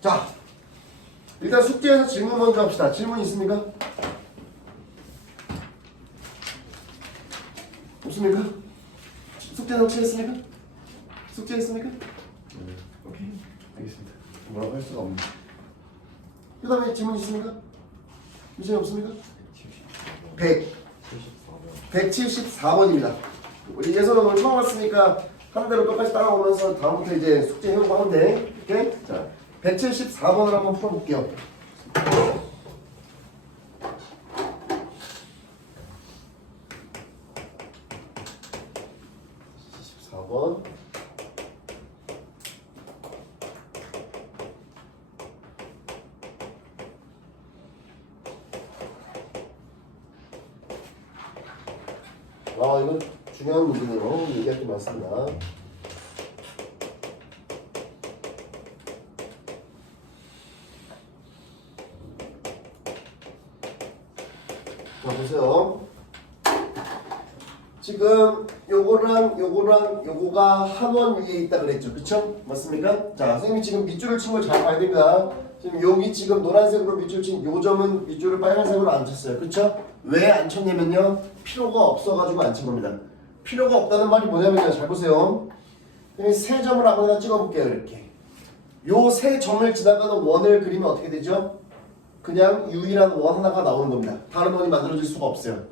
자, 일단 숙제에서 질문 먼저 합시다. 질문 있습니까? 없습니까? 숙제 녹취했습니까? 숙제했습니까? 오케이, 알겠습니다. 뭐라고 할 수가 없네. 그 다음에 질문 있습니까? 문제 없습니까? 174번입니다. 우리 예선은 오늘 처음 왔으니까 하는 대로 똑같이 따라오면서 다음부터 이제 숙제 해오고 하면 돼. 오케이? 자, 174번을 한번 풀어볼게요. 174번. 아, 이건 중요한 문제네요. 얘기할 게 많습니다. 자, 보세요. 지금 요거랑 요거가 한 원 위에 있다 그랬죠. 그쵸? 맞습니까? 자, 선생님이 지금 밑줄을 친 걸 잘 봐야 됩니다. 지금 여기 지금 노란색으로 밑줄 친 요 점은 밑줄을 빨간색으로 안 쳤어요. 그쵸? 왜 안 쳤냐면요. 필요가 없어가지고 안 친 겁니다. 필요가 없다는 말이 뭐냐면요. 잘 보세요. 세 점을 아무나 찍어볼게요. 이렇게. 요 세 점을 지나가는 원을 그리면 어떻게 되죠? 그냥 유일한 원 하나가 나오는 겁니다. 다른 원이 만들어질 수가 없어요.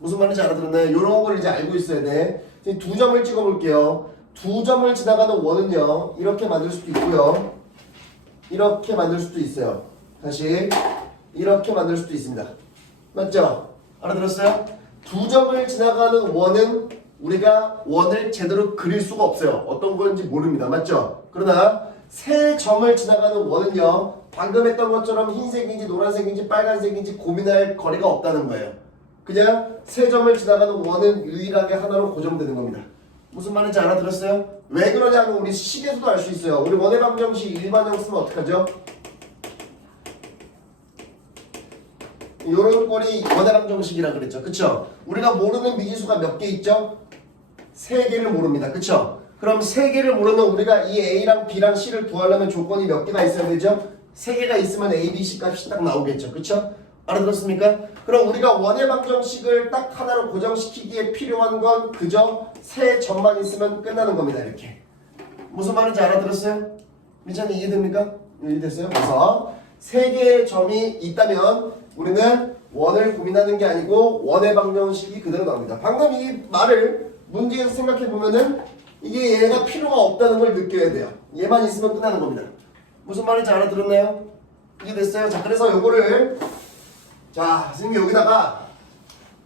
무슨 말인지 알아들었나요? 이런 걸 이제 알고 있어야 돼. 두 점을 찍어볼게요. 두 점을 지나가는 원은요. 이렇게 만들 수도 있고요. 이렇게 만들 수도 있어요. 다시 이렇게 만들 수도 있습니다. 맞죠? 알아들었어요? 두 점을 지나가는 원은 우리가 원을 제대로 그릴 수가 없어요. 어떤 건지 모릅니다. 맞죠? 그러나 세 점을 지나가는 원은요. 방금 했던 것처럼 흰색인지 노란색인지 빨간색인지 고민할 거리가 없다는 거예요. 그냥 세 점을 지나가는 원은 유일하게 하나로 고정되는 겁니다. 무슨 말인지 알아들었어요? 왜 그러냐면 우리 식에서도 알 수 있어요. 우리 원의 방정식 일반형 쓰면 어떡하죠? 요런 꼴이 원의 방정식이라 그랬죠. 그쵸? 우리가 모르는 미지수가 몇 개 있죠? 세 개를 모릅니다. 그쵸? 그럼 세 개를 모르면 우리가 이 A랑 B랑 C를 구하려면 조건이 몇 개가 있어야 되죠? 세 개가 있으면 A, B, C 값이 딱 나오겠죠. 그쵸? 알아들었습니까? 그럼 우리가 원의 방정식을 딱 하나로 고정시키기에 필요한 건 그저 세 점만 있으면 끝나는 겁니다. 이렇게. 무슨 말인지 알아들었어요? 민찬이 이해됩니까? 이해됐어요? 그래서 세 개의 점이 있다면 우리는 원을 고민하는 게 아니고 원의 방정식이 그대로 나옵니다. 방금 이 말을 문제에서 생각해보면은 이게 얘가 필요가 없다는 걸 느껴야 돼요. 얘만 있으면 끝나는 겁니다. 무슨 말인지 알아들었나요? 이해됐어요? 자, 그래서 요거를 자, 선생님 여기다가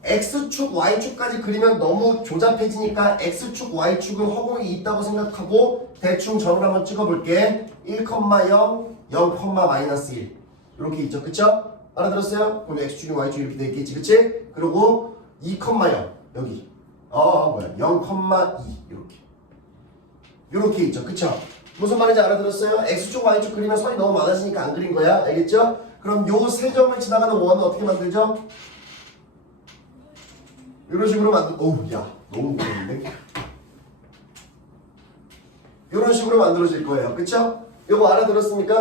X축, Y축까지 그리면 너무 조잡해지니까 X축, Y축은 허공이 있다고 생각하고 대충 점을 한번 찍어볼게. 1,0, 0,-1 이렇게 있죠. 그쵸? 알아들었어요? 그럼 X축이 Y축이 이렇게 되겠지. 그치? 그리고 2,0 여기 0,2 이렇게 있죠. 그쵸? 무슨 말인지 알아들었어요? X축, Y축 그리면 선이 너무 많아지니까 안 그린 거야. 알겠죠? 그럼 요 세 점을 지나가는 원은 어떻게 만들죠? 이런 식으로 어우, 야, 너무 무거운데? 이런 식으로 만들어질 거예요. 그쵸? 요거 알아들었습니까?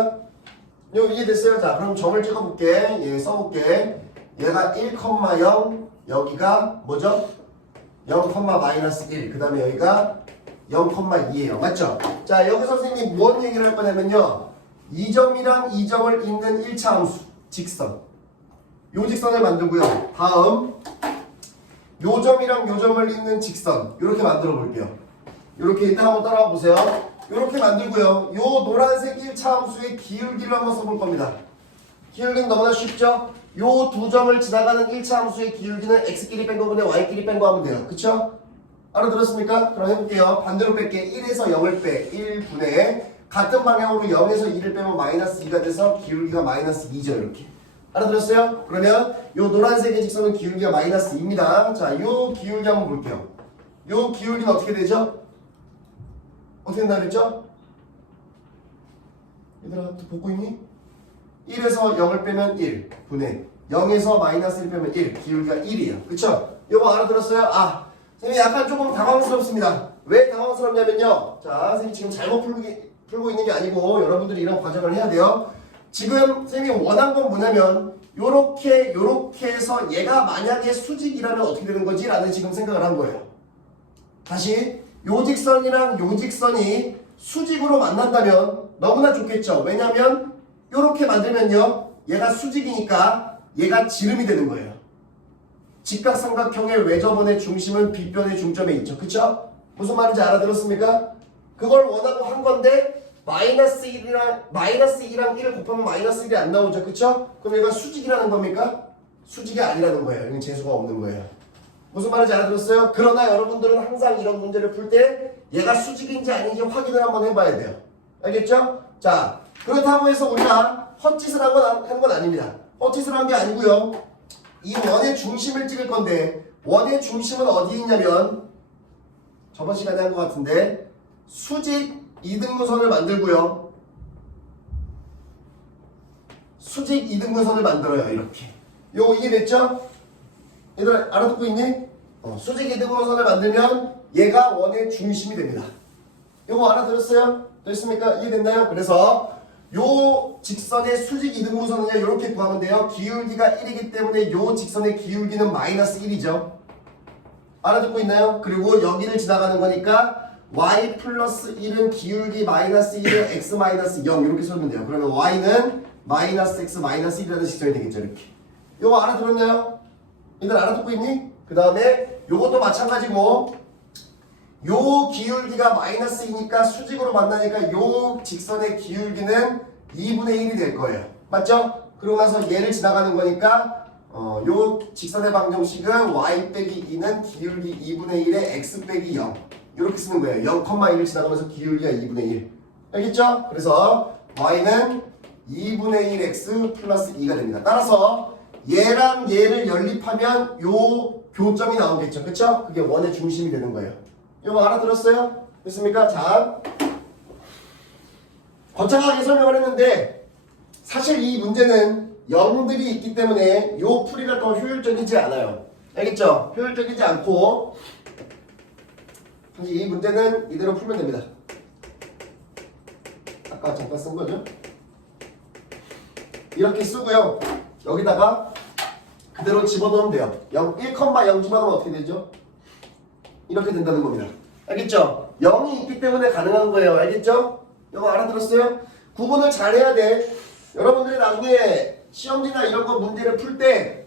요 이해됐어요? 자, 그럼 점을 찍어볼게. 예, 써볼게. 얘가 1,0, 여기가 뭐죠? 0,-1. 그 다음에 여기가 0,2예요. 맞죠? 자, 여기서 선생님이 뭔 얘기를 할 거냐면요. 이 점이랑 이 점을 잇는 1차 함수, 직선. 요 직선을 만들고요. 다음, 요 점이랑 요 점을 잇는 직선. 요렇게 만들어 볼게요. 요렇게 일단 한번 따라와 보세요. 요렇게 만들고요. 요 노란색 1차 함수의 기울기를 한번 써볼 겁니다. 기울기는 너무나 쉽죠? 요 두 점을 지나가는 1차 함수의 기울기는 x끼리 뺀 거 분의 y끼리 뺀 거 하면 돼요. 그쵸? 알아들었습니까? 그럼 해볼게요. 반대로 뺄게. 1에서 0을 빼. 1분의 같은 방향으로 0에서 2를 빼면 마이너스 2가 돼서 기울기가 마이너스 2죠. 이렇게. 알아들었어요? 그러면 요 노란색의 직선은 기울기가 마이너스 2입니다. 자, 요 기울기 한번 볼게요. 요 기울기는 어떻게 되죠? 어떻게 된다 그랬죠? 얘들아, 또 보고 있니? 1에서 0을 빼면 1 분의 0에서 마이너스 1 빼면 1 기울기가 1이에요. 그쵸? 요거 알아들었어요? 아, 선생님 약간 조금 당황스럽습니다. 왜 당황스럽냐면요. 자, 선생님 지금 잘못 풀고 있는 게 아니고 여러분들이 이런 과정을 해야 돼요. 지금 선생님이 원한 건 뭐냐면 요렇게 해서 얘가 만약에 수직이라면 어떻게 되는 거지? 라는 지금 생각을 한 거예요. 다시 요 직선이랑 요 직선이 수직으로 만난다면 너무나 좋겠죠. 왜냐면 요렇게 만들면요 얘가 수직이니까 얘가 지름이 되는 거예요. 직각삼각형의 외접원의 중심은 빗변의 중점에 있죠. 그쵸? 무슨 말인지 알아들었습니까? 그걸 원하고 한 건데 마이너스 1이랑 1을 곱하면 마이너스 1이 안 나오죠. 그쵸? 그럼 얘가 수직이라는 겁니까? 수직이 아니라는 거예요. 이건 재수가 없는 거예요. 무슨 말인지 알아들었어요? 그러나 여러분들은 항상 이런 문제를 풀 때 얘가 수직인지 아닌지 확인을 한번 해봐야 돼요. 알겠죠? 자, 그렇다고 해서 우리가 헛짓을 한 건 아닙니다. 헛짓을 한 게 아니고요. 이 원의 중심을 찍을 건데 원의 중심은 어디에 있냐면 저번 시간에 한 것 같은데 수직 이등분선을 만들고요. 수직 이등분선을 만들어요. 이렇게. 요거 이해됐죠? 얘들 알아듣고 있니? 수직 이등분선을 만들면 얘가 원의 중심이 됩니다. 요거 알아들었어요? 됐습니까? 이해됐나요? 그래서 요 직선의 수직 이등분선은요 이렇게 구하면 돼요. 기울기가 1이기 때문에 요 직선의 기울기는 마이너스 1이죠. 알아듣고 있나요? 그리고 여기를 지나가는 거니까 y 플러스 1은 기울기 마이너스 1에 x 마이너스 0 이렇게 써면 돼요. 그러면 y는 마이너스 x 마이너스 1이라는 직선이 되겠죠. 이렇게. 요거 알아들었나요? 얘들 알아듣고 있니? 그 다음에 요것도 마찬가지고 요 기울기가 마이너스 2니까 수직으로 만나니까 요 직선의 기울기는 2분의 1이 될 거예요. 맞죠? 그러고 나서 얘를 지나가는 거니까 요 직선의 방정식은 y 빼기 2는 기울기 2분의 1에 x 빼기 0 이렇게 쓰는 거예요. 0,1을 지나가면서 기울기가 2분의 1 알겠죠? 그래서 y는 2분의 1x 플러스 2가 됩니다. 따라서 얘랑 얘를 연립하면 요 교점이 나오겠죠. 그쵸? 그게 원의 중심이 되는 거예요. 이거 알아들었어요? 됐습니까? 자, 거창하게 설명을 했는데 사실 이 문제는 0들이 있기 때문에 요 풀이가 더 효율적이지 않아요. 알겠죠? 효율적이지 않고 이 문제는 이대로 풀면 됩니다. 아까 잠깐 쓴 거죠? 이렇게 쓰고요. 여기다가 그대로 집어넣으면 돼요. 1,0 집어넣으면 어떻게 되죠? 이렇게 된다는 겁니다. 알겠죠? 0이 있기 때문에 가능한 거예요. 알겠죠? 이거 알아들었어요? 구분을 잘 해야 돼. 여러분들이 나중에 시험지나 이런 거 문제를 풀 때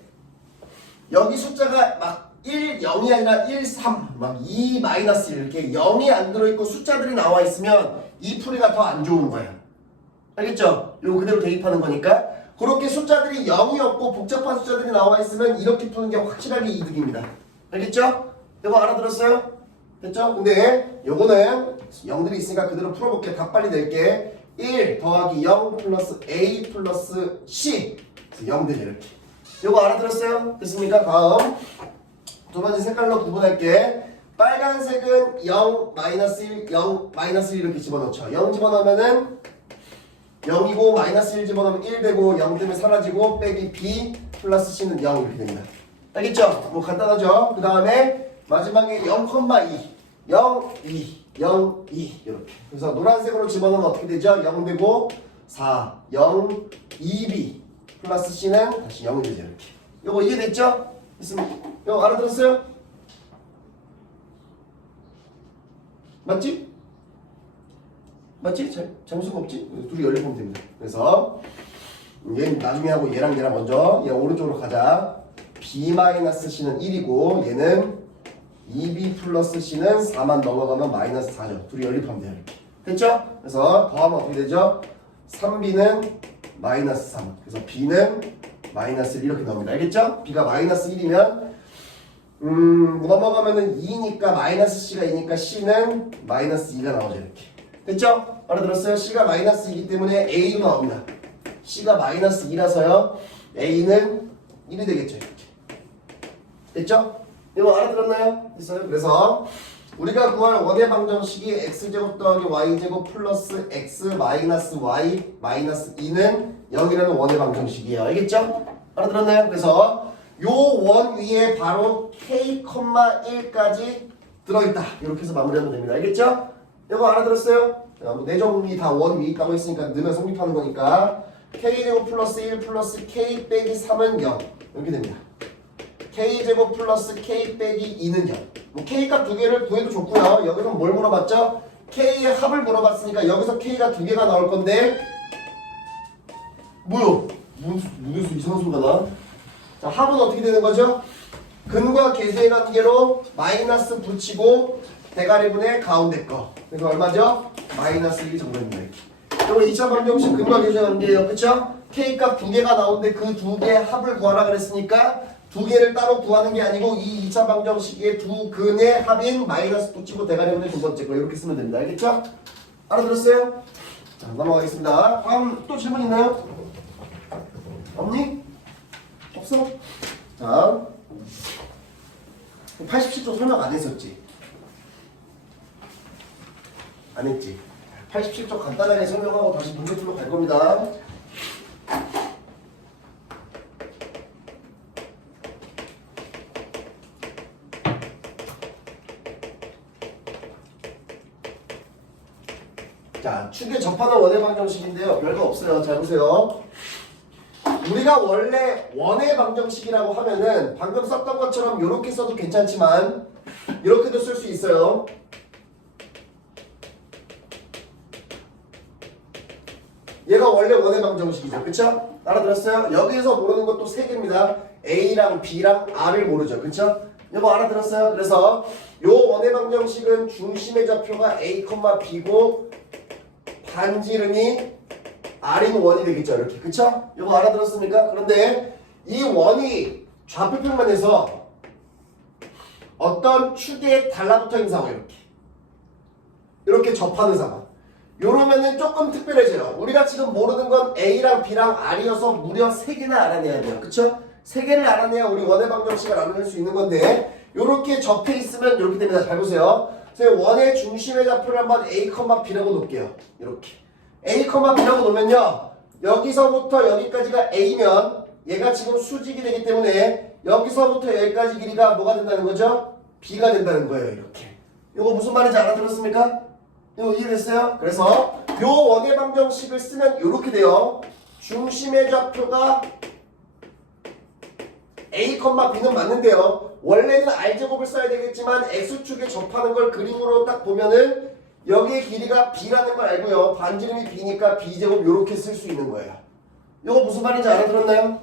여기 숫자가 막 1, 0이 아니라 1, 3, 막 2, 마이너스 1 이렇게 0이 안 들어있고 숫자들이 나와 있으면 이 풀이가 더 안 좋은 거예요. 알겠죠? 이거 그대로 대입하는 거니까 그렇게 숫자들이 0이 없고 복잡한 숫자들이 나와 있으면 이렇게 푸는 게 확실하게 이득입니다. 알겠죠? 이거 알아들었어요? 됐죠? 근데 요거는 0들이 있으니까 그대로 풀어볼게. 다 빨리 낼게. 1 더하기 0 플러스 a 플러스 c 0들이 이렇게. 요거 알아들었어요? 됐습니까? 다음 두 번째 색깔로 구분할게. 빨간색은 0, 마이너스 1, 0, 마이너스 1 이렇게 집어넣죠. 0 집어넣으면은 0이고 마이너스 1 집어넣으면 1 되고 0 되면 사라지고 빼기 b 플러스 c는 0 이렇게 됩니다. 알겠죠? 뭐 간단하죠? 그 다음에 마지막에 0,2 0, 2 0, 2 이렇게. 그래서 노란색으로 집어넣으면 어떻게 되죠? 0 되고 4, 0, 2b 플러스 c는 다시 0이 되죠. 이렇게. 요거 이해됐죠? 있습니다. 이거 알아들었어요? 맞지? 맞지? 잠수가 없지? 둘이 연립하면 됩니다. 그래서 얘 나중에 하고 얘랑 먼저 얘 오른쪽으로 가자. b-c는 1이고 얘는 2b 플러스 c는 4만 넘어가면 마이너스 4죠. 둘이 연립하면 돼요. 이렇게. 됐죠? 그래서 더하면 어떻게 되죠? 3b는 마이너스 3. 그래서 b는 마이너스 1 이렇게 나옵니다. 알겠죠? b가 마이너스 1이면 넘어가면은 2니까 마이너스 c가 2니까 c는 마이너스 2가 나오죠. 이렇게. 됐죠? 알아들었어요? c가 마이너스 2이기 때문에 a도 나옵니다. c가 마이너스 2라서요. a는 1이 되겠죠. 이렇게. 됐죠? 이거 알아들었나요? 됐어요? 그래서 우리가 구할 원의 방정식이 x제곱 더하기 y제곱 플러스 x 마이너스 y 마이너스 2는 0이라는 원의 방정식이에요. 알겠죠? 알아들었나요? 그래서 요 원 위에 바로 k,1까지 들어있다. 이렇게 해서 마무리하면 됩니다. 알겠죠? 이거 알아들었어요? 내정이 다 원 위에 있다고 했으니까 넣으면 성립하는 거니까 k제곱 플러스 1 플러스 k 빼기 3은 0 이렇게 됩니다. k제곱 플러스 k 빼기 2는 0. 뭐 k 값 두 개를 구해도 좋고요. 여기서 뭘 물어봤죠? k의 합을 물어봤으니까 여기서 k가 두 개가 나올 건데 뭐야? 무슨 이상한 소리가 나? 자, 합은 어떻게 되는 거죠? 근과 계수의 관계로 마이너스 붙이고 대가리분의 가운데 거. 그래서 얼마죠? 마이너스 1 정도입니다. 이렇게. 그럼 2차 방정식 근과 계수의 관계예요. 그쵸? K값 두 개가 나오는데 그 두 개의 합을 구하라 그랬으니까 두 개를 따로 구하는 게 아니고 이 2차 방정식의 두 근의 합인 마이너스 붙이고 대가리분의 두 번째 거 이렇게 쓰면 됩니다. 알겠죠? 알아들었어요? 자, 넘어가겠습니다. 다음 또 질문 있나요? 없니? 없어? 자, 87쪽 설명 안 했었지? 안 했지? 87쪽 간단하게 설명하고 다시 문제 풀러 갈 겁니다. 자, 축에 접하는 원의 방정식인데요. 별거 없어요. 잘 보세요. 우리가 원래 원의 방정식이라고 하면은 방금 썼던 것처럼 이렇게 써도 괜찮지만 이렇게도 쓸 수 있어요. 얘가 원래 원의 방정식이죠. 그쵸? 알아들었어요? 여기서 모르는 것도 세 개입니다. A랑 B랑 R을 모르죠. 그쵸? 이거 알아들었어요? 그래서 요 원의 방정식은 중심의 좌표가 A, B고 반지름이 R인 원이 되겠죠. 이렇게. 그쵸? 이거 알아들었습니까? 그런데 이 원이 좌표평면에서 어떤 축에 달라붙어 있는 상황 이렇게 접하는 상황. 요러면은 조금 특별해져요. 우리가 지금 모르는 건 A랑 B랑 R이어서 무려 3개나 알아내야 돼요. 그쵸? 3개를 알아내야 우리 원의 방정식을 알아낼 수 있는 건데 요렇게 접해 있으면 이렇게 됩니다. 잘 보세요. 제가 원의 중심의 좌표를 한번 A, B라고 놓을게요. 이렇게 A, B라고 놓으면요 여기서부터 여기까지가 A면 얘가 지금 수직이 되기 때문에 여기서부터 여기까지 길이가 뭐가 된다는 거죠? B가 된다는 거예요. 이렇게. 이거 무슨 말인지 알아들었습니까? 이거 이해됐어요? 그래서 요 원의 방정식을 쓰면 이렇게 돼요. 중심의 좌표가 A, B는 맞는데요. 원래는 R제곱을 써야 되겠지만 X축에 접하는 걸 그림으로 딱 보면은 여기의 길이가 B라는 걸 알고요. 반지름이 B니까 B제곱 이렇게 쓸 수 있는 거예요. 이거 무슨 말인지 알아들었나요?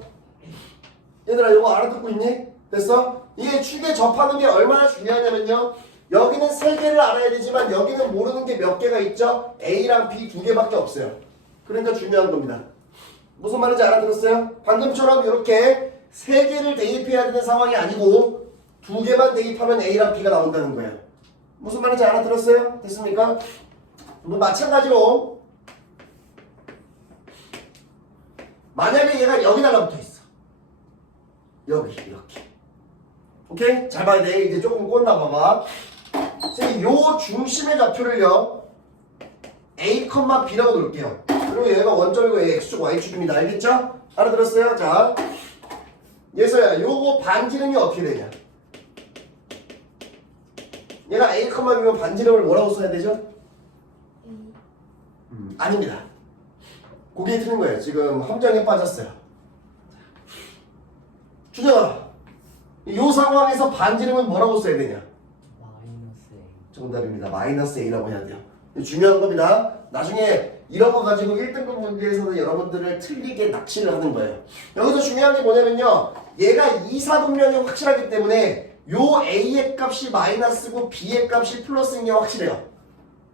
얘들아 이거 알아듣고 있니? 됐어? 이게 축에 접하는 게 얼마나 중요하냐면요. 여기는 3개를 알아야 되지만 여기는 모르는 게 몇 개가 있죠? A랑 B 2개밖에 없어요. 그러니까 중요한 겁니다. 무슨 말인지 알아들었어요? 방금처럼 이렇게 3개를 대입해야 되는 상황이 아니고 2개만 대입하면 A랑 B가 나온다는 거예요. 무슨 말인지 알아들었어요? 됐습니까? 뭐 마찬가지로 만약에 얘가 여기 달라붙어 있어. 여기 이렇게. 오케이? 잘 봐야 돼. 이제 조금 꽂나 봐봐. 요 중심의 좌표를요 A, B라고 놓을게요. 그리고 얘가 원점이고 얘가 X축, Y축입니다. 알겠죠? 알아들었어요? 자, 예서야 요거 반지름이 어떻게 되냐? 얘가 A, B면 반지름을 뭐라고 써야 되죠? 아닙니다. 그게 틀린 거예요. 지금 함정에 빠졌어요. 준영아, 요 상황에서 반지름은 뭐라고 써야 되냐? 정답입니다. 마이너스 A라고 해야 돼요. 중요한 겁니다. 나중에 이런 거 가지고 1등급 문제에서는 여러분들을 틀리게 낚시를 하는 거예요. 여기서 중요한 게 뭐냐면요. 얘가 2, 4분면이 확실하기 때문에 요 A의 값이 마이너스고 B의 값이 플러스인 게 확실해요.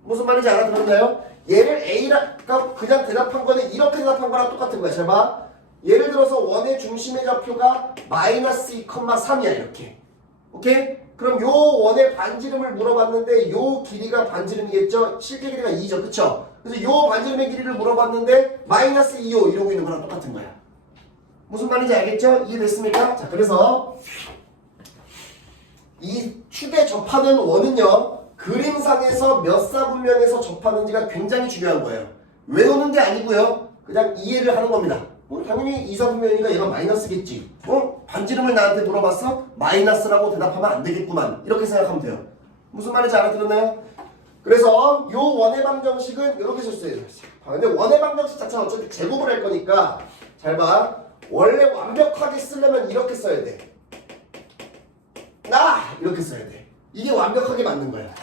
무슨 말인지 알아들었나요? 얘를 A라고 그냥 대답한 거는 이렇게 대답한 거랑 똑같은 거야. 잘 봐. 예를 들어서 원의 중심의 좌표가 마이너스 2,3이야 이렇게. 오케이? 그럼 요 원의 반지름을 물어봤는데 요 길이가 반지름이겠죠? 실제 길이가 2죠. 그쵸? 그래서 요 반지름의 길이를 물어봤는데 마이너스 2요 이러고 있는 거랑 똑같은 거야. 무슨 말인지 알겠죠? 이해됐습니까? 자, 그래서 이 축에 접하는 원은요 그림상에서 몇 사분면에서 접하는지가 굉장히 중요한 거예요. 외우는 게 아니고요 그냥 이해를 하는 겁니다. 당연히 2사분면이니까 얘가 마이너스겠지. 반지름을 나한테 물어봤어? 마이너스라고 대답하면 안 되겠구만. 이렇게 생각하면 돼요. 무슨 말인지 알아들었나요? 그래서 요 원의 방정식은 이렇게 썼어요. 근데 원의 방정식 자체는 어차피 제곱을 할 거니까 잘 봐. 원래 완벽하게 쓰려면 이렇게 써야 돼. 이렇게 써야 돼. 이게 완벽하게 맞는 거야.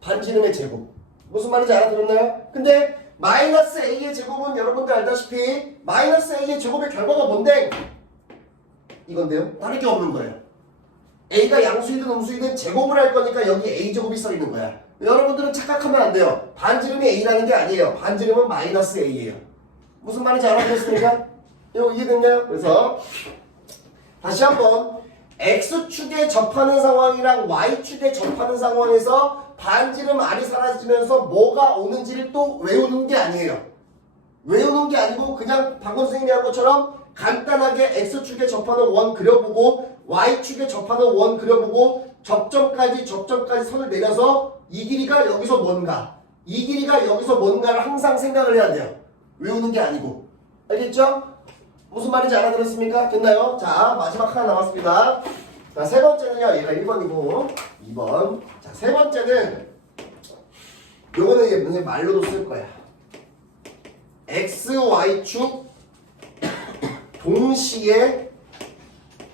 반지름의 제곱. 무슨 말인지 알아들었나요? 근데 마이너스 a의 제곱은 여러분들 알다시피 마이너스 a의 제곱의 결과가 뭔데? 이건데요. 다를 게 없는 거예요. a가 양수이든 음수이든 제곱을 할 거니까 여기 a제곱이 써 있는 거야. 여러분들은 착각하면 안 돼요. 반지름이 a라는 게 아니에요. 반지름은 마이너스 a예요. 무슨 말인지 알아보셨습니까? 이거 이해됐나요? 그래서 다시 한번 x축에 접하는 상황이랑 y축에 접하는 상황에서 반지름 r이 사라지면서 뭐가 오는지를 또 외우는 게 아니에요. 외우는 게 아니고 그냥 방금 선생님이 한 것처럼 간단하게 x축에 접하는 원 그려보고 y축에 접하는 원 그려보고 접점까지 선을 내려서 이 길이가 여기서 뭔가 이 길이가 여기서 뭔가를 항상 생각을 해야 돼요. 외우는 게 아니고. 알겠죠? 무슨 말인지 알아들었습니까? 됐나요? 자, 마지막 하나 남았습니다. 자, 세 번째는요. 얘가 1번이고 2번. 자, 세 번째는 요거는 얘 무슨 말로도 쓸 거야. x, y축 동시에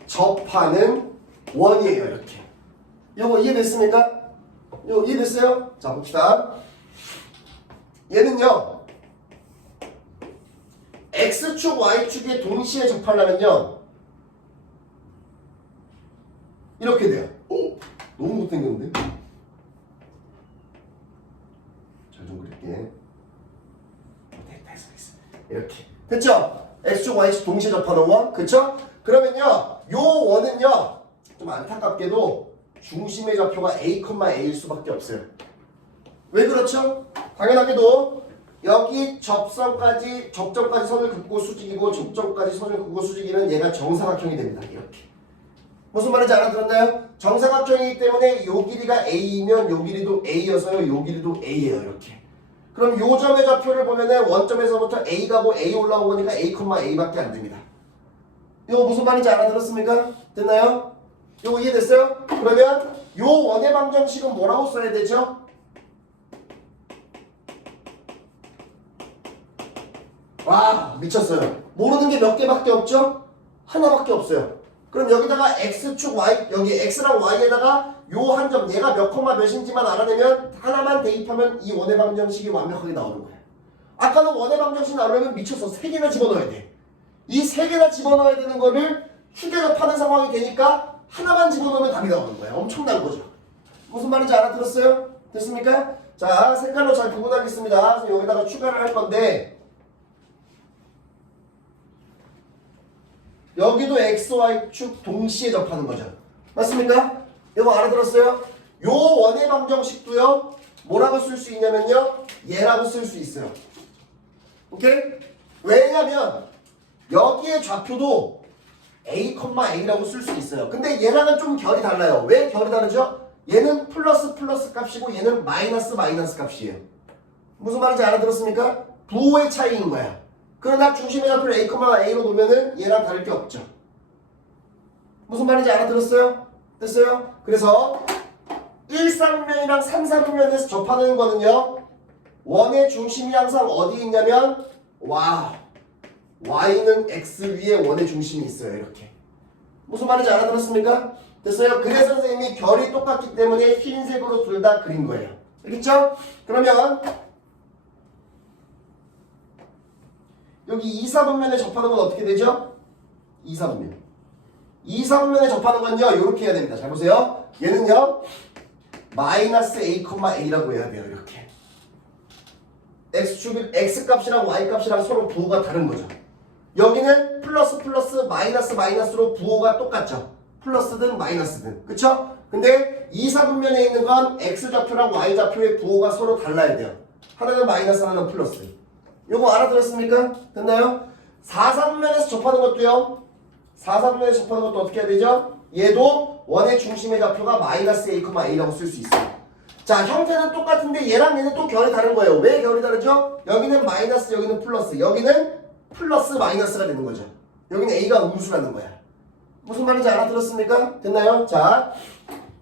접하는 원이에요. 이렇게. 요거 이해됐습니까? 요거 이해됐어요? 자, 봅시다. 얘는요. x축, y축에 동시에 접하려면요. 이렇게 돼요. 너무 못생겼는데? 잘 좀 그릴게. 됐어. 이렇게. 됐죠? x축, y축 동시에 접하는 원. 그쵸? 그러면요. 요 원은요. 좀 안타깝게도 중심의 좌표가 a, a일 수밖에 없어요. 왜 그렇죠? 당연하게도 여기 접점까지 선을 긋고 수직이고 접점까지 선을 긋고 수직이면 얘가 정사각형이 됩니다. 이렇게. 무슨 말인지 알아들었나요? 정사각형이기 때문에 요 길이가 a이면 요 길이도 a여서요. 요 길이도 a예요. 이렇게. 그럼 요 점의 좌표를 보면은 원점에서부터 a 가고 a 올라온 거니까 a, a밖에 안 됩니다. 이거 무슨 말인지 알아들었습니까? 됐나요? 이거 이해됐어요? 그러면 요 원의 방정식은 뭐라고 써야 되죠? 와, 미쳤어요. 모르는 게 몇 개밖에 없죠? 하나밖에 없어요. 그럼 여기다가 x축 y, 여기 x랑 y에다가 요 한 점, 얘가 몇 콤마 몇인지만 알아내면 하나만 대입하면 이 원의 방정식이 완벽하게 나오는 거예요. 아까는 원의 방정식 나오려면 미쳐서 3개나 집어넣어야 돼. 이 3개나 집어넣어야 되는 거를 축에 접하는 상황이 되니까 하나만 집어넣으면 답이 나오는 거예요. 엄청난 거죠. 무슨 말인지 알아들었어요? 됐습니까? 자, 색깔로 잘 구분하겠습니다. 그래서 여기다가 추가를 할 건데 여기도 x, y축 동시에 접하는 거죠. 맞습니까? 이거 알아들었어요? 요 원의 방정식도요. 뭐라고 쓸 수 있냐면요. 얘라고 쓸 수 있어요. 오케이? 왜냐면 여기의 좌표도 a, a라고 쓸 수 있어요. 근데 얘랑은 좀 결이 달라요. 왜 결이 다르죠? 얘는 플러스 값이고 얘는 마이너스 값이에요. 무슨 말인지 알아들었습니까? 부호의 차이인 거야. 그러나 중심의 좌표를 a, a로 놓으면은 얘랑 다를 게 없죠. 무슨 말인지 알아들었어요? 됐어요? 그래서 1사분면이랑 3사분면에서 접하는 거는요. 원의 중심이 항상 어디에 있냐면 y는 x 위에 원의 중심이 있어요. 이렇게. 무슨 말인지 알아들었습니까? 됐어요? 그래서 선생님이 결이 똑같기 때문에 흰색으로 둘 다 그린 거예요. 알겠죠? 그러면 여기 2사분면에 접하는 건 어떻게 되죠? 2사분면. 2사분면에 접하는 건요. 이렇게 해야 됩니다. 잘 보세요. 얘는요. 마이너스 a, a라고 해야 돼요. 이렇게. x값이랑 y값이랑 서로 부호가 다른 거죠. 여기는 플러스 마이너스로 부호가 똑같죠. 플러스든 마이너스든. 그쵸? 근데 2사분면에 있는 건 x좌표랑 y좌표의 부호가 서로 달라야 돼요. 하나는 마이너스, 하나는 플러스. 요거 알아들었습니까? 됐나요? 4사분면에서 접하는 것도요. 4사분면에서 접하는 것도 어떻게 해야 되죠? 얘도 원의 중심의 좌표가 마이너스 a, a라고 쓸 수 있어요. 자, 형태는 똑같은데 얘랑 얘는 또 결이 다른 거예요. 왜 결이 다르죠? 여기는 마이너스, 여기는 플러스. 여기는 플러스 마이너스가 되는 거죠. 여기는 a가 음수라는 거야. 무슨 말인지 알아들었습니까? 됐나요? 자,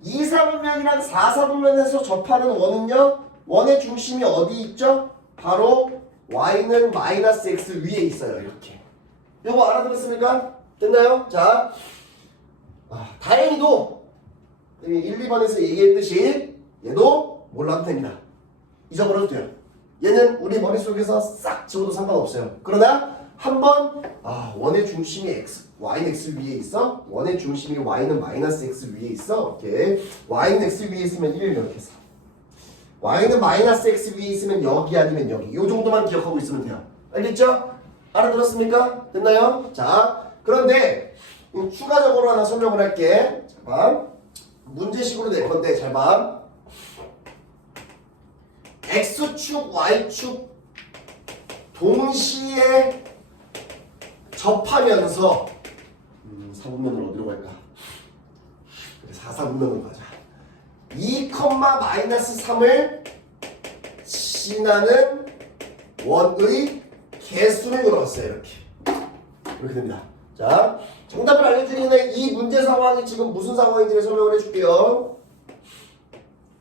2사분면이랑 4사분면에서 접하는 원은요. 원의 중심이 어디 있죠? 바로 y는 마이너스 x 위에 있어요. 이렇게. 요거 알아들었습니까? 됐나요? 자, 다행히도 1, 2번에서 얘기했듯이 얘도 몰라도 됩니다. 잊어버려도 돼요. 얘는 우리 머릿속에서 싹 지워도 상관없어요. 그러나 한번 원의 중심이 x, y는 x 위에 있어. 원의 중심이 y는 마이너스 x 위에 있어. 오케이. y는 x 위에 있으면 1 이렇게 해서 y는 마이너스 x 위에 있으면 여기 아니면 여기. 요 정도만 기억하고 있으면 돼요. 알겠죠? 알아들었습니까? 됐나요? 자, 그런데 추가적으로 하나 설명을 할게. 자, 봐. 문제식으로 낼 건데 잘 봐. x축, y축 동시에 접하면서 4분면으로 어디로 갈까? 4분면으로 가자. 2, 마이너스 3을 지나는 원의 개수를 물어봤어요. 이렇게 됩니다. 자, 정답을 알려드리기 전에 이 문제 상황이 지금 무슨 상황인지를 설명을 해줄게요.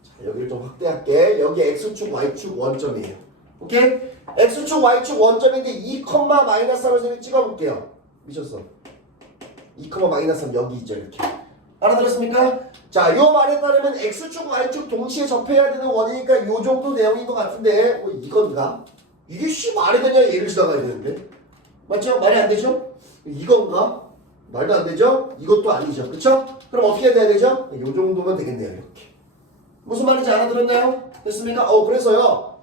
자, 여기를 좀 확대할게. 여기 x축, y축 원점이에요. 오케이? x축, y축 원점인데 2, 마이너스 3을 찍어볼게요. 미쳤어. 2, 마이너스 3 여기 있죠. 이렇게. 알아들었습니까? 자, 요 말에 따르면 x축, y축 동시에 접해야 되는 원이니까 요 정도 내용인 것 같은데 이건가? 이게 말이 되냐? 얘를 지나가야 되는데. 맞죠? 말이 안 되죠? 이건가? 말도 안 되죠? 이것도 아니죠. 그쵸? 그럼 어떻게 돼야 되죠? 요 정도면 되겠네요. 이렇게. 무슨 말인지 알아들었나요? 됐습니까? 그래서요.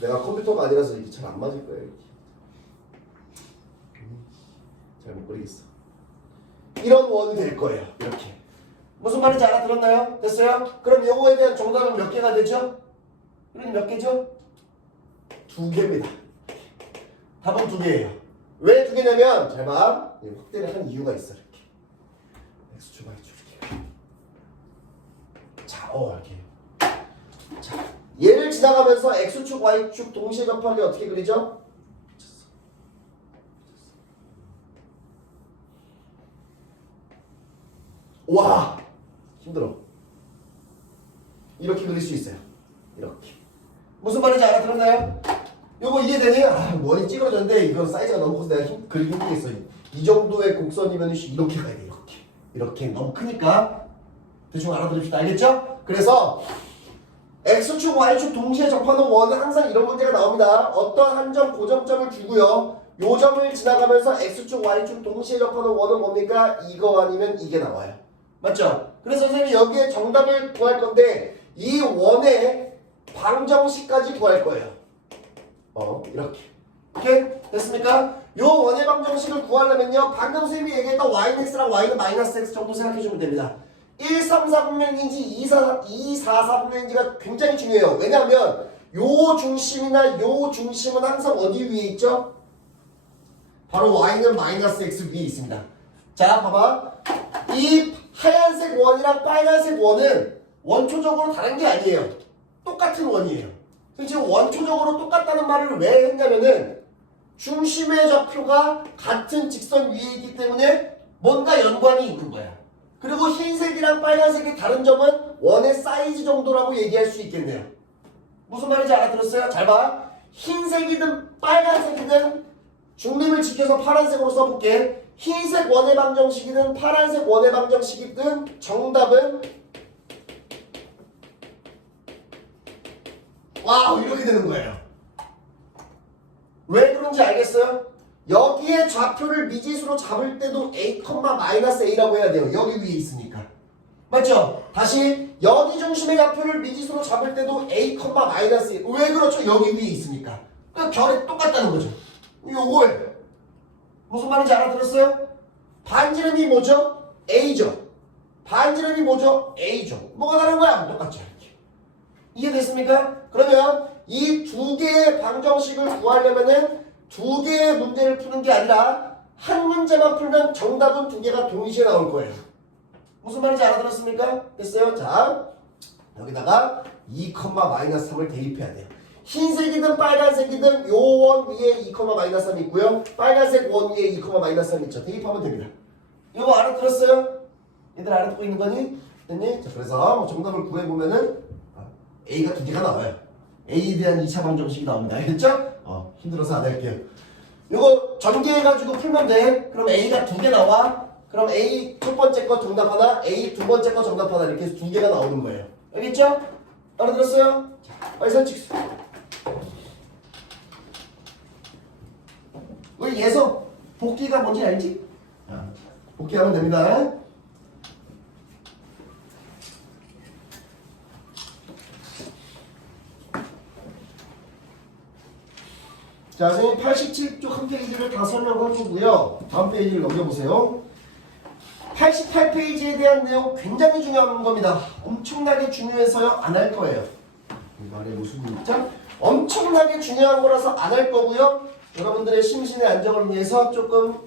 내가 컴퓨터가 아니라서 이게 잘 안 맞을 거예요. 잘 못 그리겠어. 이런 원이 될 거예요. 이렇게. 무슨 말인지 알아들었나요? 됐어요? 그럼 요거에 대한 정답은 몇 개가 되죠? 그럼 몇 개죠? 2개입니다. 답은 2개예요. 왜 2개냐면 잘 봐. 확대를 한 이유가 있어. 이렇게. x축, y축 이렇게. 자, 이렇게. 자, 얘를 지나가면서 x축, y축 동시에 접하게 어떻게 그리죠? 와, 힘들어. 이렇게 그릴 수 있어요. 이렇게. 무슨 말인지 알아들었나요? 요거 이해되니? 원이 찌그러졌는데 이건 사이즈가 너무 커서 내가 그리기 힘들겠어. 이 정도의 곡선이면 이렇게 가야 돼. 이렇게. 이렇게 너무 크니까 대충 알아들읍시다. 알겠죠? 그래서 x축, y축 동시에 접하는 원은 항상 이런 문제가 나옵니다. 어떤 한 점 고정점을 주고요. 요 점을 지나가면서 x축, y축 동시에 접하는 원은 뭡니까? 이거 아니면 이게 나와요. 맞죠? 그래서 선생님이 여기에 정답을 구할 건데 이 원의 방정식까지 구할 거예요. 이렇게. 오케이? 됐습니까? 요 원의 방정식을 구하려면요. 방금 선생님이 얘기했던 y는 x랑 y는 마이너스 x 정도 생각해주면 됩니다. 1, 3, 4분면인지 2, 4, 4분면인지가 굉장히 중요해요. 왜냐하면 요 중심이나 요 중심은 항상 어디 위에 있죠? 바로 y는 마이너스 x 위에 있습니다. 자, 봐봐. 이 하얀색 원이랑 빨간색 원은 원초적으로 다른 게 아니에요. 똑같은 원이에요. 지금 원초적으로 똑같다는 말을 왜 했냐면은 중심의 좌표가 같은 직선 위에 있기 때문에 뭔가 연관이 있는 거야. 그리고 흰색이랑 빨간색이 다른 점은 원의 사이즈 정도라고 얘기할 수 있겠네요. 무슨 말인지 알아들었어요? 잘 봐. 흰색이든 빨간색이든 중립을 지켜서 파란색으로 써볼게. 흰색 원의 방정식이든 파란색 원의 방정식이든 정답은 와우 이렇게 되는 거예요. 왜 그런지 알겠어요? 여기에 좌표를 미지수로 잡을 때도 a, 마이너스 a라고 해야 돼요. 여기 위에 있으니까. 맞죠? 다시 여기 중심의 좌표를 미지수로 잡을 때도 a, 마이너스 a. 왜 그렇죠? 여기 위에 있으니까. 그러니까 결이 똑같다는 거죠. 요거예요. 무슨 말인지 알아들었어요? 반지름이 뭐죠? a죠. 반지름이 뭐죠? a죠. 뭐가 다른 거야? 똑같죠. 이해됐습니까? 그러면 이 두 개의 방정식을 구하려면은 두 개의 문제를 푸는 게 아니라 한 문제만 풀면 정답은 두 개가 동시에 나올 거예요. 무슨 말인지 알아들었습니까? 됐어요? 자, 여기다가 2, 마이너스 3을 대입해야 돼요. 흰색이든 빨간색이든 요 원 위에 2, 마이너스 3이 있고요. 빨간색 원 위에 2, 마이너스 3이 있죠. 대입하면 됩니다. 이거 알아들었어요? 얘들 알아듣고 있는 거니? 됐니? 자, 그래서 정답을 구해보면은 A가 두 개가 나와요. A에 대한 2차 방정식이 나옵니다. 알겠죠? 힘들어서 안 할게요. 이거 전개해가지고 풀면 돼. 그럼 A가 두 개 나와. 그럼 A 첫 번째 거 정답 하나, A 두 번째 거 정답 하나 이렇게 해서 두 개가 나오는 거예요. 알겠죠? 알아들었어요? 자, 빨리 설치겠습니다. 우리 예서 복귀가 뭔지 알지? 복귀하면 됩니다. 자, 선생님 87쪽 한 페이지를 다 설명한 거고요. 다음 페이지를 넘겨보세요. 88페이지에 대한 내용 굉장히 중요한 겁니다. 엄청나게 중요해서요. 안 할 거예요. 이 말에 무슨 말이죠? 엄청나게 중요한 거라서 안 할 거고요. 여러분들의 심신의 안정을 위해서 조금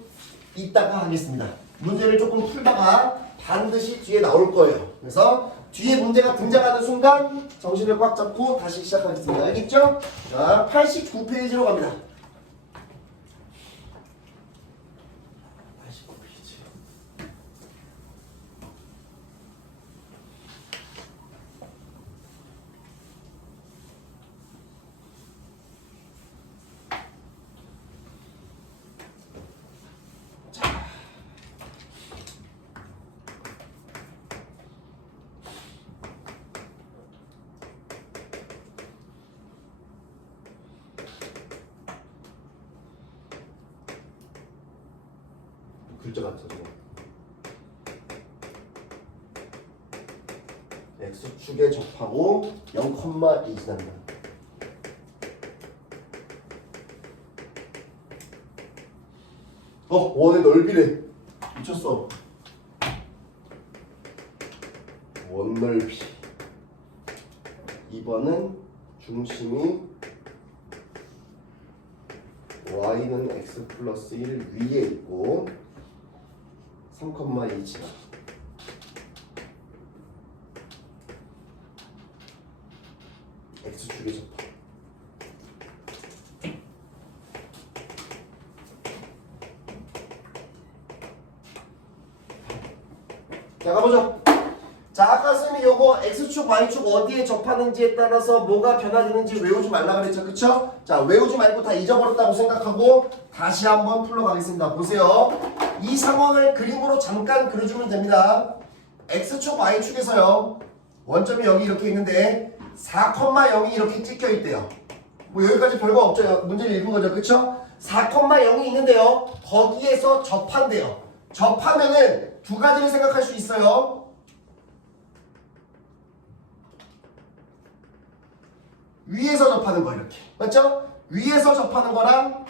이따가 하겠습니다. 문제를 조금 풀다가 반드시 뒤에 나올 거예요. 그래서 뒤에 문제가 등장하는 순간 정신을 꽉 잡고 다시 시작하겠습니다. 알겠죠? 자, 89페이지로 갑니다. 89페이지. 글자 같아 저거. X축에 접하고 0,2 지납니다. 원의 넓이래. 미쳤어. 원 넓이. 2번은 중심이 y는 x 플러스 1 위에 있고 3,2 지나. X축에 접하. 자, 가보죠. 자, 아까 선생님이 요거 X축, Y축 어디에 접하는지에 따라서 뭐가 변화되는지 외우지 말라 그랬죠. 그쵸? 자, 외우지 말고 다 잊어버렸다고 생각하고 다시 한번 풀러가겠습니다. 보세요. 이 상황을 그림으로 잠깐 그려주면 됩니다. X축, Y축에서요. 원점이 여기 이렇게 있는데 4,0이 이렇게 찍혀 있대요. 뭐 여기까지 별거 없죠. 문제를 읽은 거죠. 그쵸? 4,0이 있는데요. 거기에서 접한대요. 접하면은 두 가지를 생각할 수 있어요. 위에서 접하는 거 이렇게. 맞죠? 위에서 접하는 거랑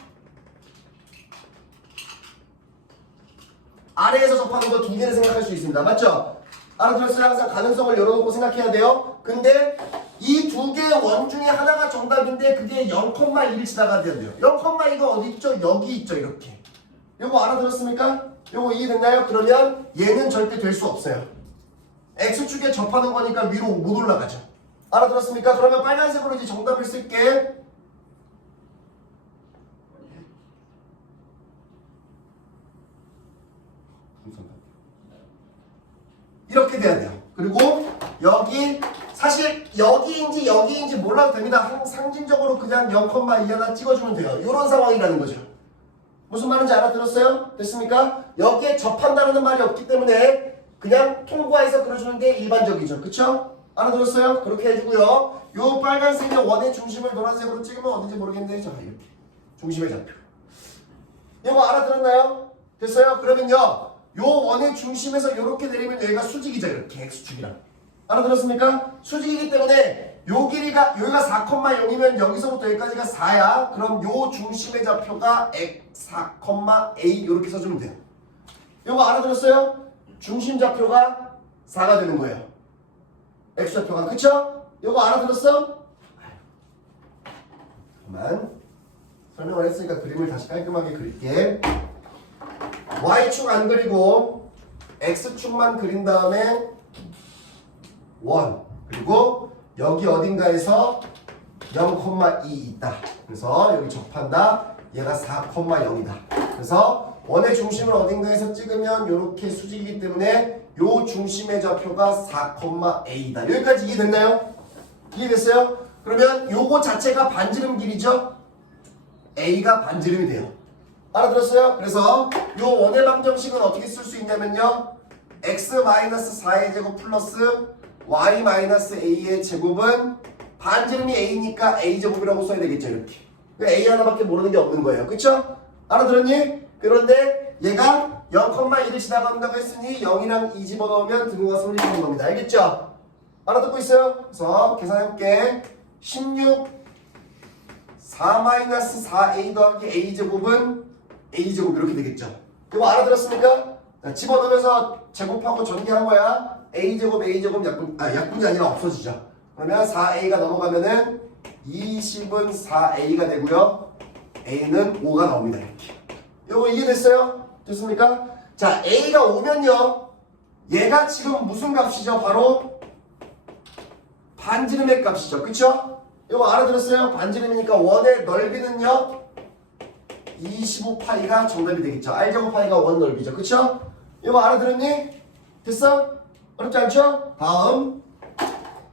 아래에서 접하는 거 두 개를 생각할 수 있습니다. 맞죠? 알아들었어요? 항상 가능성을 열어놓고 생각해야 돼요. 근데 이 두 개의 원 중에 하나가 정답인데 그게 0,1을 지나가야 돼요. 0,2가 어디 있죠? 여기 있죠. 이렇게. 요거 알아들었습니까? 요거 이해됐나요? 그러면 얘는 절대 될 수 없어요. X축에 접하는 거니까 위로 못 올라가죠. 알아들었습니까? 그러면 빨간색으로 이제 정답을 쓸게. 이렇게 돼야 돼요. 그리고 여기 사실 여기인지 여기인지 몰라도 됩니다. 상징적으로 그냥 0,2 하나 찍어주면 돼요. 이런 상황이라는 거죠. 무슨 말인지 알아들었어요? 됐습니까? 여기에 접한다는 말이 없기 때문에 그냥 통과해서 그려주는 게 일반적이죠. 그쵸? 알아들었어요? 그렇게 해주고요. 요 빨간색의 원의 중심을 노란색으로 찍으면 어딘지 모르겠는데 자 이렇게 중심의 좌표. 이거 알아들었나요? 됐어요? 그러면요 요 원의 중심에서 이렇게 내리면 여기가 수직이죠. 이렇게 X축이랑. 알아들었습니까? 수직이기 때문에 요 길이가 여기가 4,0이면 여기서부터 여기까지가 4야. 그럼 요 중심의 좌표가 x 4,a 이렇게 써주면 돼요. 요거 알아들었어요? 중심 좌표가 4가 되는 거예요. x 좌표가. 그쵸? 요거 알아들었어? 그만 설명을 했으니까 그림을 다시 깔끔하게 그릴게. y축 안 그리고 x축만 그린 다음에 원 그리고 여기 어딘가에서 0,2 있다. 그래서 여기 접한다. 얘가 4,0이다. 그래서 원의 중심을 어딘가에서 찍으면 이렇게 수직이기 때문에 요 중심의 좌표가 4,a다. 여기까지 이해됐나요? 이해됐어요? 그러면 요거 자체가 반지름 길이죠? A가 반지름이 돼요. 알아들었어요? 그래서 요 원의 방정식은 어떻게 쓸 수 있냐면요. x-4의 제곱 플러스 y-a의 제곱은 반지름이 a니까 a제곱이라고 써야 되겠죠. 이렇게. a 하나밖에 모르는 게 없는 거예요. 그쵸? 알아들었니? 그런데 얘가 0,1을 지나간다고 했으니 0이랑 2 집어넣으면 등호가 성립하는 겁니다. 알겠죠? 알아듣고 있어요? 그래서 계산해볼게. 16 4-4a 더하기 a제곱은 a제곱 이렇게 되겠죠. 이거 알아들었습니까? 자, 집어넣으면서 제곱하고 전개한 거야. a제곱 약분이 아니라 없어지죠. 그러면 4a가 넘어가면은 20은 4a가 되고요. a는 5가 나옵니다. 이렇게. 이거 이해됐어요? 됐습니까? 자, a가 오면요. 얘가 지금 무슨 값이죠? 바로 반지름의 값이죠. 그쵸? 이거 알아들었어요? 반지름이니까 원의 넓이는요. 25파이가 정답이 되겠죠. r제곱 파이가 원 넓이죠. 그쵸? 이거 알아들었니? 됐어? 어렵지 않죠? 다음.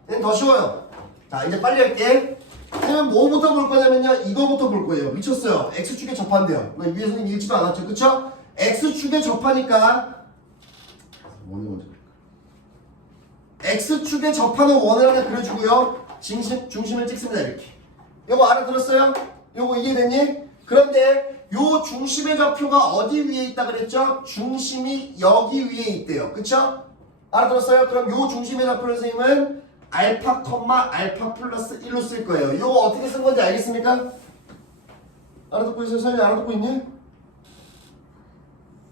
얘는 더 쉬워요. 자, 이제 빨리 할게. 그러면 뭐부터 볼 거냐면요. 이거부터 볼 거예요. 미쳤어요. X축에 접한대요. 위에 선생님 읽지도 않았죠. 그쵸? X축에 접하니까 원을 먼저 X축에 접하는 원을 하나 그려주고요. 중심을 찍습니다. 이렇게. 이거 알아들었어요? 이거 이해됐니? 그런데 요 중심의 좌표가 어디 위에 있다 그랬죠? 중심이 여기 위에 있대요. 그쵸? 알아들었어요? 그럼 요 중심의 좌표를 선생님은 알파, 알파 플러스 1로 쓸 거예요. 이거 어떻게 쓴 건지 알겠습니까? 알아듣고 있어요? 선생님 알아듣고 있니?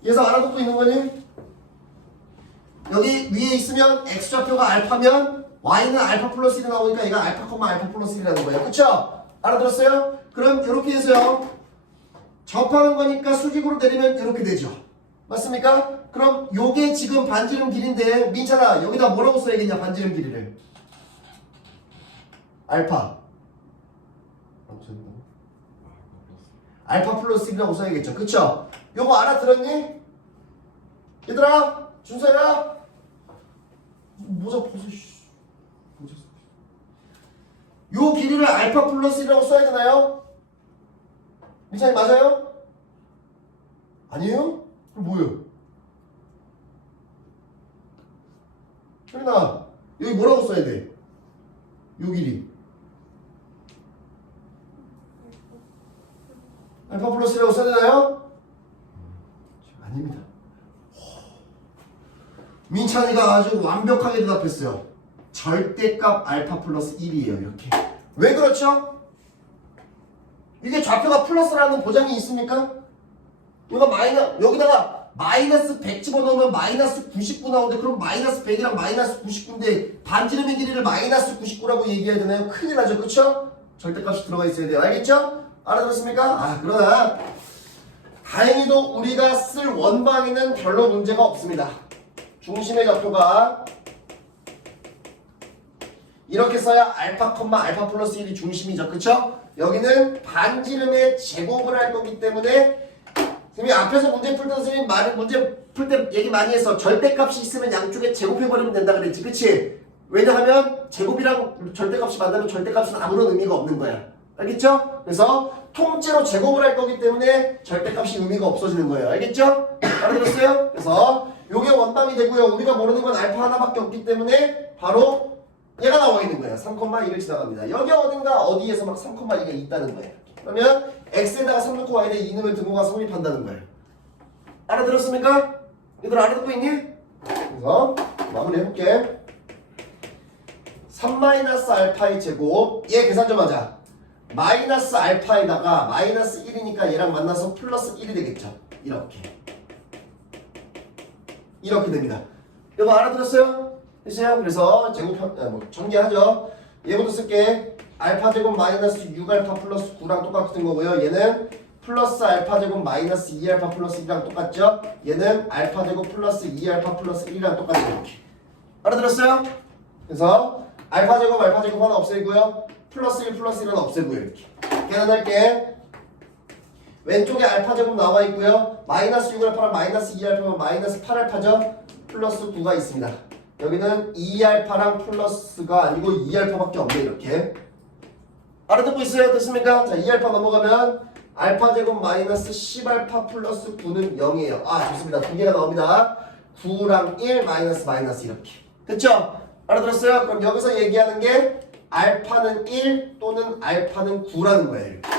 얘서 알아듣고 있는 거니? 여기 위에 있으면 x좌표가 알파면 y는 알파 플러스 1이 나오니까 얘가 알파, 알파 플러스 1이라는 거예요. 그쵸? 알아들었어요? 그럼 이렇게 해서요. 접하는 거니까 수직으로 내리면 이렇게 되죠. 맞습니까? 그럼 요게 지금 반지름 길인데 민찬아 여기다 뭐라고 써야겠냐 반지름 길이를? 알파. 알파 플러스 1이라고 써야겠죠. 그쵸? 요거 알아들었니? 얘들아 준서야 모자 벗어. 요 길이를 알파 플러스 1이라고 써야 되나요? 민찬이 맞아요? 아니에요? 그럼 뭐예요? 효린아 여기 뭐라고 써야 돼? 요 길이 알파 플러스 1이라고 써야 되나요? 아닙니다. 민찬이가 아주 완벽하게 대답했어요. 절대값 알파 플러스 1이에요. 이렇게. 왜 그렇죠? 이게 좌표가 플러스라는 보장이 있습니까? 이거 여기다가 마이너스 100 집어넣으면 마이너스 99 나오는데 그럼 마이너스 100이랑 마이너스 99인데 반지름의 길이를 마이너스 99라고 얘기해야 되나요? 큰일 나죠. 그쵸? 절대값이 들어가 있어야 돼요. 알겠죠? 알아들었습니까? 그러나 다행히도 우리가 쓸 원방에는 별로 문제가 없습니다. 중심의 좌표가 이렇게 써야 알파, 알파 플러스 1이 중심이죠. 그쵸? 여기는 반지름의 제곱을 할 거기 때문에 선생님이 앞에서 문제 풀 때 선생님 문제 풀 때 얘기 많이 해서 절대값이 있으면 양쪽에 제곱해버리면 된다 그랬지. 그치? 왜냐하면 제곱이랑 절대값이 만나면 절대값은 아무런 의미가 없는 거야. 알겠죠? 그래서 통째로 제곱을 할 거기 때문에 절대값이 의미가 없어지는 거예요. 알겠죠? 알아들었어요? 그래서 요게 원방이 되고요. 우리가 모르는 건 알파 하나밖에 없기 때문에 바로 얘가 나와 있는 거예요. 3,1을 지나갑니다. 여기 어디에서 막 3,2가 있다는 거예요. 그러면 x에다가 3 넣고 y에다 2 넣으면 등호가 성립한다는 거예요. 알아들었습니까? 얘들 알아듣고 있니? 그래서 마무리 해볼게. 3-알파의 제곱 얘 계산 좀 하자. 마이너스 알파에다가 마이너스 1이니까 얘랑 만나서 플러스 1이 되겠죠. 이렇게 됩니다. 여러분 알아들었어요? 됐어요? 그래서 제곱 전개하죠. 얘부터 쓸게. 알파 제곱 마이너스 6알파 플러스 9랑 똑같은 거고요. 얘는 플러스 알파 제곱 마이너스 2알파 플러스 1이랑 똑같죠. 얘는 알파 제곱 플러스 2알파 플러스 1이랑 똑같은 이렇게. 알아들었어요? 그래서 알파 제곱 하나 없애고요. 플러스 1 플러스 1은 없애고요. 이렇게. 계산할게. 왼쪽에 알파 제곱 나와 있고요. 마이너스 6알파랑 마이너스 2알파면 마이너스 8알파죠. 플러스 9가 있습니다. 여기는 2알파랑 플러스가 아니고 2알파밖에 없네 이렇게. 알아듣고 있어요? 됐습니까? 자 2알파 넘어가면 알파 제곱 마이너스 10알파 플러스 9는 0이에요. 아 좋습니다. 두 개가 나옵니다. 9랑 1 마이너스 이렇게. 됐죠? 알아들었어요? 그럼 여기서 얘기하는 게 알파는 1 또는 알파는 9라는 거예요. 이렇게.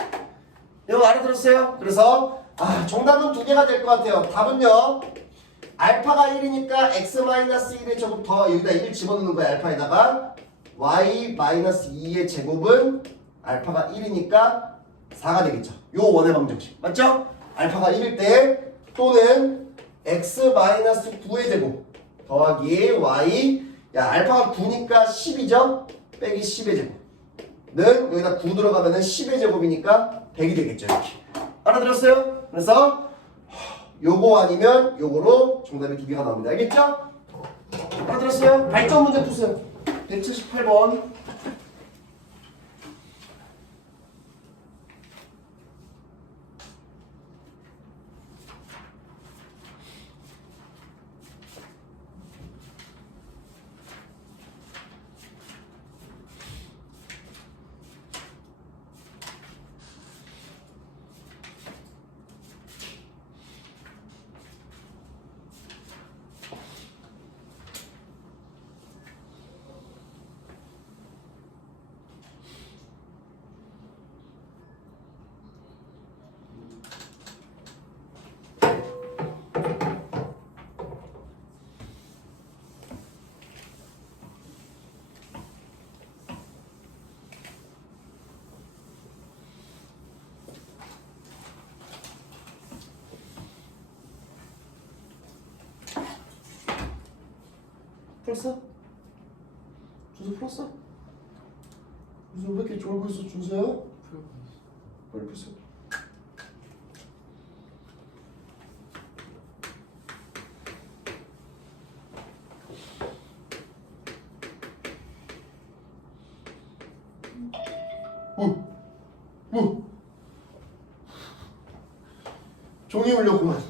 이거 알아들었어요? 그래서 정답은 두 개가 될 것 같아요. 답은요. 알파가 1이니까 x-1의 제곱 더 여기다 1 집어넣는 거야. 알파에다가 y-2의 제곱은 알파가 1이니까 4가 되겠죠. 요 원의 방정식. 맞죠? 알파가 1일 때 또는 x-9의 제곱 더하기 y 알파가 9니까 10이죠? 빼기 10의 제곱는 여기다 9 들어가면은 10의 제곱이니까 100이 되겠죠. 이렇게. 알아들었어요? 그래서 요거 아니면 요거로 정답이 두 개가 나옵니다. 알겠죠? 알아들었어요? 발전 문제 푸세요. 178번. 풀었어? 준수 풀었어? 준수 왜 이렇게 졸고 있어 준수야? 빨리 풀었어. 종이 울렸구만.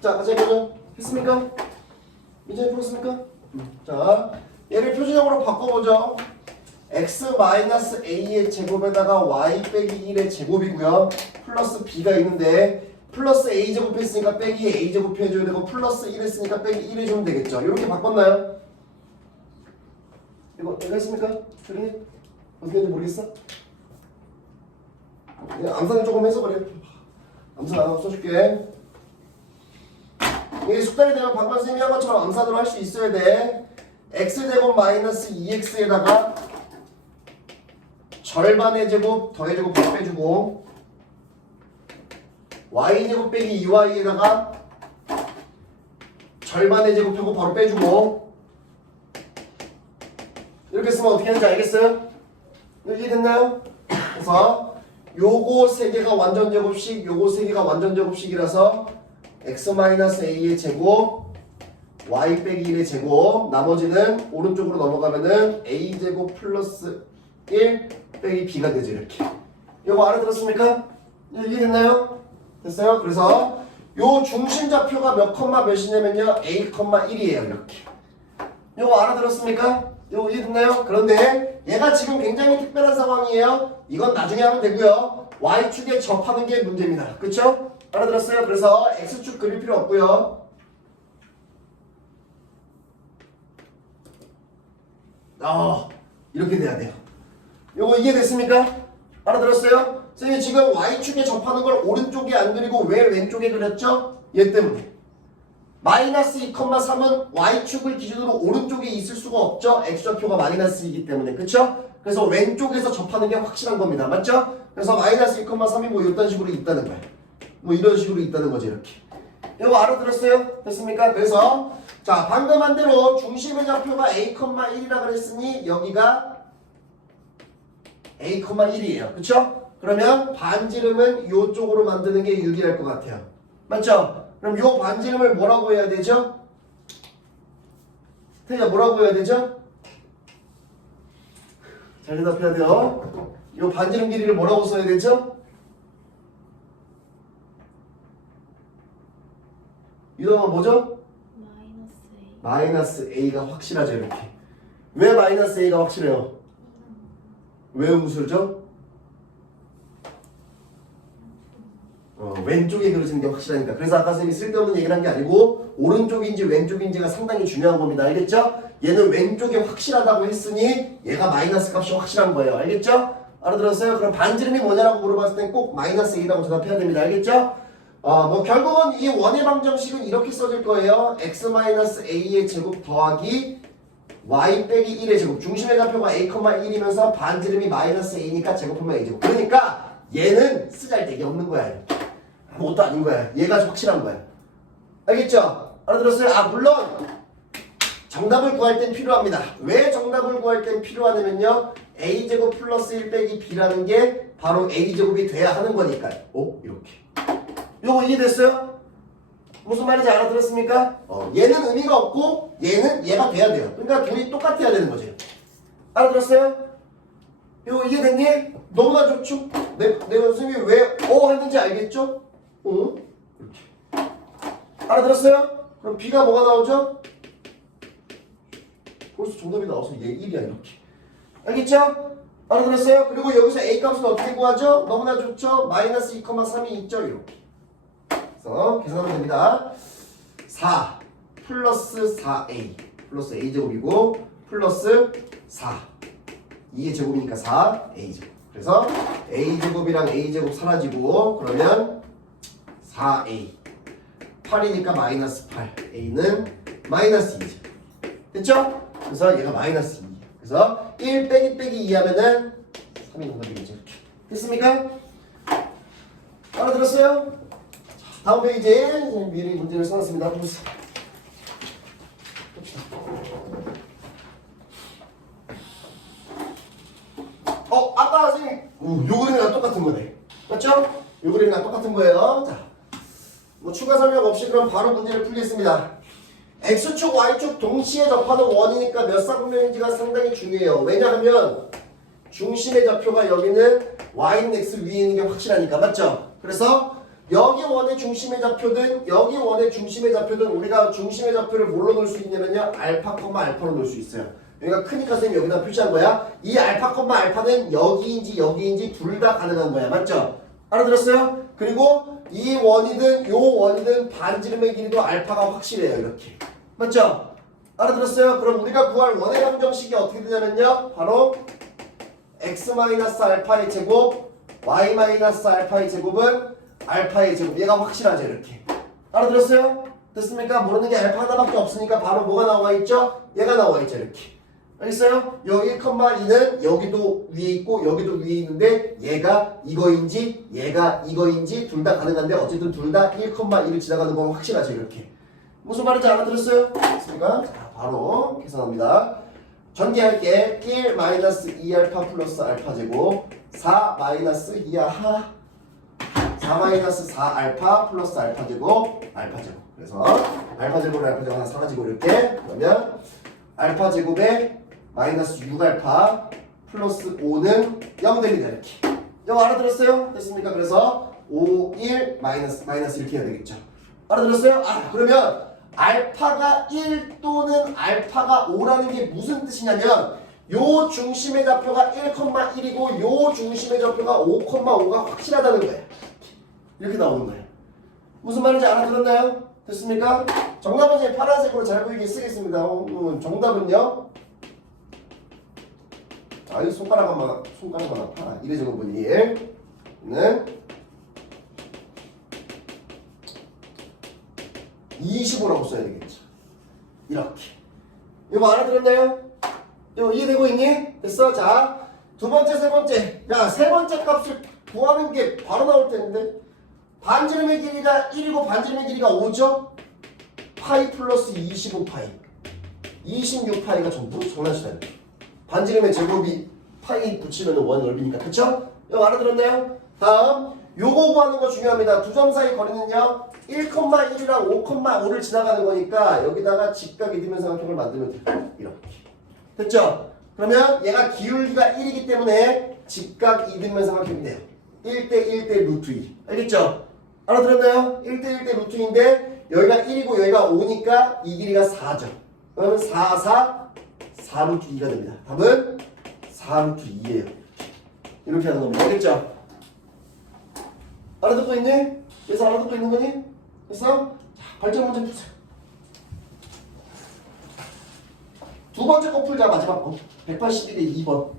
자, 같이 해보죠. 했습니까? 이제 풀었습니까? 자, 얘를 표준형으로 바꿔보죠. x-a의 제곱에다가 y 빼기 1의 제곱이고요. 플러스 b가 있는데 플러스 a 제곱 했으니까 빼기 a 제곱 해줘야 되고 플러스 1 했으니까 빼기 1 해주면 되겠죠. 이렇게 바꿨나요? 이거 했습니까? 그러니? 어떻게 했는지 모르겠어? 암산을 조금 해서 그래. 암산 안 하고 써줄게. 이게 숙달이 되면 방금 선생님이 한 것처럼 암산으로 할 수 있어야 돼. x제곱 마이너스 2x에다가 절반의 제곱 더의 제곱 빼주고 y제곱 빼기 2y에다가 절반의 제곱하고 바로 빼주고 이렇게 쓰면 어떻게 하는지 알겠어요? 이해됐나요? 그래서 요거 3개가 완전 제곱식, 요거 3개가 완전 제곱식이라서 x-a의 제곱 y 빼기 1의 제곱, 나머지는 오른쪽으로 넘어가면은 a제곱 플러스 1 빼기 b가 되죠. 이렇게. 요거 알아들었습니까? 이해됐나요? 됐어요? 그래서 요 중심 좌표가 몇 컴마 몇이냐면요 a, 1이에요. 이렇게. 요거 알아들었습니까? 요거 이해됐나요? 그런데 얘가 지금 굉장히 특별한 상황이에요. 이건 나중에 하면 되고요. y축에 접하는 게 문제입니다. 그쵸? 알아들었어요? 그래서 x축 그릴 필요 없고요. 이렇게 돼야 돼요. 요거 이해됐습니까? 알아들었어요? 선생님 지금 y축에 접하는 걸 오른쪽에 안 그리고 왜 왼쪽에 그렸죠? 얘 때문에. 마이너스 2,3은 y축을 기준으로 오른쪽에 있을 수가 없죠? x좌표가 마이너스이기 때문에. 그쵸? 그래서 왼쪽에서 접하는 게 확실한 겁니다. 맞죠? 그래서 마이너스 2,3이 뭐 이런 식으로 있다는 거야. 뭐 이런 식으로 있다는 거죠. 이렇게. 이거 알아들었어요? 됐습니까? 그래서 자 방금 한 대로 중심의 좌표가 a,1이라 그랬으니 여기가 a,1이에요. 그쵸? 그러면 반지름은 이쪽으로 만드는 게 유리할 것 같아요. 맞죠? 그럼 요 반지름을 뭐라고 해야 되죠? 태희야 뭐라고 해야 되죠? 잘 대답해야 돼요. 요 반지름 길이를 뭐라고 써야 되죠? 이동은 뭐죠? 마이너스 A가 확실하죠. 이렇게. 왜 마이너스 A가 확실해요? 왜 음수죠? 왼쪽에 그려지는 게 확실하니까. 그래서 아까 선생님이 쓸데없는 얘기를 한 게 아니고 오른쪽인지 왼쪽인지가 상당히 중요한 겁니다. 알겠죠? 얘는 왼쪽이 확실하다고 했으니 얘가 마이너스 값이 확실한 거예요. 알겠죠? 알아들었어요? 그럼 반지름이 뭐냐라고 물어봤을 땐 꼭 마이너스 A라고 대답해야 됩니다. 알겠죠? 뭐 결국은 이 원의 방정식은 이렇게 써질 거예요. x-a의 제곱 더하기 y 빼기 1의 제곱. 중심의 좌표가 a,1이면서 반지름이 마이너스 a니까 제곱하면 a 제곱. 그러니까 얘는 쓰잘데기 없는 거야. 아무것도 아닌 거야. 얘가 확실한 거야. 알겠죠? 알아들었어요? 물론 정답을 구할 땐 필요합니다. 왜 정답을 구할 땐 필요하냐면요. a제곱 플러스 1 빼기 b라는 게 바로 a제곱이 돼야 하는 거니까요. 이렇게. 요거 이해됐어요? 무슨 말인지 알아들었습니까? 얘는 의미가 없고 얘는 얘가 돼야 돼요. 그러니까 둘이 똑같아야 되는 거죠. 알아들었어요? 요거 이해됐니? 너무나 좋죠? 내가 선생님이 왜 했는지 알겠죠? 이렇게. 알아들었어요? 그럼 B가 뭐가 나오죠? 벌써 정답이 나와서 얘 1이야 이렇게. 알겠죠? 알아들었어요? 그리고 여기서 A 값은 어떻게 구하죠? 너무나 좋죠? 마이너스 2,3이 있죠? 이렇게. 그래서 계산하면 됩니다. 4 플러스 4A 플러스 A제곱이고 플러스 4 2의 제곱이니까 4A제곱. 그래서 A제곱이랑 A제곱 사라지고 그러면 4A 8이니까 마이너스 8 A는 마이너스 2제곱. 됐죠? 그래서 얘가 마이너스 2. 그래서 1 빼기 빼기 2 하면은 3이 정답이겠죠. 이렇게. 됐습니까? 알아들었어요? 다음 페이지에 미리 문제를 써놨습니다. 보세요. 아까 선생님 요 그림이랑 똑같은 거네. 맞죠? 요 그림이랑 똑같은 거예요. 자, 뭐 추가 설명 없이 그럼 바로 문제를 풀겠습니다. X축, Y축 동시에 접하는 원이니까 몇 사분면인지가 상당히 중요해요. 왜냐하면 중심의 좌표가 여기는 Y는 X 위에 있는 게 확실하니까. 맞죠? 그래서 여기 원의 중심의 좌표든 여기 원의 중심의 좌표든 우리가 중심의 좌표를 뭘로 놓을 수 있냐면요. 알파, 알파로 놓을 수 있어요. 여기가 크니까 선생님 여기다 표시한 거야. 이 알파, 알파는 여기인지 여기인지 둘 다 가능한 거야. 맞죠? 알아들었어요? 그리고 이 원이든 요 원이든 반지름의 길이도 알파가 확실해요. 이렇게. 맞죠? 알아들었어요? 그럼 우리가 구할 원의 방정식이 어떻게 되냐면요. 바로 x-알파의 제곱 y-알파의 제곱은 알파의 제곱. 얘가 확실하죠. 이렇게. 알아들었어요? 됐습니까? 모르는 게 알파 하나밖에 없으니까 바로 뭐가 나와 있죠? 얘가 나와 있죠. 이렇게. 알겠어요? 여기 1,2는 여기도 위에 있고 여기도 위에 있는데 얘가 이거인지 얘가 이거인지 둘 다 가능한데 어쨌든 둘 다 1,1을 지나가는 건 확실하죠. 이렇게. 무슨 말인지 알아들었어요? 됐습니까? 자, 바로 계산합니다. 전개할게. 1 마이너스 2알파 플러스 알파 제곱 4 마이너스 2알파 4 마이너스 4알파 플러스 알파 제곱 알파 제곱. 그래서 알파 제곱을 알파 제곱 하나 사가지고 이렇게 그러면 알파 제곱에 마이너스 6알파 플러스 5는 0 됩니다. 이렇게. 이거 알아들었어요? 됐습니까? 그래서 5, 1 마이너스 이렇게 해야 되겠죠. 알아들었어요? 그러면 알파가 1 또는 알파가 5라는 게 무슨 뜻이냐면 요 중심의 좌표가 1,1이고 요 중심의 좌표가 5,5가 확실하다는 거예요. 이렇게 나오는 거예요. 무슨 말인지 알아들었나요? 됐습니까? 정답은 이제 파란색으로 잘 보이게 쓰겠습니다. 정답은요. 이 손가락 하나 파라. 이래 적어보니 1는 25라고 써야 되겠죠. 이렇게. 이거 알아들었나요? 이거 이해되고 있니? 됐어? 자, 두 번째, 세 번째. 야, 세 번째 값을 구하는 게 바로 나올 텐데. 반지름의 길이가 1이고 반지름의 길이가 5죠? 파이 플러스 25파이. 26파이가 전부 장난치다. 반지름의 제곱이 파이 붙이면 원 넓이니까. 그쵸? 이거 알아들었나요? 다음. 요거 구하는 거 중요합니다. 두 점 사이 거리는요 1,1이랑 5,5를 지나가는 거니까 여기다가 직각 이등변삼각형을 만들면 돼요. 이렇게 됐죠? 그러면 얘가 기울기가 1이기 때문에 직각 이등변삼각형이 돼요. 1대 1대 루트 2 알겠죠? 알아들었나요? 1대 1대 루트 2인데 여기가 1이고 여기가 5니까 이 길이가 4죠. 그러면 4 루트 2가 됩니다. 답은 4 루트 2예요. 이렇게 하는 겁니다. 알겠죠? 알아듣고 있니? 그래서 알아듣고 있는 거니? 됐어? 자, 발전 문제 푸세요. 두 번째 거 풀자. 마지막 거 182대 2번.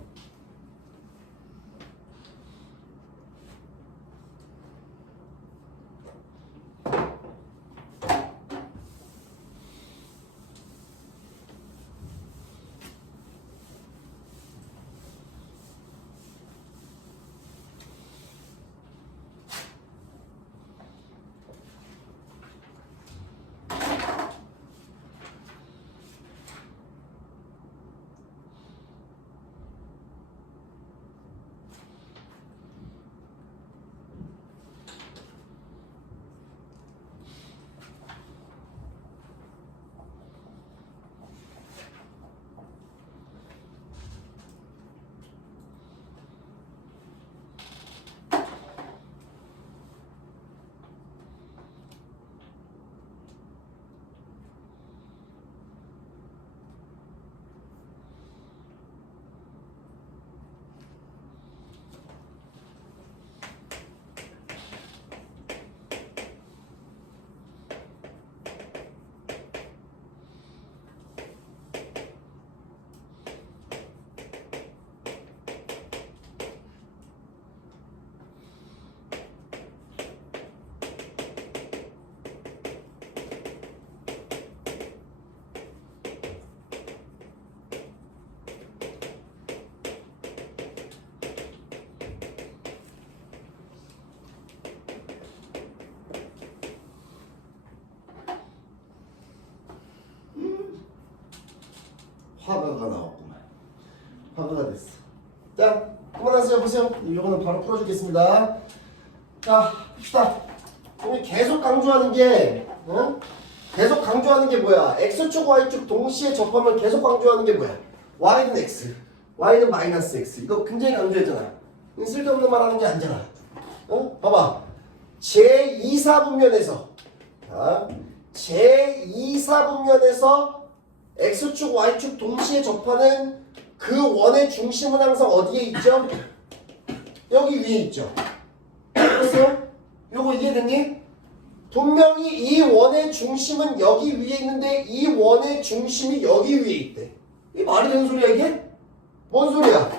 화가가 나왔구만. 화가가 됐어. 자, 그만하세요. 보세요. 이거는 바로 풀어주겠습니다. 자, 봅시다. 오늘 계속 강조하는 게, 계속 강조하는 게 뭐야? X축, Y축 동시에 접하면 계속 강조하는 게 뭐야? Y는 X, Y는 마이너스 X. 이거 굉장히 강조했잖아. 쓸데없는 말 하는 게 아니잖아. 봐봐. 제2사분면에서, 자, 제2사분면에서 X축, Y축 동시에 접하는 그 원의 중심은 항상 어디에 있죠? 여기 위에 있죠. 알았어? 요거 이해됐니? 분명히 이 원의 중심은 여기 위에 있는데 이 원의 중심이 여기 위에 있대. 이 말이 되는 소리야 이게? 뭔 소리야?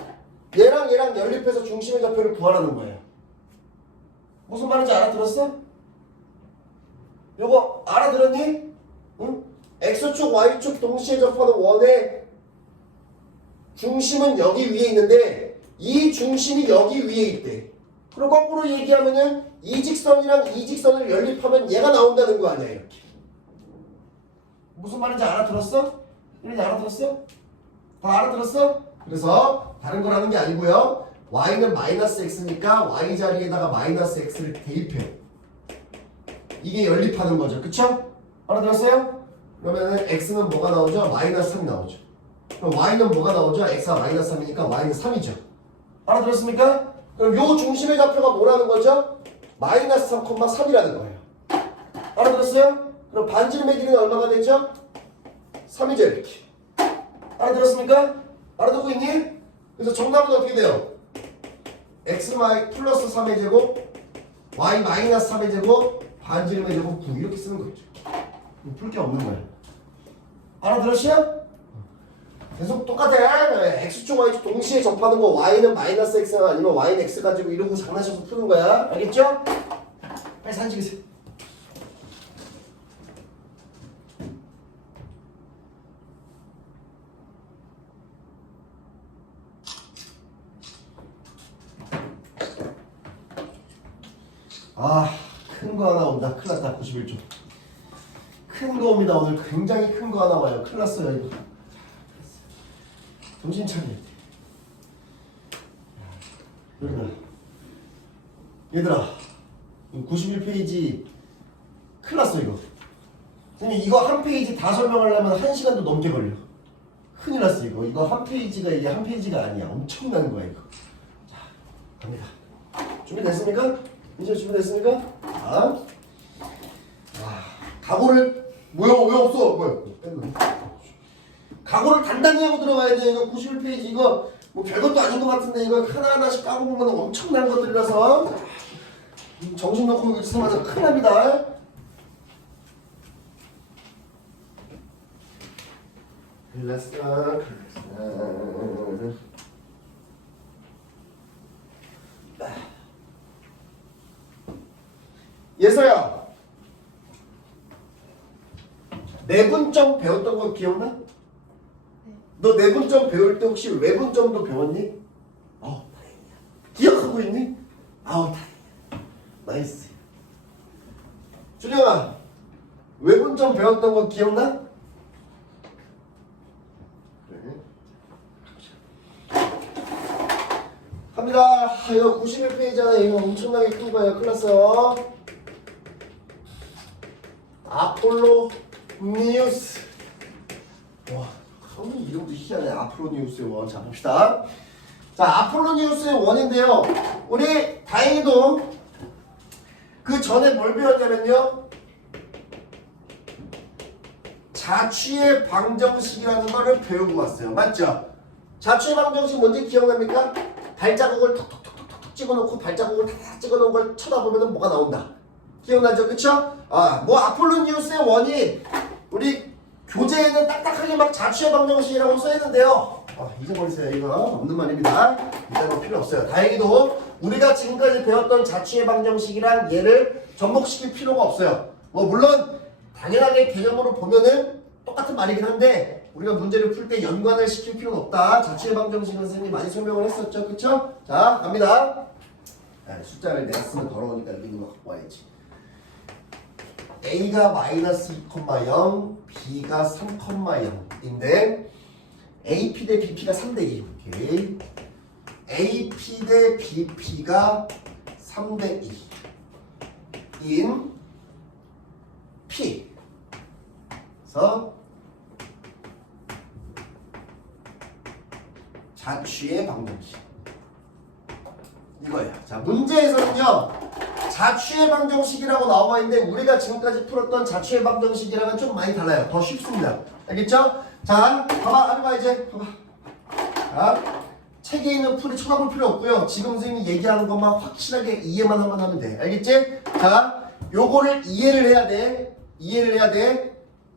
얘랑 얘랑 연립해서 중심의 좌표를 구하라는 거예요. 무슨 말인지 알아들었어? 요거 알아들었니? 응? X축, Y축 동시에 접하는 원의 중심은 여기 위에 있는데 이 중심이 여기 위에 있대. 그리고 거꾸로 얘기하면은 이 직선이랑 이 직선을 연립하면 얘가 나온다는 거 아니야 이렇게. 무슨 말인지 알아들었어? 이런지 알아들었어? 다 알아들었어? 그래서 다른 거라는 게 아니고요. y는 마이너스 x니까 y 자리에다가 마이너스 x를 대입해. 이게 연립하는 거죠. 그쵸? 알아들었어요? 그러면은 x는 뭐가 나오죠? 마이너스 3이 나오죠. 그럼 y는 뭐가 나오죠? x가 마이너스 3이니까 y는 3이죠. 알아들었습니까? 그럼 요 중심의 좌표가 뭐라는 거죠? 마이너스 3,3이라는 거예요. 알아들었어요? 그럼 반지름의 길이는 얼마가 되죠? 3이죠 이렇게. 알아들었습니까? 알아듣고 있니? 그래서 정답은 어떻게 돼요? x 플러스 3의 제곱 y 마이너스 3의 제곱 반지름의 제곱 9 이렇게 쓰는 거죠. 풀 게 없는 거예요. 알아들었어요? 계속 똑같아. x축 y축 동시에 접하는 거 y는 마이너스 x가 아니면 y는 x 가지고 이러고 장난쳐서 푸는 거야. 알겠죠? 빨리 사진 찍으세요. 아, 큰 거 하나 온다. 큰일 났다. 91조. 큰 거 옵니다. 오늘 굉장히 큰 거 하나 와요. 큰일 났어요, 이거. 정신 차려야 돼. 얘들아, 91페이지 큰일 났어, 이거. 선생님, 이거 한 페이지 다 설명하려면 1시간도 넘게 걸려. 큰일 났어, 이거. 이거 한 페이지가 이게 한 페이지가 아니야. 엄청난 거야, 이거. 자, 갑니다. 준비됐습니까? 이제 준비됐습니까? 자, 각오를 왜 없어? 뭐야? 각오를 단단히 하고 들어가야 돼. 이거 91페이지 이거 뭐 별것도 아닌 것 같은데 이거 하나하나씩 까고 보면 엄청난 것들이라서 정신 놓고 있으면 큰일 납니다. 큰일 났어. 예서야, 내분점 배웠던 거 기억나? 네. 너 내분점 배울 때 혹시 외분점도 배웠니? 다행이야. 기억하고 있니? 다행이야. 나이스. 준영아, 외분점 배웠던 거 기억나? 그래. 갑니다. 이거 91페이지잖아. 이거 엄청나게 큰 거예요. 큰일 났어요. 아폴로 뉴스. 와, 이름도 희한해. 아폴로 뉴스의 원. 자, 봅시다. 자, 아폴로 뉴스의 원인데요. 우리 다행히도 그 전에 뭘 배웠냐면요. 자취의 방정식이라는 거를 배우고 왔어요. 맞죠? 자취의 방정식 뭔지 기억납니까? 발자국을 톡톡톡톡 찍어놓고 발자국을 탁 찍어놓은 걸 쳐다보면 뭐가 나온다. 기억나죠? 그쵸? 뭐 아폴로 뉴스의 원이 우리 교재에는 딱딱하게 막 자취의 방정식이라고 써있는데요. 잊어버리세요. 이거 없는 말입니다. 일단 뭐 필요 없어요. 다행히도 우리가 지금까지 배웠던 자취의 방정식이란 얘를 접목시킬 필요가 없어요. 뭐 물론 당연하게 개념으로 보면은 똑같은 말이긴 한데 우리가 문제를 풀 때 연관을 시킬 필요는 없다. 자취의 방정식은 선생님이 많이 설명을 했었죠. 그쵸? 자, 갑니다. 숫자를 내가 쓰면 더러우니까 여기 있는 거 갖고 와야지. A가 마이너스 2,0, B가 3,0인데 AP 대 BP가 3대 2. 오케이. AP 대 BP가 3대 2인 P. 그래서 자취의 방정식. 이거예요. 자, 문제에서는요. 자취의 방정식이라고 나와 있는데 우리가 지금까지 풀었던 자취의 방정식이랑은 좀 많이 달라요. 더 쉽습니다. 알겠죠? 자, 봐봐. 이제 봐봐. 자, 책에 있는 풀이 쳐다볼 필요 없고요. 지금 선생님이 얘기하는 것만 확실하게 이해만 하면 돼. 알겠지? 자, 요거를 이해를 해야 돼.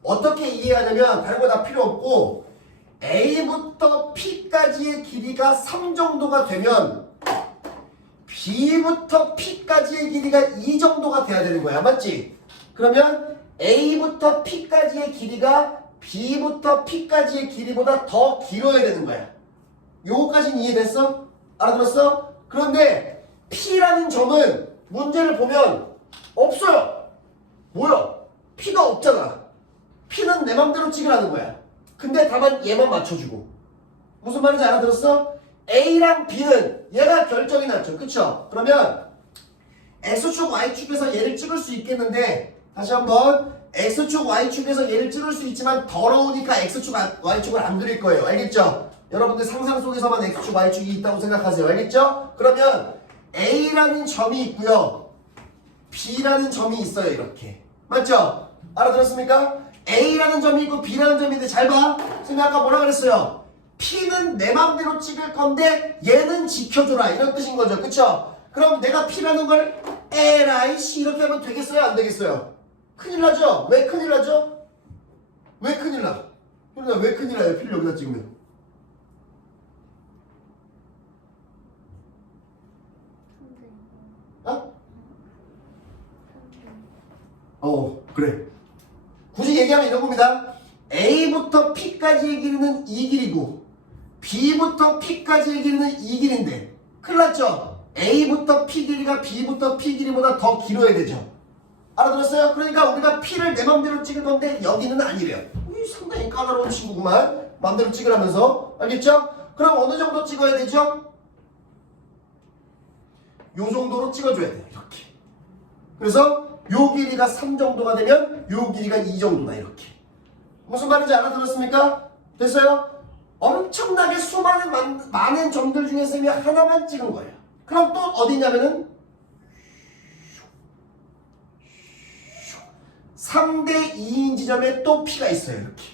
어떻게 이해하냐면 다른 거 다 필요 없고 A부터 P까지의 길이가 3 정도가 되면 B부터 P까지의 길이가 2 정도가 돼야 되는 거야. 맞지? 그러면 A부터 P까지의 길이가 B부터 P까지의 길이보다 더 길어야 되는 거야. 요거까지는 이해됐어? 알아들었어? 그런데 P라는 점은 문제를 보면 없어요. 뭐야? P가 없잖아. P는 내 맘대로 찍으라는 거야. 근데 다만 얘만 맞춰주고. 무슨 말인지 알아들었어? A랑 B는 얘가 결정이 났죠. 그쵸? 그러면 X축, Y축에서 얘를 찍을 수 있겠는데 다시 한번 X축, Y축에서 얘를 찍을 수 있지만 더러우니까 X축, Y축을 안 그릴 거예요. 알겠죠? 여러분들 상상 속에서만 X축, Y축이 있다고 생각하세요. 알겠죠? 그러면 A라는 점이 있고요. B라는 점이 있어요. 이렇게. 맞죠? 알아들었습니까? A라는 점이 있고 B라는 점이 있는데 잘 봐. 선생님 아까 뭐라 그랬어요? P는 내 맘대로 찍을 건데 얘는 지켜줘라. 이런 뜻인 거죠. 그쵸? 그럼 내가 P라는 걸 LIC 이렇게 하면 되겠어요? 안 되겠어요? 큰일 나죠? 왜 큰일 나죠? 왜 큰일 나? 그러나 왜 큰일 나요? P를 여기다 찍으면. 그래. 굳이 얘기하면 이런 겁니다. A부터 P까지의 길이는 이 길이고 B부터 P까지의 길이는 이 길인데 큰일 났죠? A부터 P 길이가 B부터 P 길이보다 더 길어야 되죠. 알아들었어요? 그러니까 우리가 P를 내 맘대로 찍을 건데 여기는 아니래요. 상당히 까다로운 친구구만. 맘대로 찍으라면서. 알겠죠? 그럼 어느 정도 찍어야 되죠? 요 정도로 찍어줘야 돼요. 이렇게. 그래서 요 길이가 3 정도가 되면 요 길이가 2 정도다. 이렇게. 무슨 말인지 알아들었습니까? 됐어요? 엄청나게 수많은 많은 점들 중에 쌤이 하나만 찍은 거예요. 그럼 또 어디냐면은 3대 2인 지점에 또 P가 있어요. 이렇게.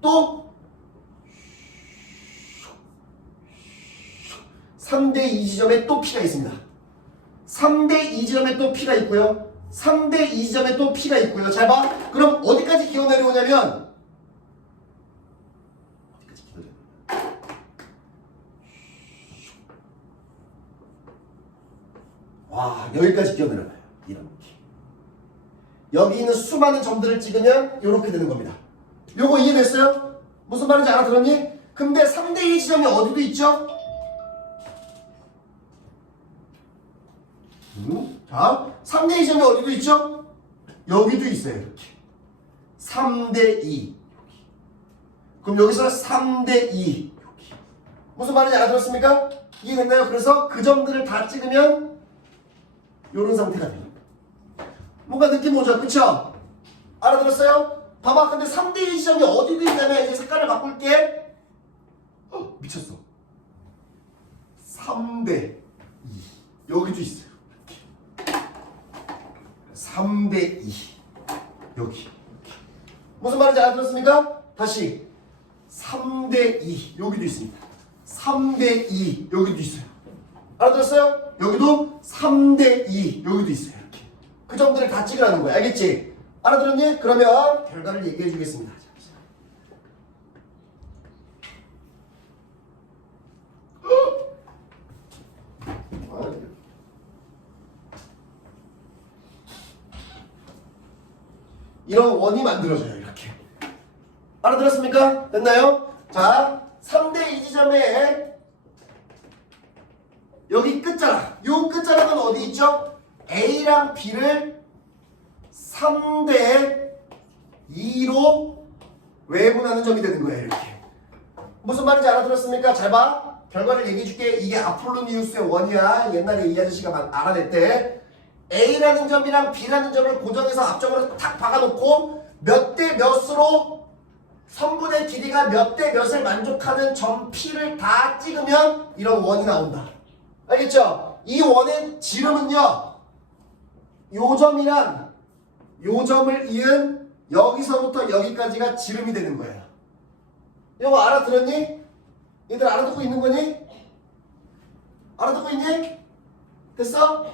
또 3대 2 지점에 또 P가 있습니다. 3대 2 지점에 또 P가 있고요. 3대 2 지점에 또 P가 있고요. 잘 봐. 그럼 어디까지 기어 내려오냐면 와, 여기까지 기어 내려가요. 이렇게. 여기 있는 수많은 점들을 찍으면 이렇게 되는 겁니다. 요거 이해됐어요? 무슨 말인지 알아들었니? 근데 3대 2 지점이 어디도 있죠? 자, 3대 2 지점이 어디도 있죠? 여기도 있어요. 이렇게. 3대 2. 그럼 여기서 3대 2. 여기. 무슨 말인지 알아들었습니까? 이해됐나요? 그래서 그 점들을 다 찍으면 이런 상태가 돼요. 뭔가 느낌 오죠? 그쵸? 알아들었어요? 봐봐. 근데 3대 2 지점이 어디도 있냐면 이제 색깔을 바꿀게. 미쳤어. 3대 2. 여기도 있어요. 이렇게. 3대 2. 여기. 무슨 말인지 알아들었습니까? 다시. 3대 2. 여기도 있습니다. 3대 2. 여기도 있어요. 알아들었어요? 여기도 3대 2. 여기도 있어요. 이렇게. 그 점들을 다 찍으라는 거야. 알겠지? 알아들었니? 그러면 결과를 얘기해 주겠습니다. 이런 원이 만들어져요. 이렇게. 알아들었습니까? 됐나요? 자, 3대 2 지점에 여기 끝자락. 요 끝자락은 어디 있죠? A랑 B를 3대 2로 외분하는 점이 되는 거예요. 이렇게. 무슨 말인지 알아들었습니까? 잘 봐. 결과를 얘기해 줄게. 이게 아폴로니우스의 원이야. 옛날에 이 아저씨가 알아냈대. A라는 점이랑 B라는 점을 고정해서 앞쪽으로 탁 박아놓고 몇 대 몇으로 선분의 길이가 몇 대 몇을 만족하는 점 P를 다 찍으면 이런 원이 나온다. 알겠죠? 이 원의 지름은요. 요 점이랑 요 점을 이은 여기서부터 여기까지가 지름이 되는 거예요. 이거 알아들었니? 얘들 알아듣고 있는 거니? 알아듣고 있니? 됐어?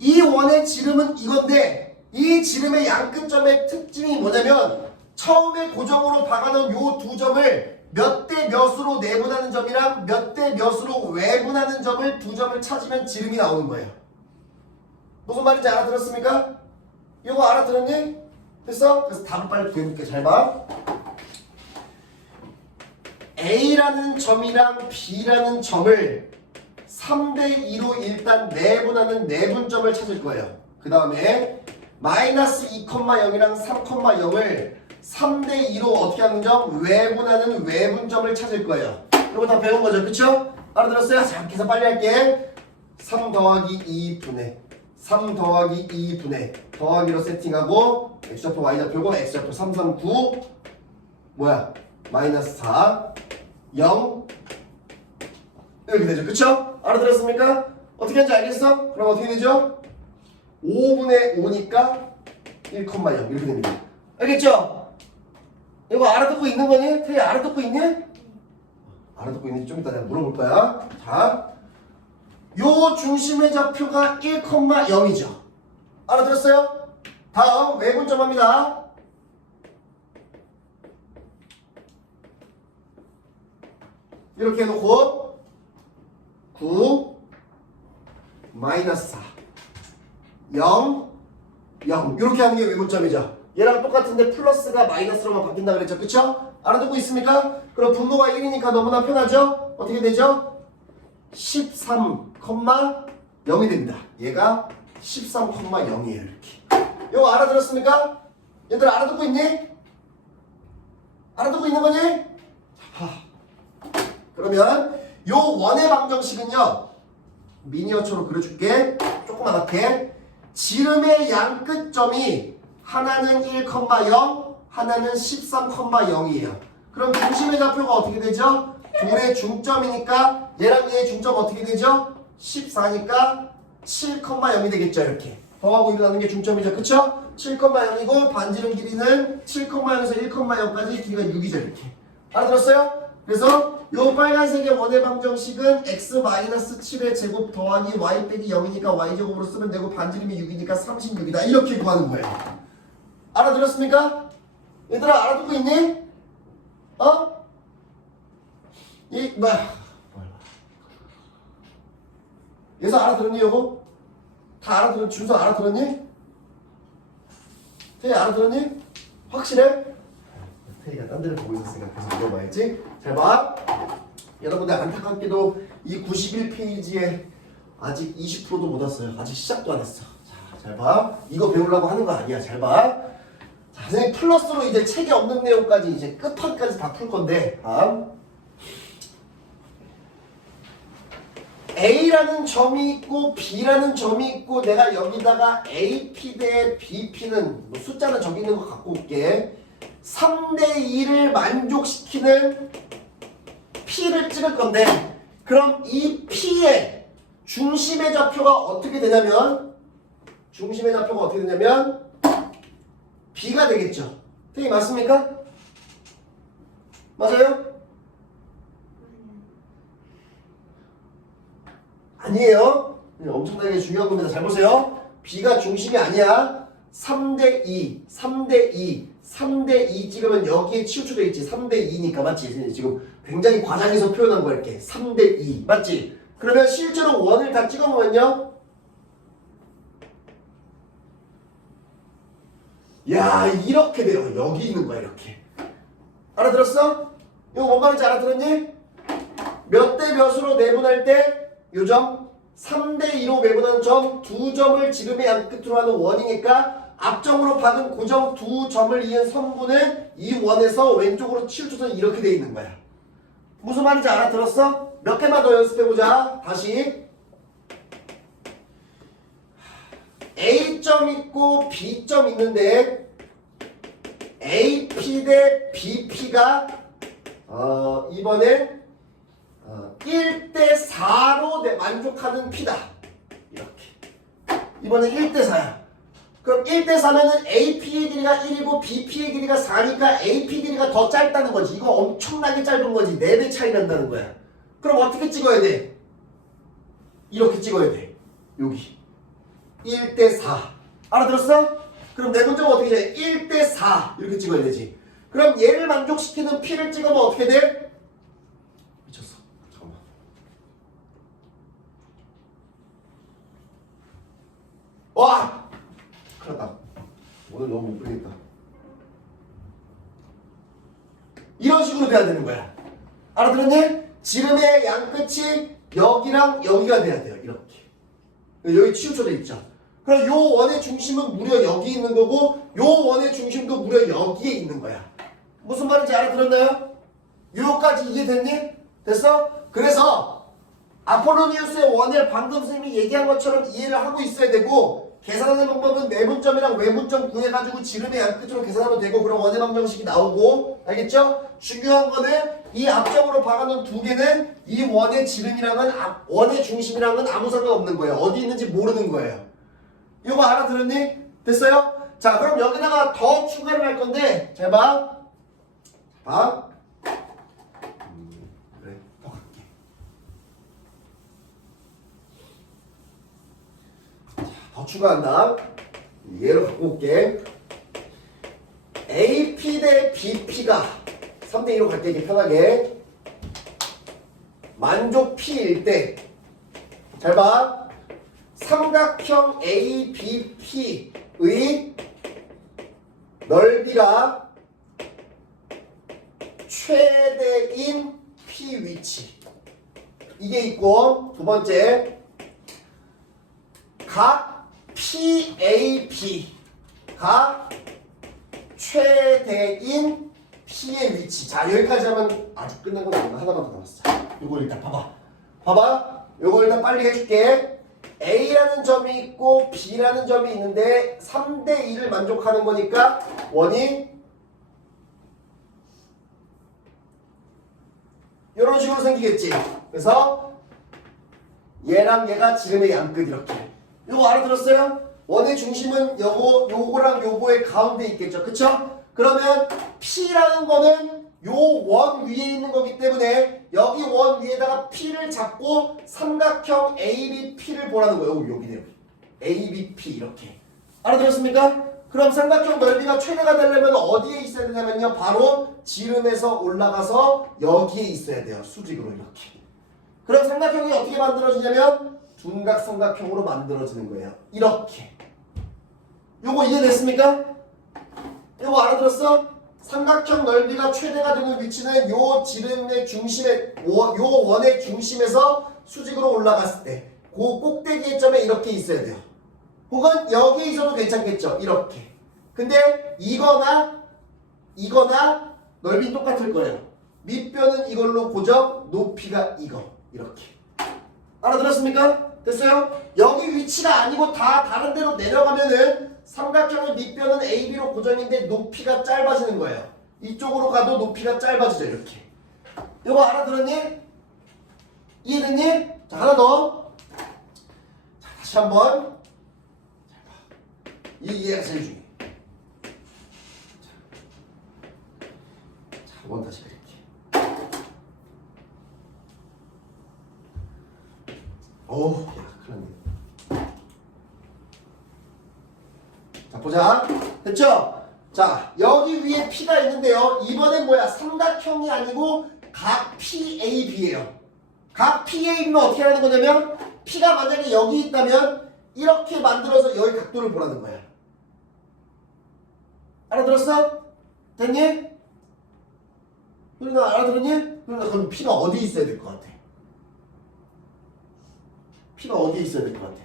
이 원의 지름은 이건데 이 지름의 양끝점의 특징이 뭐냐면 처음에 고정으로 박아놓은 요 두 점을 몇 대 몇으로 내분하는 점이랑 몇 대 몇으로 외분하는 점을 두 점을 찾으면 지름이 나오는 거예요. 무슨 말인지 알아들었습니까? 이거 알아들었니? 됐어? 그래서 답을 빨리 구해볼게. 잘 봐. A라는 점이랑 B라는 점을 3대 2로 일단 내분하는 내분점을 찾을 거예요. 그 다음에 마이너스 2,0이랑 3,0을 3대 2로 어떻게 하는 점? 외분하는 외분점을 찾을 거예요. 이거 다 배운 거죠, 그쵸? 알아들었어요? 자, 계산 빨리 할게. 3 더하기 2분의 3 더하기 2분의 더하기로 세팅하고 x좌표 y좌표고 x좌표 3, 3, 9 뭐야? 마이너스 4 0 이렇게 되죠, 그쵸? 알아들었습니까? 어떻게 하는지 알겠어? 그럼 어떻게 되죠? 5분의 5니까 1,0 이렇게 됩니다. 알겠죠? 이거 알아듣고 있는 거니? 태희 알아듣고 있니? 알아듣고 있는지 좀 이따 내가 물어볼 거야. 자, 요 중심의 좌표가 1,0이죠. 알아들었어요? 다음 외분점 합니다. 이렇게 해놓고 9 마이너스 4 0 0 이렇게 하는 게 외분점이죠. 얘랑 똑같은데 플러스가 마이너스로만 바뀐다 그랬죠, 그쵸? 알아듣고 있습니까? 그럼 분모가 1이니까 너무나 편하죠? 어떻게 되죠? 13,0이 됩니다. 얘가 13,0이에요. 이렇게. 이거 알아들었습니까? 얘들 알아듣고 있니? 알아듣고 있는 거니? 그러면 요 원의 방정식은요, 미니어처로 그려줄게. 조그맣게. 지름의 양 끝점이 하나는 1,0, 하나는 13,0이에요. 그럼 중심의 좌표가 어떻게 되죠? 둘의 중점이니까 얘랑 얘의 중점 어떻게 되죠? 14니까 7,0이 되겠죠. 이렇게 더하고 일어나는 게 중점이죠, 그쵸? 7,0이고 반지름 길이는 7,0에서 1,0까지 길이가 6이죠. 이렇게 알아들었어요? 그래서 요 빨간색의 원의 방정식은 x-7의 제곱 더하기 y 빼기 0이니까 y제곱으로 쓰면 되고 반지름이 6이니까 36이다. 이렇게 구하는 거예요. 알아들었습니까? 얘들아 알아듣고 있니? 어? 얘서 알아들었니 요거? 다 알아들었니? 준서 알아들었니? 태희 알아들었니? 확실해? 태희가 딴 데를 보고 있었으니까 계속 물어봐야지. 잘 봐. 여러분들 안타깝게도 이 91페이지에 아직 20%도 못 왔어요. 아직 시작도 안 했어. 자, 잘 봐. 이거 배우려고 하는 거 아니야. 잘 봐. 자, 선생님 플러스로 이제 책에 없는 내용까지 이제 끝판까지 다 풀 건데, A라는 점이 있고 B라는 점이 있고 내가 여기다가 AP 대 BP는 뭐 숫자는 저기 있는 거 갖고 올게. 3대 2를 만족시키는 P를 찍을 건데, 그럼 이 P의 중심의 좌표가 어떻게 되냐면 B가 되겠죠. 되게 맞습니까? 맞아요? 아니에요. 엄청나게 중요한 겁니다. 잘 보세요. B가 중심이 아니야. 3대2 찍으면 여기에 치우쳐져 있지. 3대2니까 맞지? 지금 굉장히 과장해서 표현한 거 이렇게 3대2 맞지? 그러면 실제로 원을 다 찍어놓으면요, 야 이렇게 돼요. 여기 있는 거야. 이렇게. 알아들었어? 이거 뭔 말인지 알아들었니? 몇 대 몇으로 내분할 때 요점 3대2로 매분하는 점 두 점을 지름의 양 끝으로 하는 원이니까 앞점으로 박은 고정 두 점을 이은 선분은 이 원에서 왼쪽으로 치우쳐서 이렇게 돼 있는 거야. 무슨 말인지 알아들었어? 몇 개만 더 연습해보자. 다시 A점 있고 B점 있는데 AP 대 BP가 이번엔 1대4로 만족하는 P다. 이렇게. 이번엔 1대4야. 그럼 1대4면은 AP의 길이가 1이고 BP의 길이가 4니까 AP 길이가 더 짧다는 거지. 이거 엄청나게 짧은 거지. 4배 차이 난다는 거야. 그럼 어떻게 찍어야 돼? 이렇게 찍어야 돼. 여기. 1대4. 알아들었어? 그럼 내 문제가 어떻게 돼? 1대4. 이렇게 찍어야 되지. 그럼 얘를 만족시키는 P를 찍으면 어떻게 돼? 미쳤어. 잠깐만. 와! 큰일 났다. 오늘 너무 못 풀겠다. 이런 식으로 돼야 되는 거야. 알아들었니? 지름의 양 끝이 여기랑 여기가 돼야 돼요. 이렇게. 여기 치우쳐져 있죠. 그럼 요 원의 중심은 무려 여기 있는 거고 요 원의 중심도 무려 여기에 있는 거야. 무슨 말인지 알아들었나요? 요까지 이해됐니? 됐어? 그래서 아폴로니우스의 원을 방금 선생님이 얘기한 것처럼 이해를 하고 있어야 되고 계산하는 방법은 내분점이랑 외분점 구해가지고 지름의 양끝으로 계산하면 되고 그럼 원의 방정식이 나오고 알겠죠? 중요한 거는 이 앞점으로 박아놓은 두 개는 이 원의 지름이랑은 원의 중심이랑은 아무 상관없는 거예요. 어디 있는지 모르는 거예요. 이거 알아들었니? 됐어요? 자 그럼 여기다가 더 추가를 할 건데 잘 봐. 봐. 그래 더 갈게. 자, 더 추가한다. 얘로 갖고 올게. AP 대 BP가 3대 2로 갈게 이게 편하게. 만족 P일 때 잘 봐. 삼각형 ABP의 넓이가 최대인 P 위치 이게 있고 두 번째 각 PAB가 최대인 P의 위치. 자 여기까지 하면 아직 끝난 건 아니고 하나만 더 남았어. 이거 일단 봐봐. 이거 일단 빨리 해줄게. A라는 점이 있고 B라는 점이 있는데 3대 2를 만족하는 거니까 원이 이런 식으로 생기겠지. 그래서 얘랑 얘가 지름의 양끝 이렇게. 이거 알아들었어요? 원의 중심은 요거랑 요거의 가운데 있겠죠. 그쵸? 그러면 P라는 거는 요 원 위에 있는 거기 때문에 여기 원 위에다가 P를 잡고 삼각형 ABP를 보라는 거예요. 여기네요. ABP 이렇게. 알아들었습니까? 그럼 삼각형 넓이가 최대가 되려면 어디에 있어야 되냐면요. 바로 지름에서 올라가서 여기에 있어야 돼요. 수직으로 이렇게. 그럼 삼각형이 어떻게 만들어지냐면 둔각 삼각형으로 만들어지는 거예요. 이렇게. 요거 이해됐습니까? 요거 알아들었어? 삼각형 넓이가 최대가 되는 위치는 요 지름의 중심에 요 원의 중심에서 수직으로 올라갔을 때 그 꼭대기의 점에 이렇게 있어야 돼요. 혹은 여기에 있어도 괜찮겠죠. 이렇게. 근데 이거나 넓이 똑같을 거예요. 밑변은 이걸로 고정, 높이가 이거 이렇게. 알아들었습니까? 됐어요? 여기 위치가 아니고 다 다른 데로 내려가면은 삼각형의 밑변은 AB로 고정인데 높이가 짧아지는 거예요. 이쪽으로 가도 높이가 짧아지죠. 이렇게. 이거 알아들었니? 이해됐니? 자 하나 더. 자 다시 한번. 이 이해가 제일 중요해. 자 한번 다시 그릴게. 어우 야 큰일 났네. 자 보자. 됐죠? 자 여기 위에 P가 있는데요. 이번엔 뭐야? 삼각형이 아니고 각 PAB예요. 각 PAB는 어떻게 하는 거냐면 P가 만약에 여기 있다면 이렇게 만들어서 여기 각도를 보라는 거야. 알아들었어? 됐니? 그러나 알아들었니? 그러나 그럼 P가 어디 있어야 될 것 같아? P가 어디에 있어야 될 것 같아?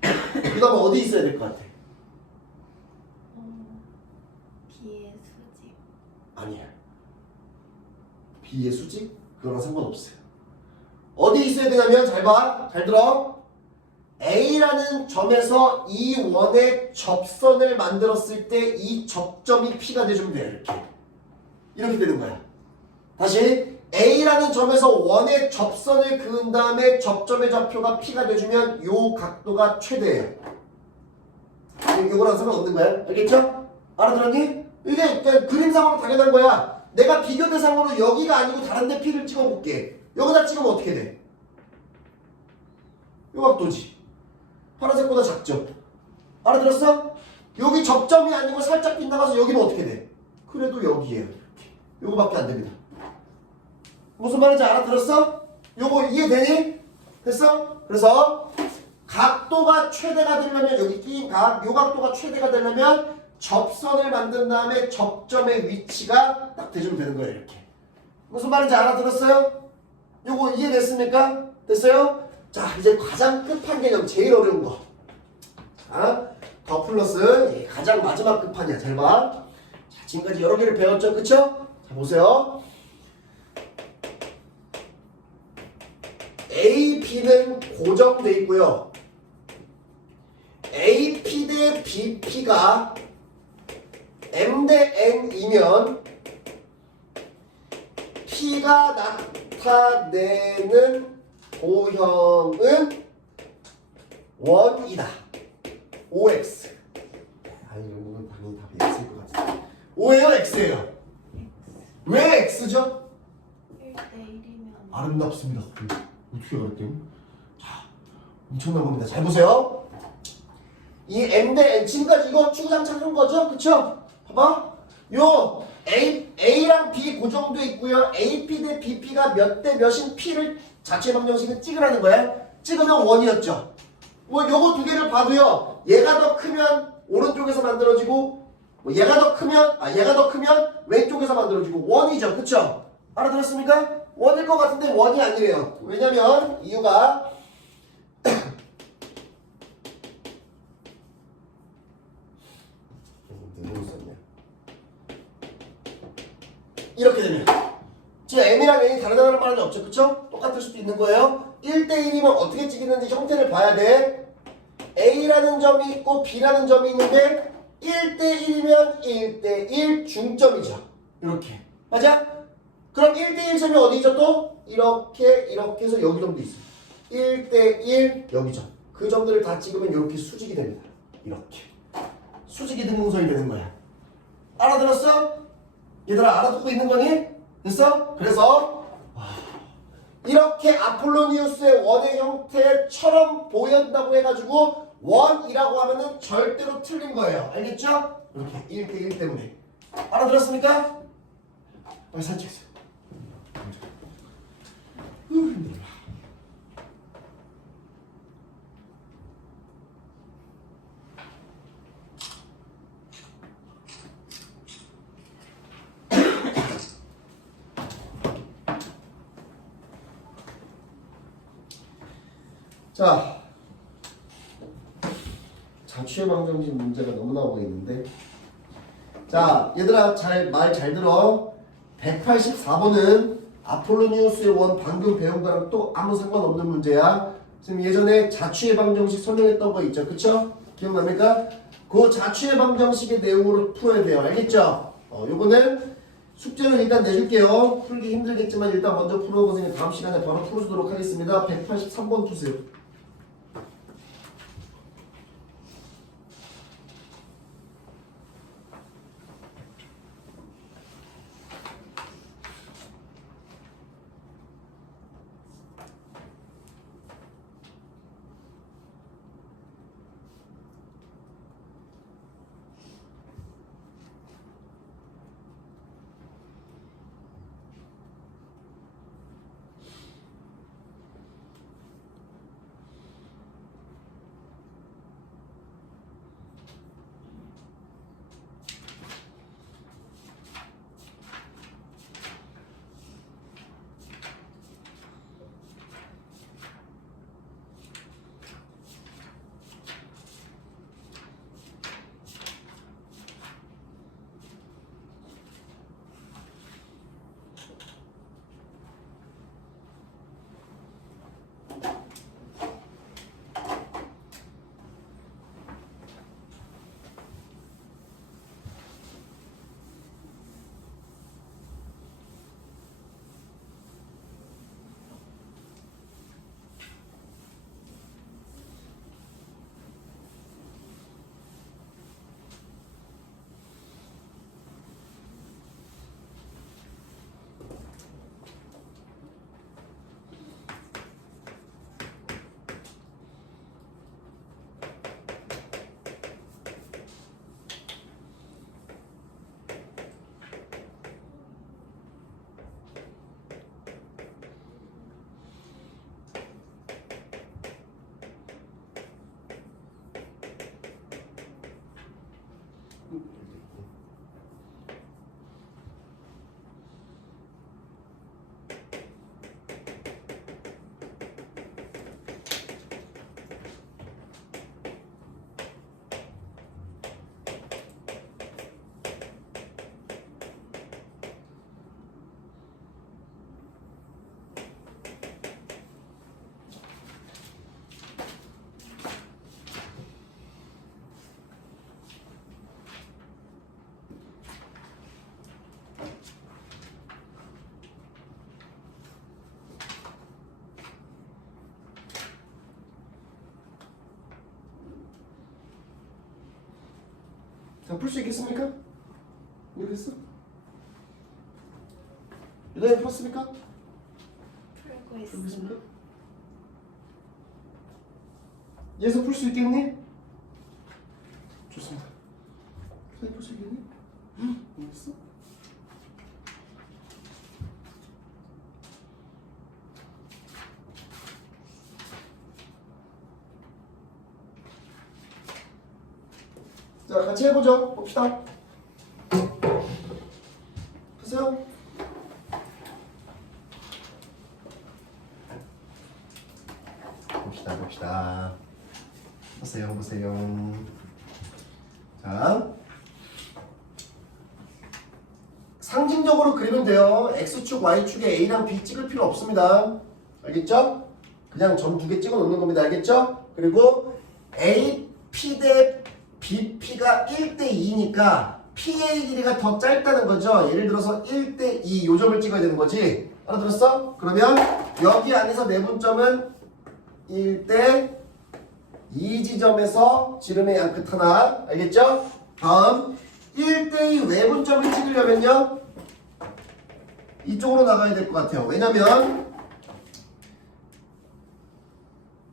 그 다음에 어디 있어야 될 것 같아? B의 수직. 아니야. B의 수직? 그거랑 상관없어요. 어디 있어야 되냐면 잘 봐. 잘 들어. A라는 점에서 이 원의 접선을 만들었을 때 이 접점이 P가 돼주면 돼. 이렇게 되는 거야. 다시 A라는 점에서 원의 접선을 그은 다음에 접점의 좌표가 P가 돼주면 요 각도가 최대예요. 이거랑 상관없는 거야. 알겠죠? 알아들었니? 이게 그냥 그림상으로 당연한 거야. 내가 비교 대상으로 여기가 아니고 다른 데 P를 찍어볼게. 여기다 찍으면 어떻게 돼? 요 각도지. 파란색보다 작죠? 알아들었어? 여기 접점이 아니고 살짝 빗나가서 여기는 어떻게 돼? 그래도 여기에요. 이렇게. 요거밖에 안 됩니다. 무슨 말인지 알아들었어? 요거 이해되니? 됐어? 그래서 각도가 최대가 되려면 여기 끼인 각, 요 각도가 최대가 되려면 접선을 만든 다음에 접점의 위치가 딱 대주면 되는 거예요. 이렇게. 무슨 말인지 알아들었어요? 요거 이해됐습니까? 됐어요? 자, 이제 가장 끝판 개념, 제일 어려운 거. 자, 더 플러스 가장 마지막 끝판이야. 잘 봐. 자, 지금까지 여러 개를 배웠죠, 그쵸? 자, 보세요. A, B는 고정돼 있고요. AP 대 BP가 M 대 N이면 P가 나타내는 도형은 원이다. OX. 아니, 이거는 당연히 답이 X일 것 같은데. O예요, X예요? 왜 X죠? 1대1이면 아름답습니다. 어떻게 알았대요? 자, 엄청난 겁니다. 잘 보세요. 이 M 대 N 지금까지 이거 추구장 찾은 거죠? 그쵸? 봐봐. 요 A랑 B 고정도 있고요. AP 대 BP가 몇 대 몇인 P를 자체 방정식을 찍으라는 거야. 찍으면 원이었죠. 뭐 요거 두 개를 봐도요. 얘가 더 크면 오른쪽에서 만들어지고 얘가 더 크면 왼쪽에서 만들어지고 원이죠. 그쵸? 알아들었습니까? 원일 것 같은데 원이 아니래요. 왜냐면 이유가 이렇게 되면 지금 M이랑 N이 다르다는 말은 없죠. 그쵸? 똑같을 수도 있는 거예요. 1대1이면 어떻게 찍히는지 형태를 봐야 돼. A라는 점이 있고 B라는 점이 있는데 1대1이면 1대1 중점이죠. 이렇게. 맞아? 그럼 1대1 점이 어디죠 또? 이렇게 해서 여기 점도 있어요. 1대1 여기죠. 그 점들을 다 찍으면 이렇게 수직이 됩니다. 이렇게. 수직이 등분선이 되는 거야. 알아들었어? 얘들아 알아듣고 있는 거니? 됐어? 그래서 이렇게 아폴로니우스의 원의 형태처럼 보였다고 해가지고 원이라고 하면은 절대로 틀린 거예요. 알겠죠? 이렇게 1대1 때문에. 알아들었습니까? 빨리 산책해서. 힘들어. 자, 자취의 방정식 문제가 너무 나오고 있는데, 자, 얘들아 말 잘 들어. 184번은 아폴로니우스의 원 방금 배운 거랑 또 아무 상관없는 문제야. 지금 예전에 자취의 방정식 설명했던 거 있죠, 그쵸? 기억납니까? 그 자취의 방정식의 내용으로 풀어야 돼요. 알겠죠? 요거는 숙제를 일단 내줄게요. 풀기 힘들겠지만 일단 먼저 풀어보세요. 다음 시간에 바로 풀어주도록 하겠습니다. 183번 푸세요. 자, 풀 수 있겠습니까? 모르겠어? 유다님 풀었습니까? 풀고 있어. 풀겠습니까? 얘에서 풀 수 있겠니? 좋습니다. 유다님 풀 수 있겠니? 모르겠어? 자, 같이 해보죠. 봅시다. 보세요. 봅시다. 보세요. 자, 상징적으로 그리면 돼요. X축, Y축에 A랑 B 찍을 필요 없습니다. 알겠죠? 그냥 점 두 개 찍어 놓는 겁니다. 알겠죠? 그리고 AP 대 BP가 1대 2니까 P의 길이가 더 짧다는 거죠. 예를 들어서 1대 2 요점을 찍어야 되는 거지. 알아들었어? 그러면 여기 안에서 내분점은 1대 2 지점에서 지름의 양 끝 하나. 알겠죠? 다음 1대 2 외분점을 찍으려면요 이쪽으로 나가야 될 것 같아요. 왜냐면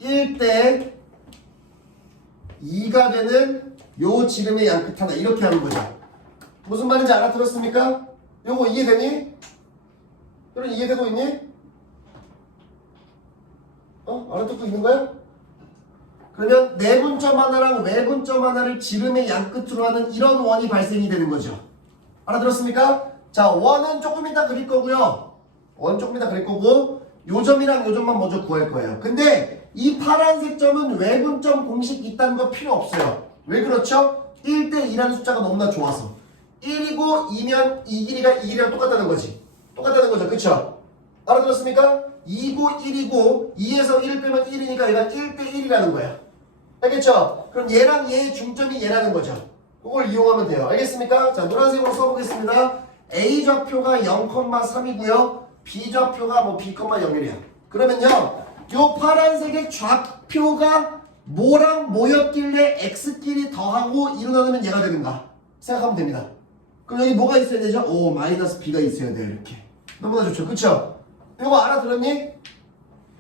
1대 2가 되는 요 지름의 양 끝 하나 이렇게 하는 거죠. 무슨 말인지 알아들었습니까? 요거 이해되니? 여러분 이해되고 있니? 알아듣고 있는 거야? 그러면 내분점 하나랑 외분점 하나를 지름의 양 끝으로 하는 이런 원이 발생이 되는 거죠. 알아들었습니까? 자, 원은 조금 이따 그릴 거고요. 원 조금 이따 그릴 거고 요점이랑 요점만 먼저 구할 거예요. 근데 이 파란색 점은 외분점 공식 있다는 거 필요 없어요. 왜 그렇죠? 1대 2라는 숫자가 너무나 좋아서 1이고 2면 이 길이가 이 길이랑 똑같다는 거지. 똑같다는 거죠. 그쵸? 알아들었습니까? 2고 1이고 2에서 1을 빼면 1이니까 얘가 1대 1이라는 거야. 알겠죠? 그럼 얘랑 얘의 중점이 얘라는 거죠. 그걸 이용하면 돼요. 알겠습니까? 자, 노란색으로 써보겠습니다. A 좌표가 0,3이고요. B 좌표가 뭐 B,01이야. 그러면요, 요 파란색의 좌표가 뭐랑 뭐였길래 X끼리 더하고 2로 나누면 얘가 되는가 생각하면 됩니다. 그럼 여기 뭐가 있어야 되죠? 오, 마이너스 B가 있어야 돼요. 이렇게. 너무나 좋죠. 그쵸? 이거 알아들었니?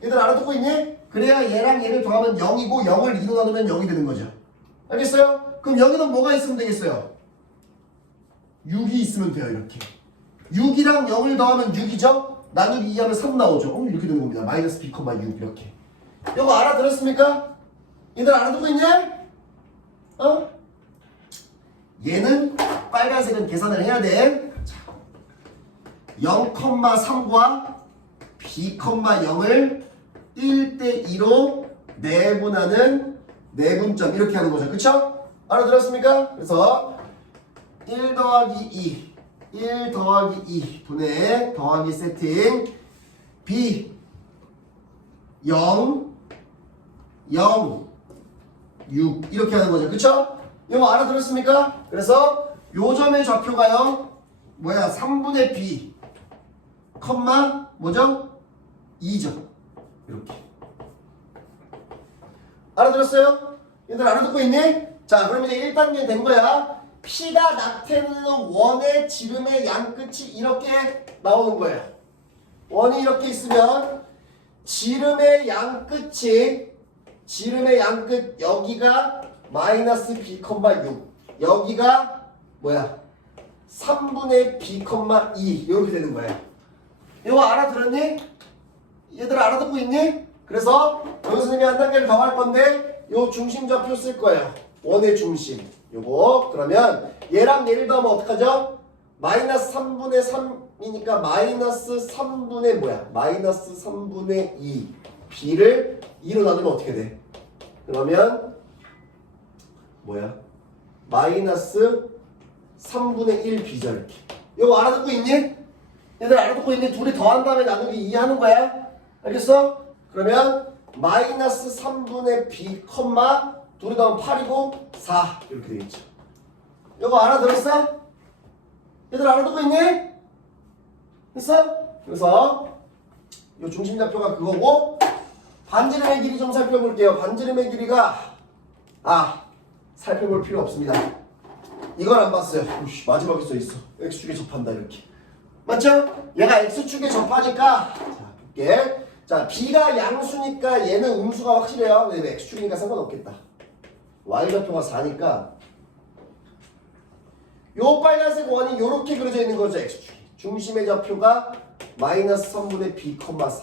얘들 알아듣고 있니? 그래야 얘랑 얘를 더하면 0이고 0을 2로 나누면 0이 되는 거죠. 알겠어요? 그럼 여기는 뭐가 있으면 되겠어요? 6이 있으면 돼요. 이렇게. 6이랑 0을 더하면 6이죠? 나누기 2하면 3 나오죠. 이렇게 되는 겁니다. 마이너스 B, 6 이렇게. 이거 알아들었습니까? 얘들 알아듣고 있냐? 얘는 빨간색은 계산을 해야 돼. 0,3과 B, 0을 1대 2로 내분하는 내분점 이렇게 하는 거죠. 그쵸? 알아들었습니까? 그래서 1 더하기 1 더하기 2 분의 더하기 세팅 B 0 6 이렇게 하는 거죠. 그쵸? 이거 알아들었습니까? 그래서 요점의 좌표가요 3분의 B 컴마 뭐죠? 2죠. 이렇게. 알아들었어요? 얘들 알아듣고 있니? 자, 그럼 이제 1단계 된 거야. P가 나타내는 원의 지름의 양 끝이 이렇게 나오는 거예요. 원이 이렇게 있으면 지름의 양 끝이 여기가 마이너스 B, 6 여기가 3분의 B, 2 이렇게 되는 거예요. 이거 알아들었니? 얘들 알아듣고 있니? 그래서 여기 선생님이 한 단계를 더 할 건데 요 중심 좌표 쓸 거예요. 원의 중심. 요거 그러면 얘랑 얘를 더하면 어떡하죠? 마이너스 3분의 3 3이니까 마이너스 3분의 뭐야? 마이너스 3분의 2 b를 2로 나누면 어떻게 돼? 그러면 뭐야? 마이너스 3분의 1 b죠 이렇게. 이거 알아듣고 있니? 얘들 알아듣고 있니? 둘이 더한 다음에 나누기 2 하는 거야. 알겠어? 그러면 마이너스 3분의 b 컴마 둘이 더하면 8이고 4 이렇게 되겠죠. 이거 알아들었어? 얘들 알아듣고 있니? 됐어? 그래서 이 중심좌표가 그거고 반지름의 길이 좀 살펴볼게요. 반지름의 길이가 살펴볼 필요 없습니다. 이건 안 봤어요. 오씨, 마지막에 써있어. X축에 접한다 이렇게. 맞죠? 얘가 X축에 접하니까 자 볼게. 자 B가 양수니까 얘는 음수가 확실해요. 왜 X축이니까 상관없겠다. Y좌표가 4니까 요 빨간색 원이 요렇게 그려져 있는 거죠. X축이. 중심의 좌표가 마이너스 3분의 B, 4.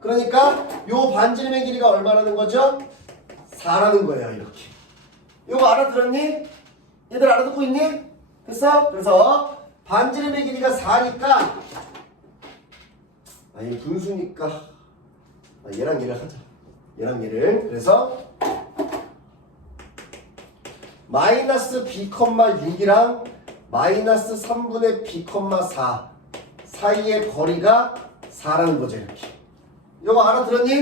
그러니까 요 반지름의 길이가 얼마라는 거죠? 4라는 거예요. 이렇게. 요거 알아들었니? 얘들 알아듣고 있니? 됐어? 그래서 반지름의 길이가 4니까 얘 분수니까 얘랑 얘를 하자. 얘랑 얘를. 그래서 마이너스 B, 6이랑 마이너스 3분의 B, 4 사이의 거리가 4라는 거죠. 이렇게. 이거 알아들었니?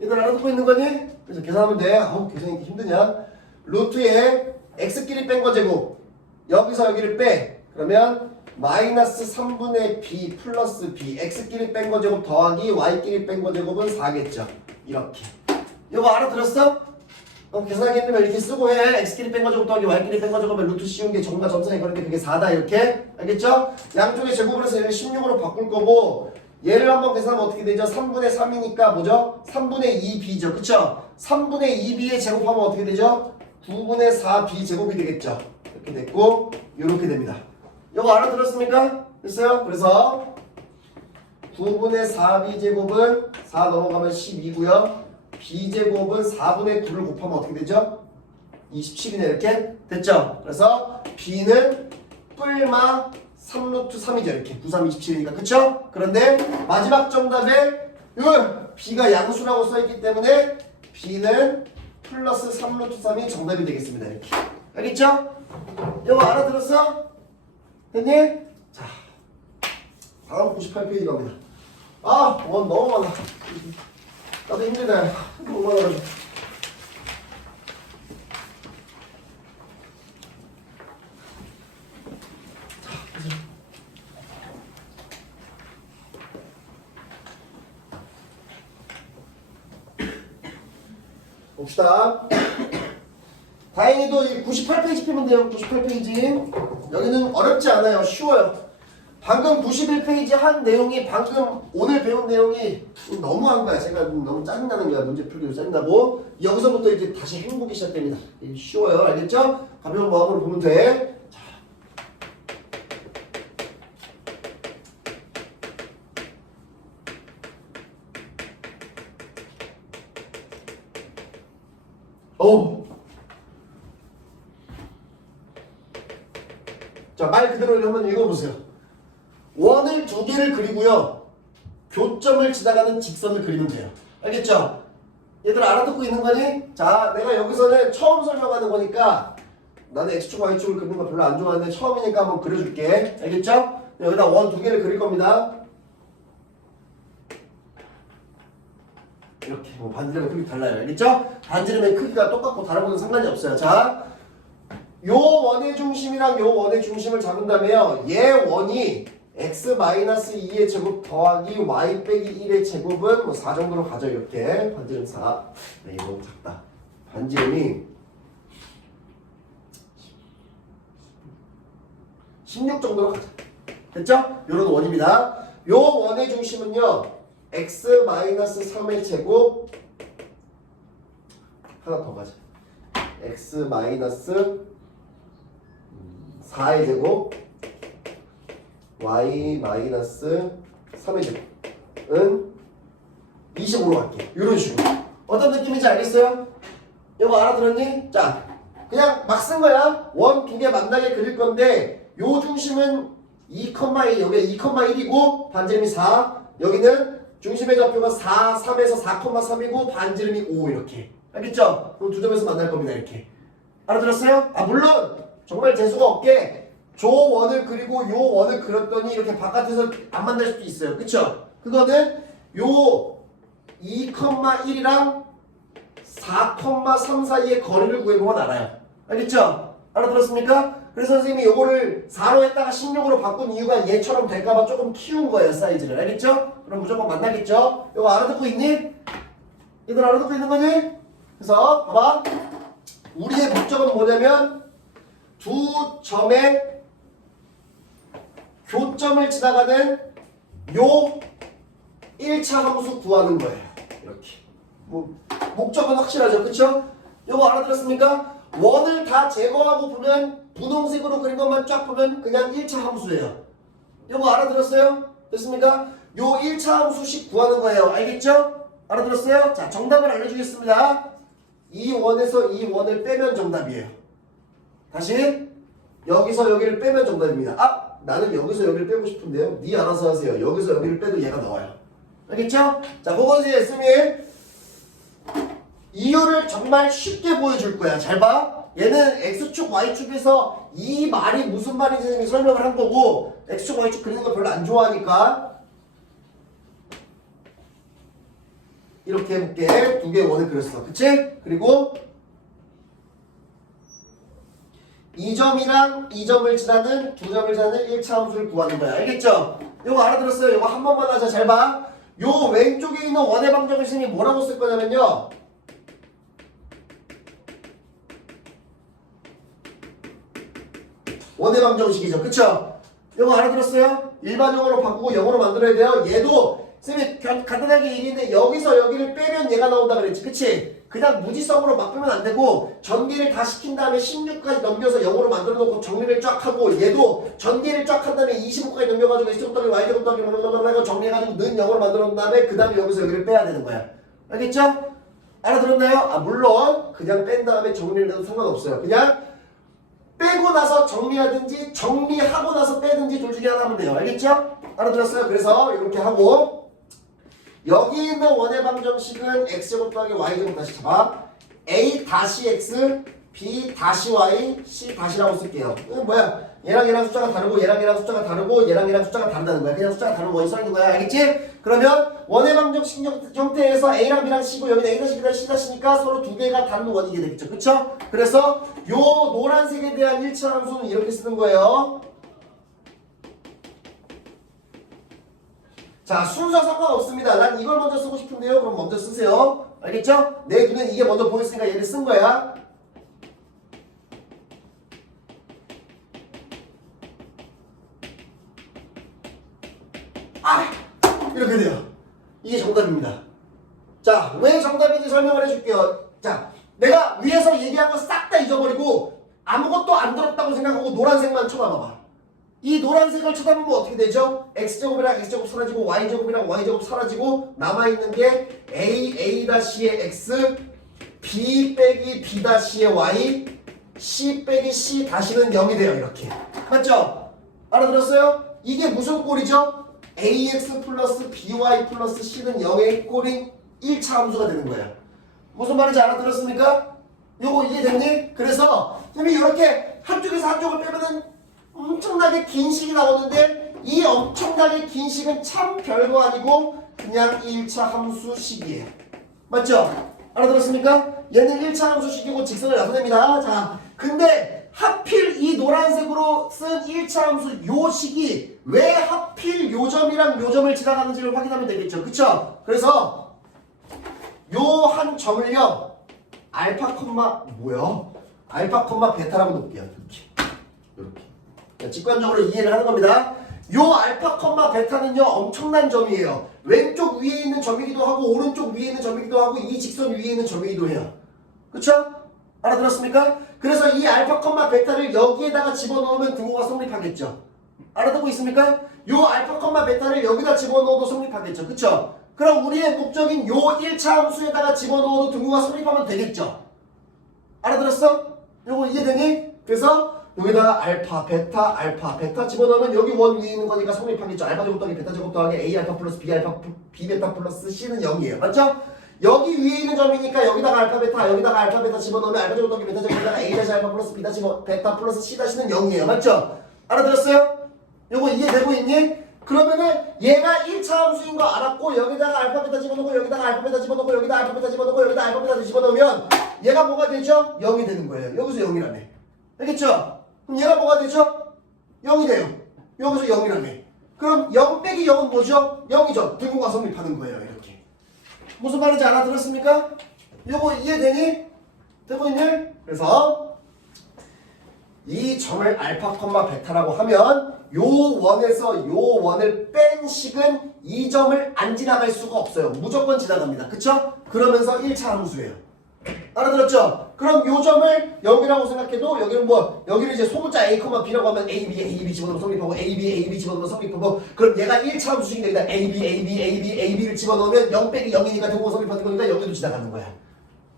얘들 알아듣고 있는 거니? 그래서 계산하면 돼. 계산하기 힘드냐? 루트에 x끼리 뺀 거 제곱 여기서 여기를 빼. 그러면 마이너스 3분의 b 플러스 b x끼리 뺀 거 제곱 더하기 y끼리 뺀 거 제곱은 4겠죠. 이렇게. 이거 알아들었어? 계산하기 힘들면 이렇게 쓰고 해. x끼리 뺀 거 제곱 더하기 y끼리 뺀 거 제곱은 루트 씌운 게 정과 점선이 그런데 그게 4다 이렇게. 알겠죠? 양쪽의 제곱을 해서 얘를 16으로 바꿀 거고 얘를 한번 계산하면 어떻게 되죠? 3분의 3이니까 뭐죠? 3분의 2b죠. 그쵸? 3분의 2b에 제곱하면 어떻게 되죠? 9분의 4b 제곱이 되겠죠. 이렇게 됐고 이렇게 됩니다. 이거 알아들었습니까? 됐어요? 그래서 9분의 4b 제곱은 4 넘어가면 12고요. b 제곱은 4분의 9를 곱하면 어떻게 되죠? 27이네 이렇게 됐죠? 그래서 b는 뿔마 3루트 3이죠. 이렇게 9, 3, 27이니까 그쵸? 그런데 마지막 정답에 b가 양수라고 써있기 때문에 b는 플러스 3루트 3이 정답이 되겠습니다. 이렇게. 알겠죠? 이거 알아들었어? 됐니? 자, 다음 98페이지 갑니다. 원 너무 많아. 나도 힘들다. 너무 많아가지고. 봅시다. 다행히도 이 98페이지 펴면 돼요. 98페이지. 여기는 어렵지 않아요. 쉬워요. 방금 91페이지 한 내용이 방금 오늘 배운 내용이 너무한 거야. 제가 너무 짜증나는 거야. 문제 풀기도 짜증나고. 여기서부터 이제 다시 행복이 시작됩니다. 쉬워요. 알겠죠? 가벼운 마음으로 보면 돼. 자. 자, 말 그대로 한번 읽어보세요. 원을 두 개를 그리고요. 교점을 지나가는 직선을 그리면 돼요. 알겠죠? 얘들 알아듣고 있는 거니? 자, 내가 여기서는 처음 설명하는 거니까 나는 X축, Y축을 그리는 거 별로 안 좋아하는데 처음이니까 한번 그려줄게. 알겠죠? 여기다 원 두 개를 그릴 겁니다. 이렇게 반지름의 크기 달라요. 알겠죠? 반지름의 크기가 똑같고 다른 거는 상관이 없어요. 자, 요 원의 중심이랑 요 원의 중심을 잡은다면 얘 원이 x-2의 제곱 더하기 y 빼기 1의 제곱은 뭐 4 정도로 가죠. 이렇게 반지름 4. 네, 이거 너무 작다. 반지름이 16 정도로 가자. 됐죠? 요런 원입니다. 요 원의 중심은요 x-3의 제곱 하나 더 가자. x-4의 제곱 y-3의 제곱은 25로 갈게. 이런 식으로. 어떤 느낌인지 알겠어요? 이거 알아들었니? 자, 그냥 막 쓴 거야. 원 두 개 만나게 그릴 건데 요 중심은 2,1 여기 2,1이고 반지름이 4 여기는 중심의 좌표가 4, 3에서 4,3이고 반지름이 5 이렇게 알겠죠? 그럼 두 점에서 만날 겁니다 이렇게 알아들었어요? 아 물론 정말 재수가 없게 조 원을 그리고 요 원을 그렸더니 이렇게 바깥에서 안 만날 수도 있어요 그쵸? 그거는 요 2,1이랑 4,3 사이의 거리를 구해보면 알아요 알겠죠? 알아들었습니까? 그래서 선생님이 요거를 4로 했다가 16으로 바꾼 이유가 얘처럼 될까봐 조금 키운 거예요 사이즈를 알겠죠? 그럼 무조건 만나겠죠? 요거 알아듣고 있니? 얘들 알아듣고 있는 거니? 그래서 봐봐 우리의 목적은 뭐냐면 두 점의 교점을 지나가는 요 1차 함수 구하는 거예요 이렇게 목적은 확실하죠 그쵸? 요거 알아들었습니까? 원을 다 제거하고 보면 분홍색으로 그린 것만 쫙 보면 그냥 1차 함수예요 요거 알아들었어요? 됐습니까? 요 1차 함수씩 구하는 거예요 알겠죠? 알아들었어요? 자 정답을 알려주겠습니다 이 원에서 이 원을 빼면 정답이에요 다시 여기서 여기를 빼면 정답입니다 아! 나는 여기서 여기를 빼고 싶은데요 네 알아서 하세요 여기서 여기를 빼도 얘가 나와요 알겠죠? 자 그건 이제 쌤이 이유를 정말 쉽게 보여줄 거야 잘 봐 얘는 X축 Y축에서 이 말이 무슨 말인지 선생님이 설명을 한 거고 X축 Y축 그리는 거 별로 안 좋아하니까 이렇게 해볼게 두 개의 원을 그렸어 그치? 그리고 이 점이랑 이 점을 지나는 두 점을 지나는 1차 함수를 구하는 거야 알겠죠? 이거 알아들었어요? 이거 한 번만 하자 잘 봐 요 왼쪽에 있는 원의 방정을 선생님이 뭐라고 쓸 거냐면요 원의 방정식이죠 그쵸? 이거 알아들었어요? 일반 영어로 바꾸고 영어로 만들어야 돼요 얘도 선생님이 간단하게 얘기했는데 여기서 여기를 빼면 얘가 나온다 그랬지 그치? 그냥 무지성으로 막 빼면 안 되고 전개를 다 시킨 다음에 16까지 넘겨서 0으로 만들어 놓고 정리를 쫙 하고 얘도 전개를 쫙 한 다음에 25까지 넘겨가지고 X제곱 더하기 Y제곱 더하기 해서 정리해가지고 는 0으로 만들어 놓은 다음에 그 다음에 여기서 여기를 빼야 되는 거야 알겠죠? 알아들었나요? 아 물론 그냥 뺀 다음에 정리를 해도 상관없어요 그냥 빼고 나서 정리하든지 정리하고 나서 빼든지 둘 중에 하나 하면 돼요 알겠죠? 알아들었어요? 그래서 이렇게 하고 여기 있는 원의 방정식은 x제곱 더하기 y제곱 다시 잡아 a 다시 x b 다시 y c 다시라고 쓸게요 이건 뭐야 얘랑 얘랑 숫자가 다르고 얘랑 얘랑 숫자가 다르고 얘랑 얘랑 숫자가 다르다는 거야 그냥 숫자가 다른 원이 써있는 거야 알겠지? 그러면 원의 방정식 형태에서 a랑 b랑 c고 여기는 a 다시 b 다시 c 다시니까 서로 두 개가 다른 원이게 되겠죠 그쵸? 그래서 요 노란색에 대한 1차 함수는 이렇게 쓰는 거예요 자 순서 상관없습니다. 난 이걸 먼저 쓰고 싶은데요. 그럼 먼저 쓰세요. 알겠죠? 내 눈엔 이게 먼저 보였으니까 얘를 쓴 거야. 아! 이렇게 돼요. 이게 정답입니다. 자, 왜 정답인지 설명을 해줄게요. 자, 내가 위에서 얘기한 거 싹 다 잊어버리고 아무것도 안 들었다고 생각하고 노란색만 쳐다봐봐. 이 노란색을 쳐다보면 어떻게 되죠? x제곱이랑 x제곱 사라지고 y제곱이랑 y제곱 사라지고 남아있는 게 a-의 x b 빼기 b-의 y c 빼기 c 다시는 0이 돼요 이렇게 맞죠? 알아들었어요? 이게 무슨 꼴이죠? ax 플러스 by 플러스 c는 0의 꼴인 1차 함수가 되는 거예요 무슨 말인지 알아들었습니까? 요거 이해됐니? 그래서 선생님이 이렇게 한쪽에서 한쪽을 빼면은 엄청나게 긴 식이 나오는데 이 엄청나게 긴 식은 참 별거 아니고 그냥 1차 함수식이에요. 맞죠? 알아들었습니까? 얘는 1차 함수식이고 직선을 나타냅니다. 자, 근데 하필 이 노란색으로 쓴 1차 함수 요 식이 왜 하필 요 점이랑 요 점을 지나가는지를 확인하면 되겠죠. 그쵸? 그래서 요 한 점을요 알파 콤마 뭐야? 알파 콤마 베타라고 놓을게요. 이렇게. 직관적으로 이해를 하는 겁니다. 요 알파 콤마 베타는요 엄청난 점이에요. 왼쪽 위에 있는 점이기도 하고 오른쪽 위에 있는 점이기도 하고 이 직선 위에 있는 점이기도 해요. 그쵸? 알아들었습니까? 그래서 이 알파 콤마 베타를 여기에다가 집어넣으면 등호가 성립하겠죠. 알아듣고 있습니까? 요 알파 콤마 베타를 여기다 집어넣어도 성립하겠죠. 그쵸? 그럼 우리의 목적인 요 1차 함수에다가 집어넣어도 등호가 성립하면 되겠죠. 알아들었어? 요거 이해되니? 그래서 여기다가 알파, 베타 집어넣으면 여기 원 위에 있는 거니까 성립하겠죠. 알파 제곱 더하기 베타 제곱 더하기 A 알파 플러스 B 알파 B 베타 플러스 C는 0이에요. 맞죠? 여기 위에 있는 점이니까 여기다가 알파 베타 집어넣으면 알파 제곱 더하기 베타 제곱에다가 A 다시 알파 플러스 B 다시 베타 플러스 C 다시는 0이에요. 맞죠? 알아들었어요? 요거 이해되고 있니? 그러면은 얘가 1차 함수인 거 알았고 여기다가 알파 베타 집어넣고 여기다가 알파 베타 집어넣고 여기다 알파 베타 집어넣고 여기다 알파 베타 집어넣으면 얘가 뭐가 되죠? 0이 되는 거예요. 여기서 0이라며. 알겠죠? 그럼 얘가 뭐가 되죠? 0이 돼요. 여기서 0이라며. 그럼 0 빼기 0은 뭐죠? 0이죠. 등호가 성립하는 거예요. 이렇게. 무슨 말인지 알아들었습니까? 요거 이해되니? 되고 있니? 그래서 이 점을 알파, 베타라고 하면 요 원에서 요 원을 뺀 식은 이 점을 안 지나갈 수가 없어요. 무조건 지나갑니다. 그쵸? 그러면서 1차 함수예요. 알아들었죠? 그럼 요 점을 0이라고 생각해도 여기는 뭐 여기를 이제 소문자 A, B라고 하면 AB 집어넣으면 성립하고 AB 집어넣으면 성립하고 그럼 얘가 1차 함수식인데 여기다 AB를 집어넣으면 0 빼기 0이니까 등호 성립하는 거니까 여기도 지나가는 거야.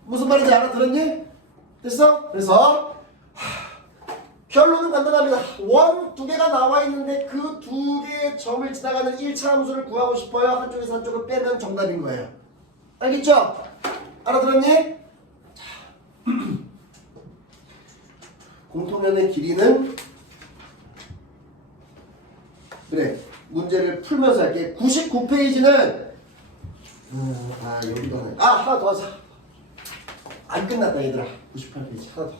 무슨 말인지 알아들었니? 됐어? 그래서 결론은 간단합니다. 원 두 개가 나와 있는데 그 두 개의 점을 지나가는 1차 함수를 구하고 싶어요. 한쪽에서 한쪽을 빼면 정답인 거예요. 알겠죠? 알아들었니? 자, 공통연의 길이는 그래 문제를 풀면서 할게. 99페이지는 여기도 하나 더 하자. 안 끝났다 얘들아. 98페이지 하나 더.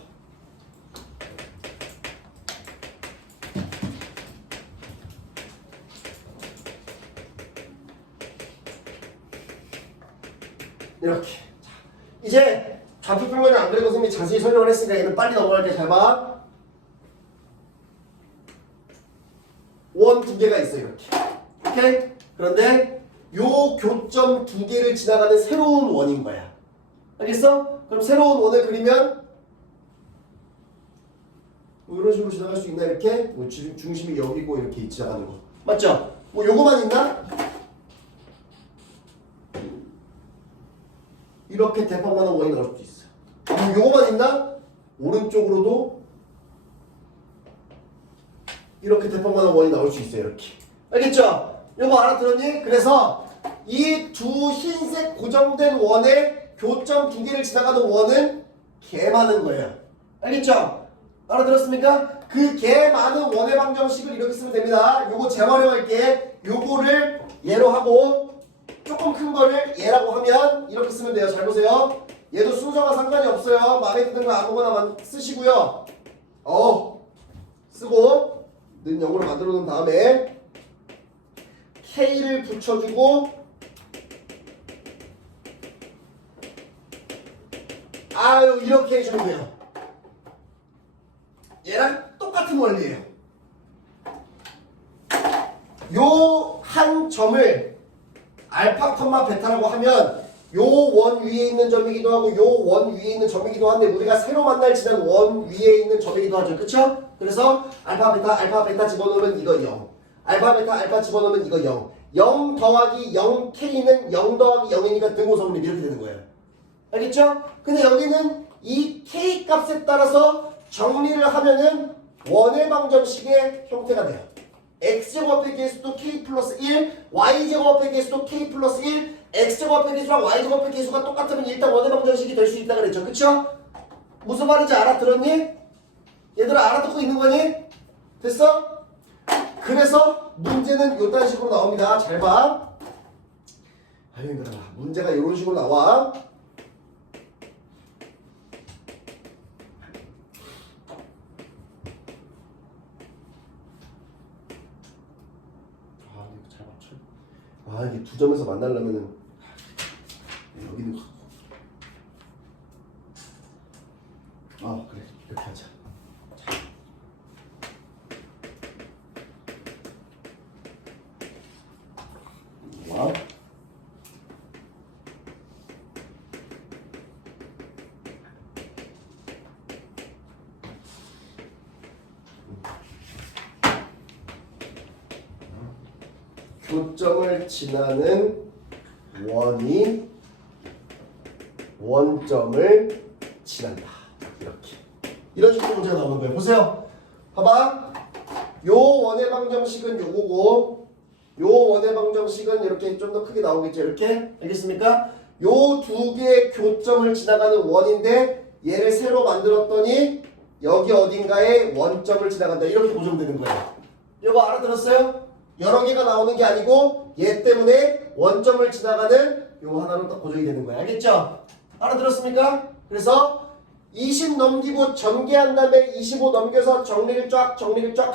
이렇게. 자, 이제 좌표 표면을 안 그리고 선생님이 자세히 설명을 했으니까 얘는 빨리 넘어갈게. 잘 봐. 원 두 개가 있어 이렇게. 오케이? 그런데 요 교점 두 개를 지나가는 새로운 원인 거야. 알겠어? 그럼 새로운 원을 그리면 뭐 이런 식으로 지나갈 수 있나 이렇게? 뭐 중심이 여기고 이렇게 지나가는 거. 맞죠? 뭐 요거만 있나? 이렇게 대판만한 원이 나올 수도 있어. 그럼 요거만 있나? 오른쪽으로도 이렇게 대판만한 원이 나올 수 있어요. 이렇게. 알겠죠? 요거 알아들었니? 그래서 이 두 흰색 고정된 원의 교점 두 개를 지나가는 원은 개 많은 거예요. 알겠죠? 알아들었습니까? 그 개 많은 원의 방정식을 이렇게 쓰면 됩니다. 요거 재활용할게. 요거를 얘로 하고 조금 큰 거를 얘라고 하면 이렇게 쓰면 돼요. 잘 보세요. 얘도 순서가 상관이 없어요. 마음에 드는 거 아무거나 쓰시고요. 쓰고 는 0으로 만들어 놓은 다음에 K를 붙여주고 이렇게 해주면 돼요. 얘랑 똑같은 원리예요. 요 한 점을 알파, 베타라고 하면 요 원 위에 있는 점이기도 하고 요 원 위에 있는 점이기도 한데 우리가 새로 만날 지난 원 위에 있는 점이기도 하죠. 그쵸? 그래서 알파, 베타 집어넣으면 이거 0. 알파 집어넣으면 이거 0. 0 더하기 0K는 0 더하기 0이니까 등호 성립 이렇게 되는 거예요. 알겠죠? 근데 여기는 이 K 값에 따라서 정리를 하면은 원의 방정식의 형태가 돼요. X제곱합의 개수도 K 플러스 1, Y제곱합의 개수도 K 플러스 1, X제곱합의 개수랑 Y제곱합의 개수가 똑같으면 일단 원의 방정식이 될 수 있다 그랬죠. 그쵸? 무슨 말인지 알아들었니? 얘들아 알아듣고 있는 거니? 됐어? 그래서 문제는 요딴 식으로 나옵니다. 잘 봐. 힘들어. 문제가 이런 식으로 나와. 이게 두 점에서 만나려면은 여기는 그래 이렇게 하자. 와. 교점을 지나는 원이 원점을 지난다. 이렇게. 이런 식으로 문제가 나오는 거예요. 보세요. 봐봐. 요 원의 방정식은 요거고 요 원의 방정식은 이렇게 좀 더 크게 나오겠죠. 이렇게 알겠습니까? 요 두 개의 교점을 지나가는 원인데 얘를 새로 만들었더니 여기 어딘가에 원점을 지나간다. 이렇게 고정되는 거예요. 이거 알아들었어요? 여러 개가 나오는 게 아니고 얘 때문에 원점을 지나가는 요 하나로 딱 고정이 되는 거예요. 알겠죠? 알아들었습니까? 그래서 20 넘기고 전개한 다음에 25 넘겨서 정리를 쫙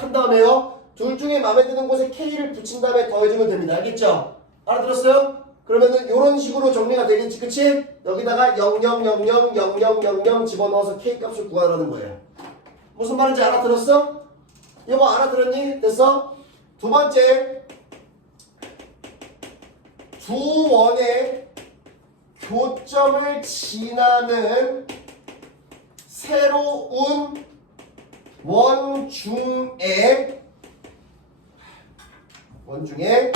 한 다음에요. 둘 중에 마음에 드는 곳에 K를 붙인 다음에 더해주면 됩니다. 알겠죠? 알아들었어요? 그러면은 이런 식으로 정리가 되겠지. 그치? 여기다가 00000000 집어넣어서 K 값을 구하라는 거예요. 무슨 말인지 알아들었어? 이거 알아들었니? 됐어? 두 번째, 두 원의 교점을 지나는 새로운 원 중에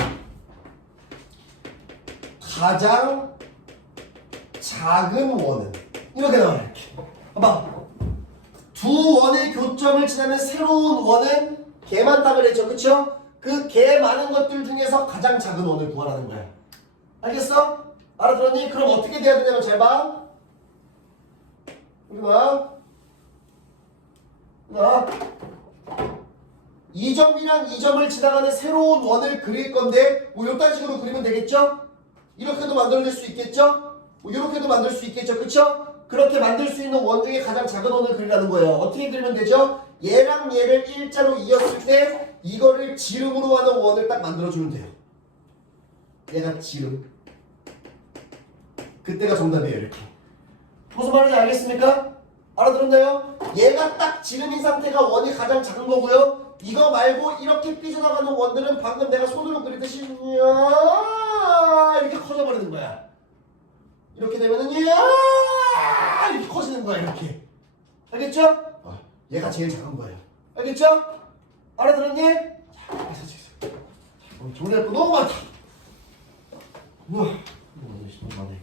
가장 작은 원은 이렇게 나와요. 이렇게. 봐봐. 두 원의 교점을 지나는 새로운 원은 개 많다 그랬죠. 그쵸? 그 개 많은 것들 중에서 가장 작은 원을 구하라는 거야. 알겠어? 알아들었니? 그럼 어떻게 돼야 되냐면 잘 봐. 여기 봐. 이 점이랑 이 점을 지나가는 새로운 원을 그릴 건데 뭐 이런 식으로 그리면 되겠죠? 이렇게도 만들어낼 수 있겠죠? 뭐 이렇게도 만들 수 있겠죠? 그쵸? 그렇게 만들 수 있는 원 중에 가장 작은 원을 그리라는 거예요. 어떻게 그리면 되죠? 얘랑 얘를 일자로 이었을 때 이거를 지름으로 하는 원을 딱 만들어주면 돼요. 얘가 지름. 그때가 정답이에요. 이렇게. 무슨 말인지 알겠습니까? 알아들었나요? 얘가 딱 지름인 상태가 원이 가장 작은 거고요. 이거 말고 이렇게 삐져나가는 원들은 방금 내가 손으로 그리듯이 이렇게 커져버리는 거야. 이렇게 되면은 이렇게 커지는 거야. 이렇게. 알겠죠? 얘가 제일 작은 거예요. 알겠죠? 알아들었니? 자, 정리할 거 너무 많다. 우와, 너무 많네.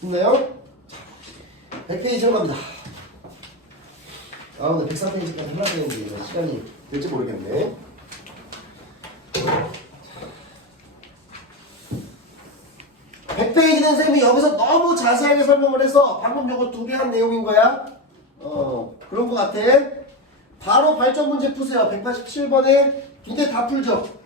됐나요? 100페이지로 갑니다. 오늘 103페이지까지 하려고 했는데 시간이 될지 모르겠네. 100페이지는 선생님이 여기서 너무 자세하게 설명을 해서 방금 요거 두 개 한 내용인 거야. 그런 거 같아. 바로 발전 문제 푸세요. 187번에 이제 다 풀죠.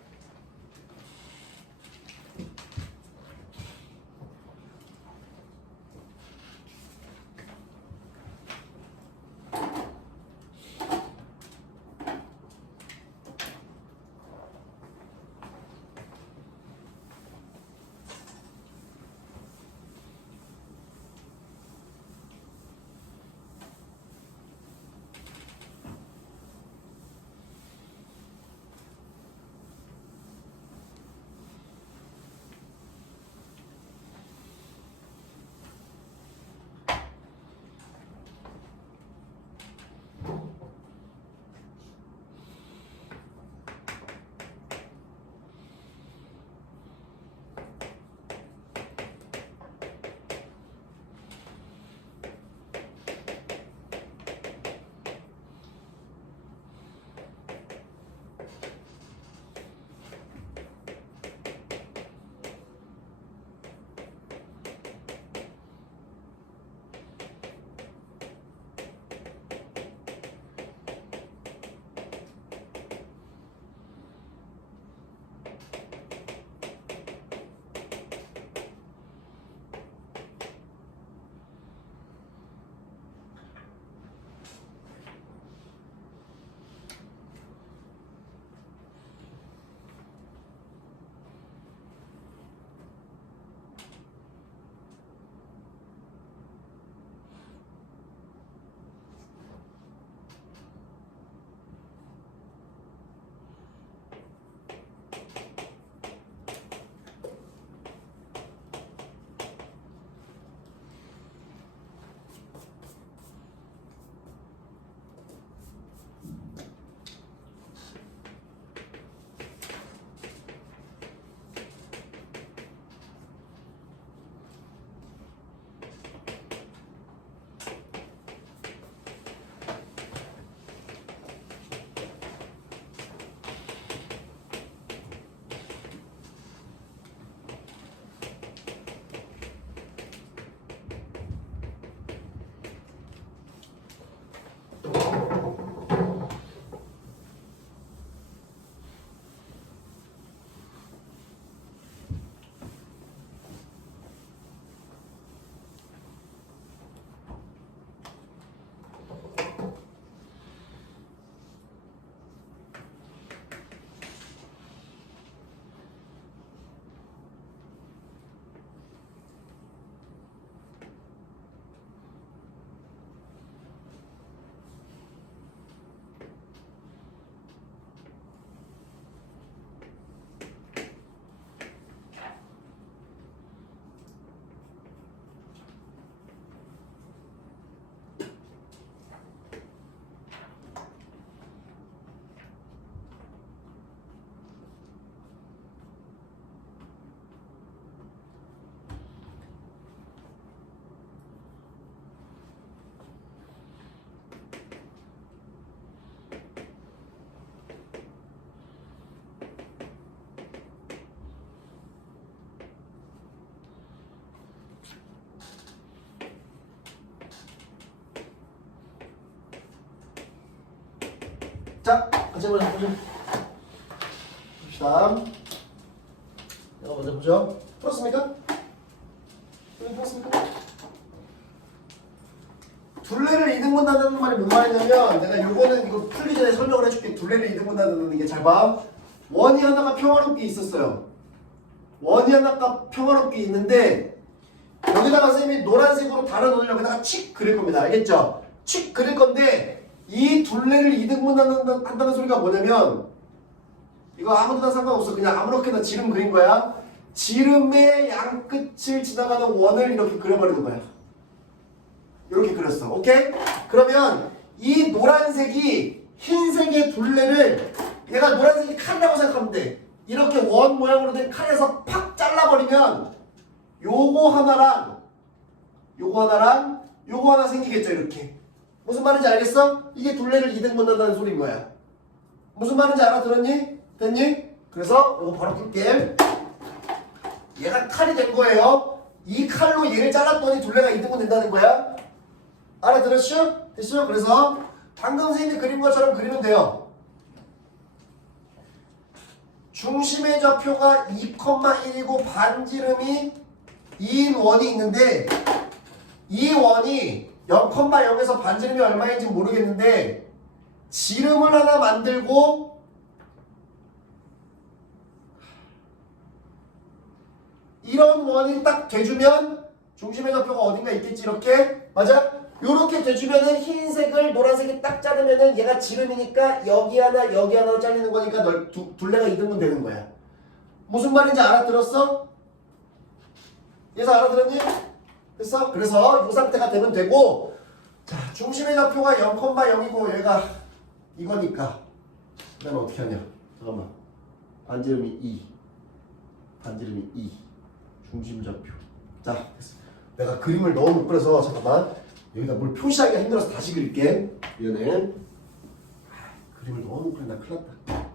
자, 같이 한번 해보죠. 봅시다. 내가 먼저 보죠. 풀었습니까? 풀었습니까? 둘레를 이등분한다는 말이 뭔 말이냐면 내가 요거는 이거 풀기 전에 설명을 해줄게. 둘레를 이등분한다는 게 잘 봐. 원이 하나가 평화롭게 있었어요. 원이 하나가 평화롭게 있는데 여기다가 선생님이 노란색으로 다른 원을 여기다가 칙 그릴 겁니다. 알겠죠? 칙 그릴 건데 이 둘레를 이등분한다는 소리가 뭐냐면 이거 아무데나 상관없어. 그냥 아무렇게나 지름 그린 거야. 지름의 양끝을 지나가는 원을 이렇게 그려버리는 거야. 이렇게 그렸어. 오케이? 그러면 이 노란색이 흰색의 둘레를 얘가 노란색이 칼이라고 생각하면 돼. 이렇게 원 모양으로 된 칼에서 팍 잘라버리면 요거 하나랑 요거 하나 생기겠죠. 이렇게. 무슨 말인지 알겠어? 이게 둘레를 이등분한다는 소리인 거야. 무슨 말인지 알아들었니? 됐니? 그래서 이거 바로 풀게. 얘가 칼이 된 거예요. 이 칼로 얘를 잘랐더니 둘레가 이등분 된다는 거야. 알아들었죠? 됐죠? 그래서 방금 선생님이 그린 것처럼 그리면 돼요. 중심의 좌표가 2,1이고 반지름이 2인 원이 있는데 이 원이 0,0에서 반지름이 얼마인지 모르겠는데 지름을 하나 만들고 이런 원이 딱 돼주면 중심의 좌표가 어딘가 있겠지. 이렇게 맞아? 요렇게 돼주면은 흰색을 노란색이 딱 자르면은 얘가 지름이니까 여기 하나로 잘리는 거니까 둘레가 이등분 되는 거야. 무슨 말인지 알아들었어? 얘서 알아들었니? 됐어? 그래서 이 상태가 되면 되고 자 중심의 좌표가 0,0이고 얘가 이거니까 그 다음에 어떻게 하냐 잠깐만 반지름이 2 중심 좌표 자 됐어. 내가 그림을 너무 못 그려서 잠깐만 여기다 뭘 표시하기가 힘들어서 다시 그릴게. 미안해. 그림을 너무 못 그린다. 큰일 났다.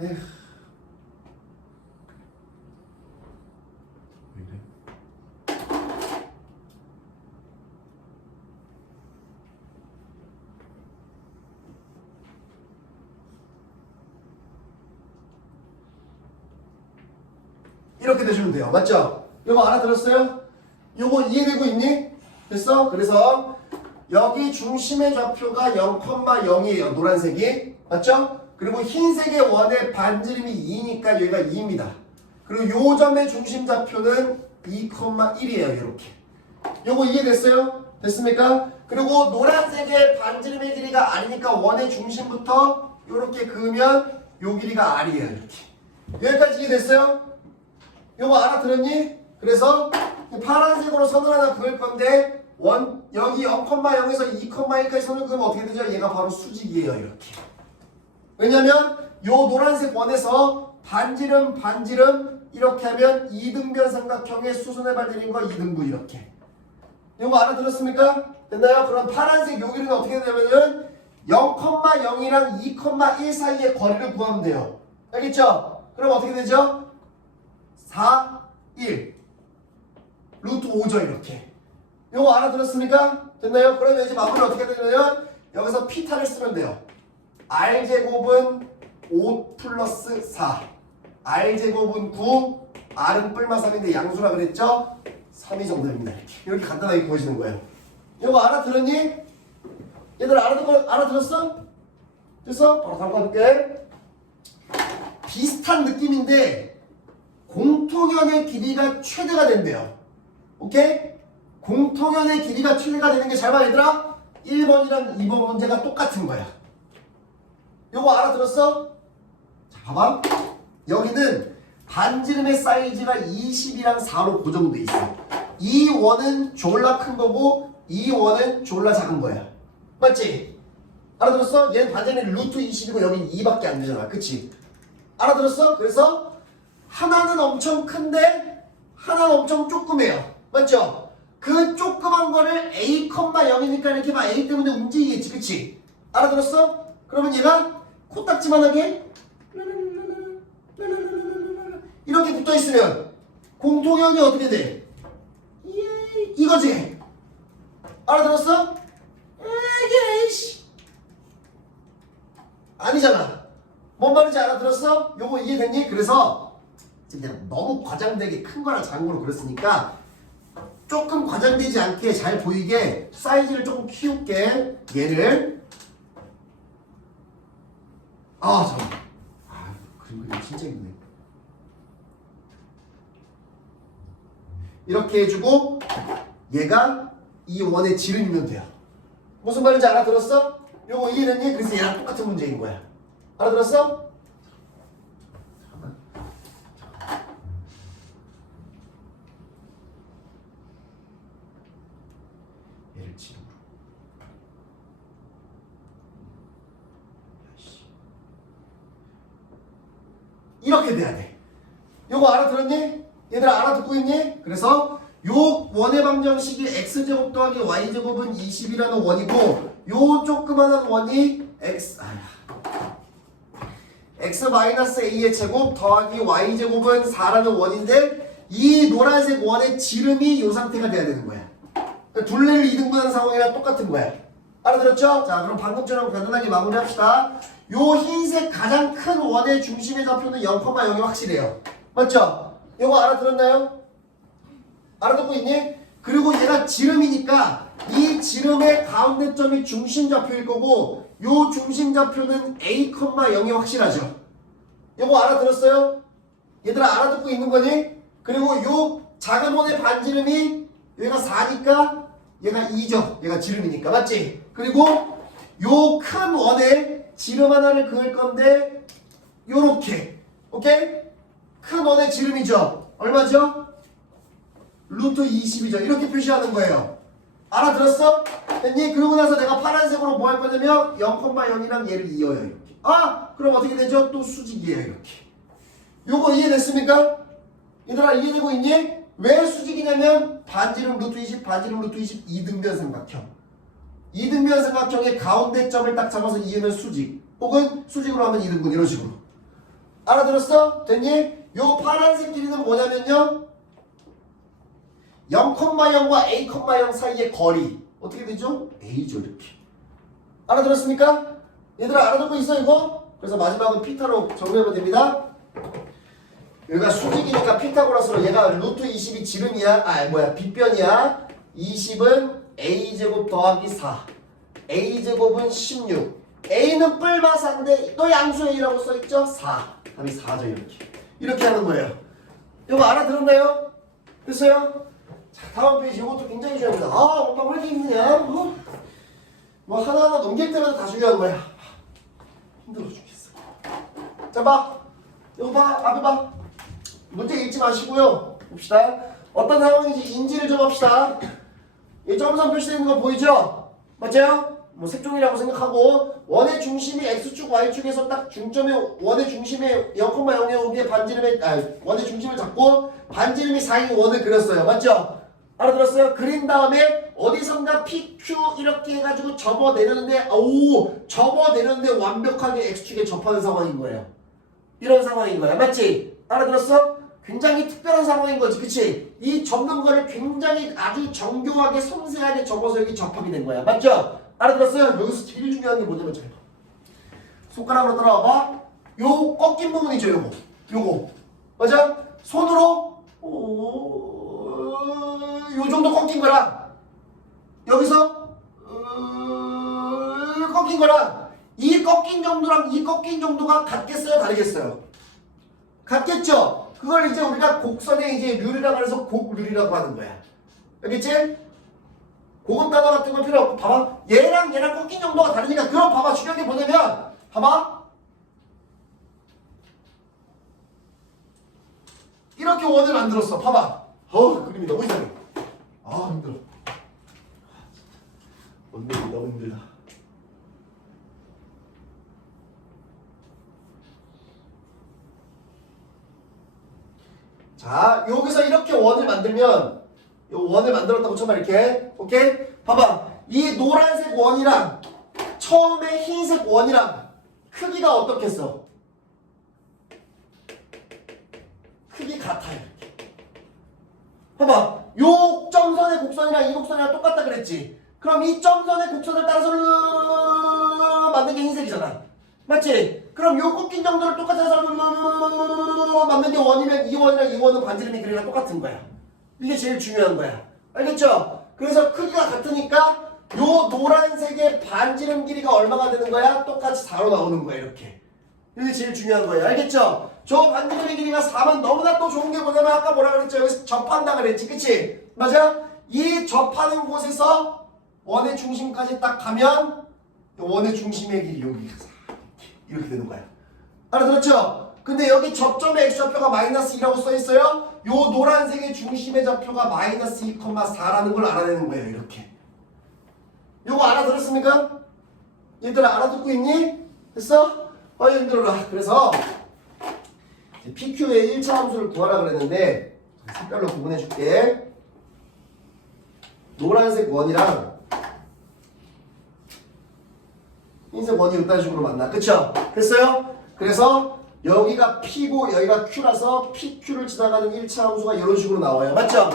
에휴. 왜 이래? 이렇게 되시면 돼요. 맞죠? 이거 알아들었어요? 이거 이해되고 있니? 됐어? 그래서 여기 중심의 좌표가 0,0이에요. 노란색이. 맞죠? 그리고 흰색의 원의 반지름이 2니까 여기가 2입니다. 그리고 요 점의 중심 좌표는 2,1이에요. 이렇게. 요거 이해됐어요? 됐습니까? 그리고 노란색의 반지름의 길이가 아니니까 원의 중심부터 이렇게 그으면 요 길이가 R이에요. 이렇게. 여기까지 이해됐어요? 요거 알아들었니? 그래서 파란색으로 선을 하나 그을 건데 여기 0,0에서 2,1까지 선을 그으면 어떻게 되죠? 얘가 바로 수직이에요. 이렇게. 왜냐면 요 노란색 원에서 반지름 이렇게 하면 이등변 삼각형의 수선의 발들인 거 2등분 이렇게. 이거 알아들었습니까? 됐나요? 그럼 파란색 요 길이는 어떻게 되냐면은 0,0이랑 2,1 사이의 거리를 구하면 돼요. 알겠죠? 그럼 어떻게 되죠? 4, 1 루트 5죠. 이렇게. 요거 알아들었습니까? 됐나요? 그러면 이제 마무리 어떻게 되냐면 여기서 피타를 쓰면 돼요. r제곱은 5 플러스 4 r제곱은 9 r은 뿔마 3인데 양수라 그랬죠? 3이 정답입니다. 이렇게 간단하게 구해지는 거예요. 이거 알아들었니? 얘들 알아들었어? 됐어? 바로 다음 거 볼게. 비슷한 느낌인데 공통연의 길이가 최대가 된대요. 오케이? 공통연의 길이가 최대가 되는 게 잘 봐 얘들아. 1번이랑 2번 문제가 똑같은 거야. 요거 알아들었어? 자 봐봐. 여기는 반지름의 사이즈가 20이랑 4로 고정돼 있어. 이 원은 졸라 큰 거고 이 원은 졸라 작은 거야. 맞지? 알아들었어? 얘는 반지름이 루트 20이고 여긴 2밖에 안 되잖아. 그치? 알아들었어? 그래서 하나는 엄청 큰데 하나는 엄청 조그매요. 맞죠? 그 조그만 거를 A,0이니까 이렇게 막 A 때문에 움직이겠지. 그치? 알아들었어? 그러면 얘가 코딱지만하게 이렇게 붙어있으면 공통연이 어떻게 돼? 이거지? 알아들었어? 아니잖아. 뭔 말인지 알아들었어? 요거 이해됐니? 그래서 지금 내가 너무 과장되게 큰 거랑 작은 거로 그렸으니까 조금 과장되지 않게 잘 보이게 사이즈를 조금 키울게. 얘를 잠깐만. 그림 진짜 힘드네. 이렇게 해주고 얘가 이 원의 지름이면 돼요. 무슨 말인지 알아들었어? 요거 이해됐니? 그래서 얘랑 똑같은 문제인 거야. 알아들었어? 잠깐만. 얘를 지름으로. 이렇게 돼야 돼. 요거 알아들었니? 얘들아 알아듣고 있니? 그래서 요 원의 방정식이 x제곱 더하기 y제곱은 20이라는 원이고 요 조그만한 원이 x-a의 제곱 더하기 y제곱은 4라는 원인데 이 노란색 원의 지름이 요 상태가 돼야 되는 거야. 그러니까 둘레를 이등분한 상황이랑 똑같은 거야. 알아들었죠? 자, 그럼 방금처럼 간단하게 마무리합시다. 요 흰색 가장 큰 원의 중심의 좌표는 0,0이 확실해요. 맞죠? 요거 알아들었나요? 알아듣고 있니? 그리고 얘가 지름이니까 이 지름의 가운데 점이 중심 좌표일 거고 요 중심 좌표는 a,0이 확실하죠. 요거 알아들었어요? 얘들아 알아듣고 있는 거니? 그리고 요 작은 원의 반지름이 얘가 4니까 얘가 2죠. 얘가 지름이니까 맞지? 그리고 요 큰 원에 지름 하나를 그을 건데 요렇게 오케이? 큰 원의 지름이죠. 얼마죠? 루트 20이죠. 이렇게 표시하는 거예요. 알아들었어? 됐니? 그러고 나서 내가 파란색으로 뭐 할 거냐면 0,0이랑 얘를 이어요. 이렇게. 그럼 어떻게 되죠? 또 수직이에요. 이렇게. 요거 이해됐습니까? 얘들아 이해되고 있니? 왜 수직이냐면 반지름 루트 20, 반지름 루트 20 이등변 삼각형. 이등변 삼각형의 가운데 점을 딱 잡아서 이으면 수직. 혹은 수직으로 하면 이등분 이런 식으로. 알아들었어? 됐니? 요 파란색 길이는 뭐냐면요. 0,0과 a,0 사이의 거리 어떻게 되죠? a죠. 이렇게. 알아들었습니까? 얘들아 알아듣고 있어 이거? 그래서 마지막은 피타로 정리하면 됩니다. 여기가 수직이니까 피타고라스로 얘가 루트 20이 지름이야. 빗변이야. 20은 a제곱 더하기 4. a제곱은 16. a는 뿔마사인데 또 양수 a라고 써있죠? 4. 답이 4죠. 이렇게 하는 거예요. 이거 알아들었나요? 됐어요? 자, 다음 페이지 이것도 굉장히 중요합니다. 엄마 왜 이렇게 힘드냐? 뭐 하나하나 넘길 때마다 다 중요한 거야. 힘들어 죽겠어. 자, 봐. 이거 봐. 앞에 봐. 문제 읽지 마시고요. 봅시다. 어떤 상황인지 인지를 좀 합시다. 이 점선 표시되어 있는 거 보이죠? 맞아요? 뭐 색종이라고 생각하고 원의 중심이 x축 y축에서 딱 중점에 원의 중심에 0,0에 오기에 반지름에 원의 중심을 잡고 반지름이 4인 원을 그렸어요. 맞죠? 알아들었어요? 그린 다음에 어디선가 PQ 이렇게 해가지고 접어내렸는데 접어내렸는데 완벽하게 x축에 접하는 상황인 거예요. 이런 상황인 거야. 맞지? 알아들었어? 굉장히 특별한 상황인 거지. 그치? 이 접는 거를 굉장히 아주 정교하게 섬세하게 접어서 여기 접하게 된 거야. 맞죠? 알아들었어요? 여기서 제일 중요한 게 뭐냐면 잘 봐. 손가락으로 따라와봐. 요 꺾인 부분이죠. 요거 맞아? 손으로 요 정도 꺾인 거랑 여기서 꺾인 거랑 이 꺾인 정도랑 이 꺾인 정도가 같겠어요? 다르겠어요? 같겠죠? 그걸 이제 우리가 곡선의 이제 률이라고 해서 곡률이라고 하는 거야. 알겠지? 고급 단어 같은 건 필요 없고 봐봐. 얘랑 꺾인 정도가 다르니까 그럼 봐봐. 중요한 게 뭐냐면 봐봐. 이렇게 원을 만들었어. 봐봐. 그림이 너무 이상해. 힘들어. 원님이 너무 힘들다. 자, 여기서 이렇게 원을 만들면 요 원을 만들었다고 쳐봐. 이렇게. 오케이? 봐봐. 이 노란색 원이랑 처음에 흰색 원이랑 크기가 어떻겠어? 크기 같아요. 이렇게. 봐봐. 요 점선의 곡선이랑 이 곡선이랑 똑같다 그랬지? 그럼 이 점선의 곡선을 따라서 만든 게 흰색이잖아. 맞지? 그럼 요 꺾인 정도를 똑같은 사람을 맞는 게 원이면 이 원이랑 이 원은 반지름의 길이랑 똑같은 거야. 이게 제일 중요한 거야. 알겠죠? 그래서 크기가 같으니까 요 노란색의 반지름 길이가 얼마가 되는 거야? 똑같이 4로 나오는 거야. 이렇게. 이게 제일 중요한 거예요. 알겠죠? 저 반지름의 길이가 4면 너무나 또 좋은 게 뭐냐면 아까 뭐라 그랬죠? 여기서 접한다 그랬지. 그치? 맞아? 이 접하는 곳에서 원의 중심까지 딱 가면 원의 중심의 길이 여기 이렇게 되는 거야. 알아들었죠? 근데 여기 접점의 x좌표가 마이너스 2라고 써있어요. 요 노란색의 중심의 좌표가 마이너스 2,4라는 걸 알아내는 거예요. 이렇게. 요거 알아들었습니까? 얘들아 알아듣고 있니? 됐어? 힘들어라. 그래서 PQ의 1차 함수를 구하라 그랬는데 색깔로 구분해 줄게. 노란색 원이랑 흰색 원이 이딴 식으로 만나. 그쵸? 됐어요? 그래서 여기가 P고 여기가 Q라서 PQ를 지나가는 1차 함수가 이런 식으로 나와요. 맞죠?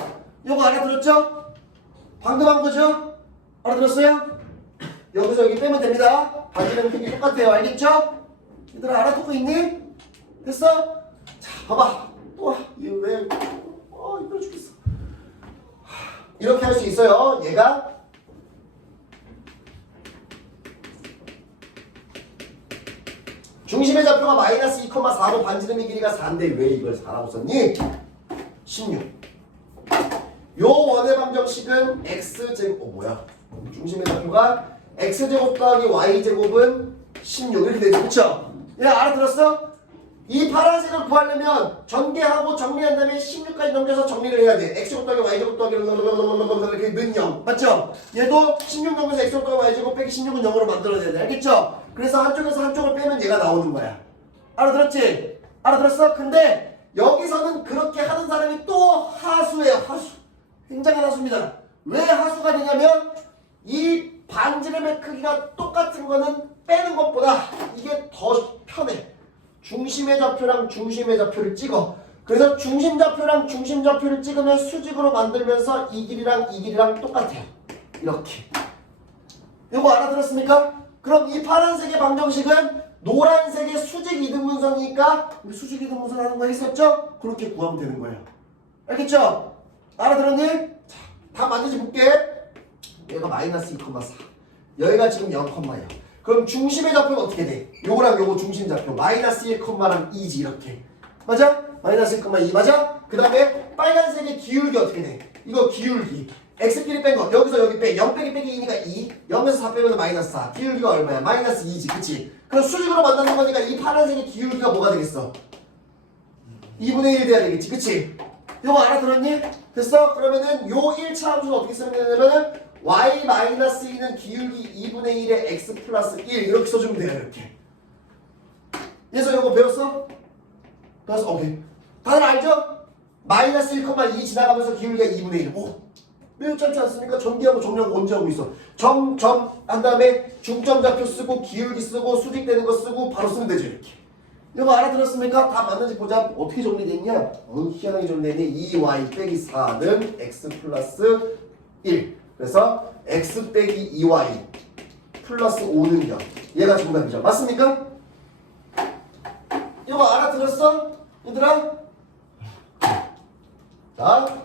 요거 알아들었죠? 방금 한 거죠? 알아들었어요? 여기서 여기 빼면 됩니다. 반지름 크기 똑같아요. 알겠죠? 얘들아 알아듣고 있니? 됐어? 자 봐봐. 또 이거 왜 힘들어 죽겠어. 이렇게 할 수 있어요. 얘가 중심의 좌표가 마이너스 2,4로 반지름의 길이가 4인데 왜 이걸 4라고 썼니? 16. 요 원의 방정식은 x제곱 뭐야? 중심의 좌표가 x제곱 더하기 y제곱은 16 이렇게 되죠. 그쵸? 얘 알아들었어? 이 파란색을 구하려면 전개하고 정리한 다음에 16까지 넘겨서 정리를 해야 돼. x제곱 더하기 y제곱 더하기 이렇게 는 0. 맞죠? 얘도 16 넘겨서 x제곱 더하기 y제곱 빼기 16은 0으로 만들어야 돼. 알겠죠? 그래서 한쪽에서 한쪽을 빼면 얘가 나오는 거야. 알아들었지? 알아들었어? 근데 여기서는 그렇게 하는 사람이 또 하수예요. 하수. 굉장한 하수입니다. 왜 하수가 되냐면 이 반지름의 크기가 똑같은 거는 빼는 것보다 이게 더 편해. 중심의 좌표랑 중심의 좌표를 찍어. 그래서 중심 좌표랑 중심 좌표를 찍으면 수직으로 만들면서 이 길이랑 이 길이랑 똑같아요. 이렇게. 이거 알아들었습니까? 그럼 이 파란색의 방정식은 노란색의 수직 이등분선이니까 우리 수직 이등분선 하는 거 했었죠? 그렇게 구하면 되는 거예요. 알겠죠? 알아들었니? 자, 다 맞는지 볼게. 얘가 마이너스 2,4. 여기가 지금 0,0. 그럼 중심의 좌표는 어떻게 돼? 요거랑 요거 중심 좌표 마이너스 1,랑 2지 이렇게. 맞아? 마이너스 1,2 맞아? 그 다음에 빨간색의 기울기 어떻게 돼? 이거 기울기. x끼리 뺀 거. 여기서 여기 빼. 0 빼기 빼기 2니까 2. 0에서 4 빼면 마이너스 4. 기울기가 얼마야? 마이너스 2지. 그치? 그럼 수직으로 만나는 거니까 이 파란색의 기울기가 뭐가 되겠어? 2분의 1이 돼야 되겠지. 그치? 이거 알아들었니? 됐어? 그러면은 요 1차 함수는 어떻게 쓰면 되냐면은 y-2는 기울기 2분의 1의 x 플러스 1 이렇게 써주면 돼요. 이렇게. 그래서 요거 배웠어? 배웠어? 오케이. 다들 알죠? 마이너스 1,2 지나가면서 기울기가 2분의 1. 오, 매우 짧지 않습니까? 전기하고 정리하고 언제 하고 있어? 점 한 다음에 중점 좌표 쓰고 기울기 쓰고 수직되는 거 쓰고 바로 쓰면 되죠. 이렇게. 이거 알아들었습니까? 다 맞는지 보자. 어떻게 정리됐냐? 희한하게 정리됐니? 2y 빼기 4는 x 플러스 1. 그래서 x 빼기 2y 플러스 5는 0. 얘가 정답이죠. 맞습니까? 이거 알아들었어? 얘들아? 자,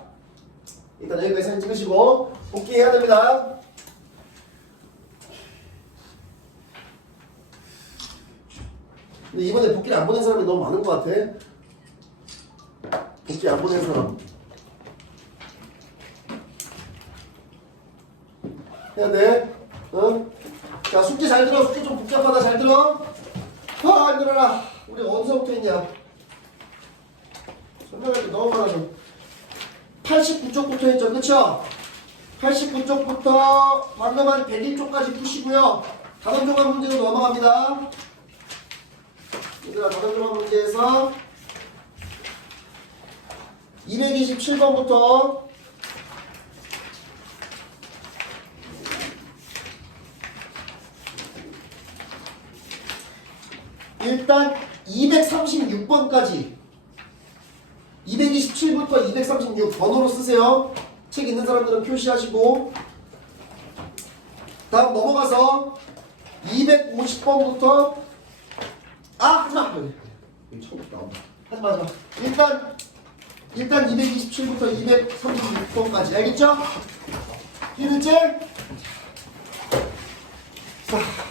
일단 여기까지 사진 찍으시고 복귀해야 됩니다. 근데 이번에 복귀를 안 보낸 사람이 너무 많은 것 같아. 복귀 안 보낸 사람 해야 돼. 응? 자, 숙제 잘 들어. 숙제 좀 복잡하다. 잘 들어. 아, 힘들어라. 우리 어디서부터 했냐? 설명할 게 너무 많아서. 89쪽부터 했죠. 그쵸? 89쪽부터 방금 한 101쪽까지 푸시고요. 다단조각 문제로 넘어갑니다. 얘들아, 다단조각 문제에서 227번부터 일단 236번까지 227부터 236 번호로 쓰세요. 책 있는 사람들은 표시하시고 다음 넘어가서 250번부터 하지마. 여기 처음부터 나온다. 하지마. 일단 227부터 236번까지 알겠죠? 이해됐지? 자.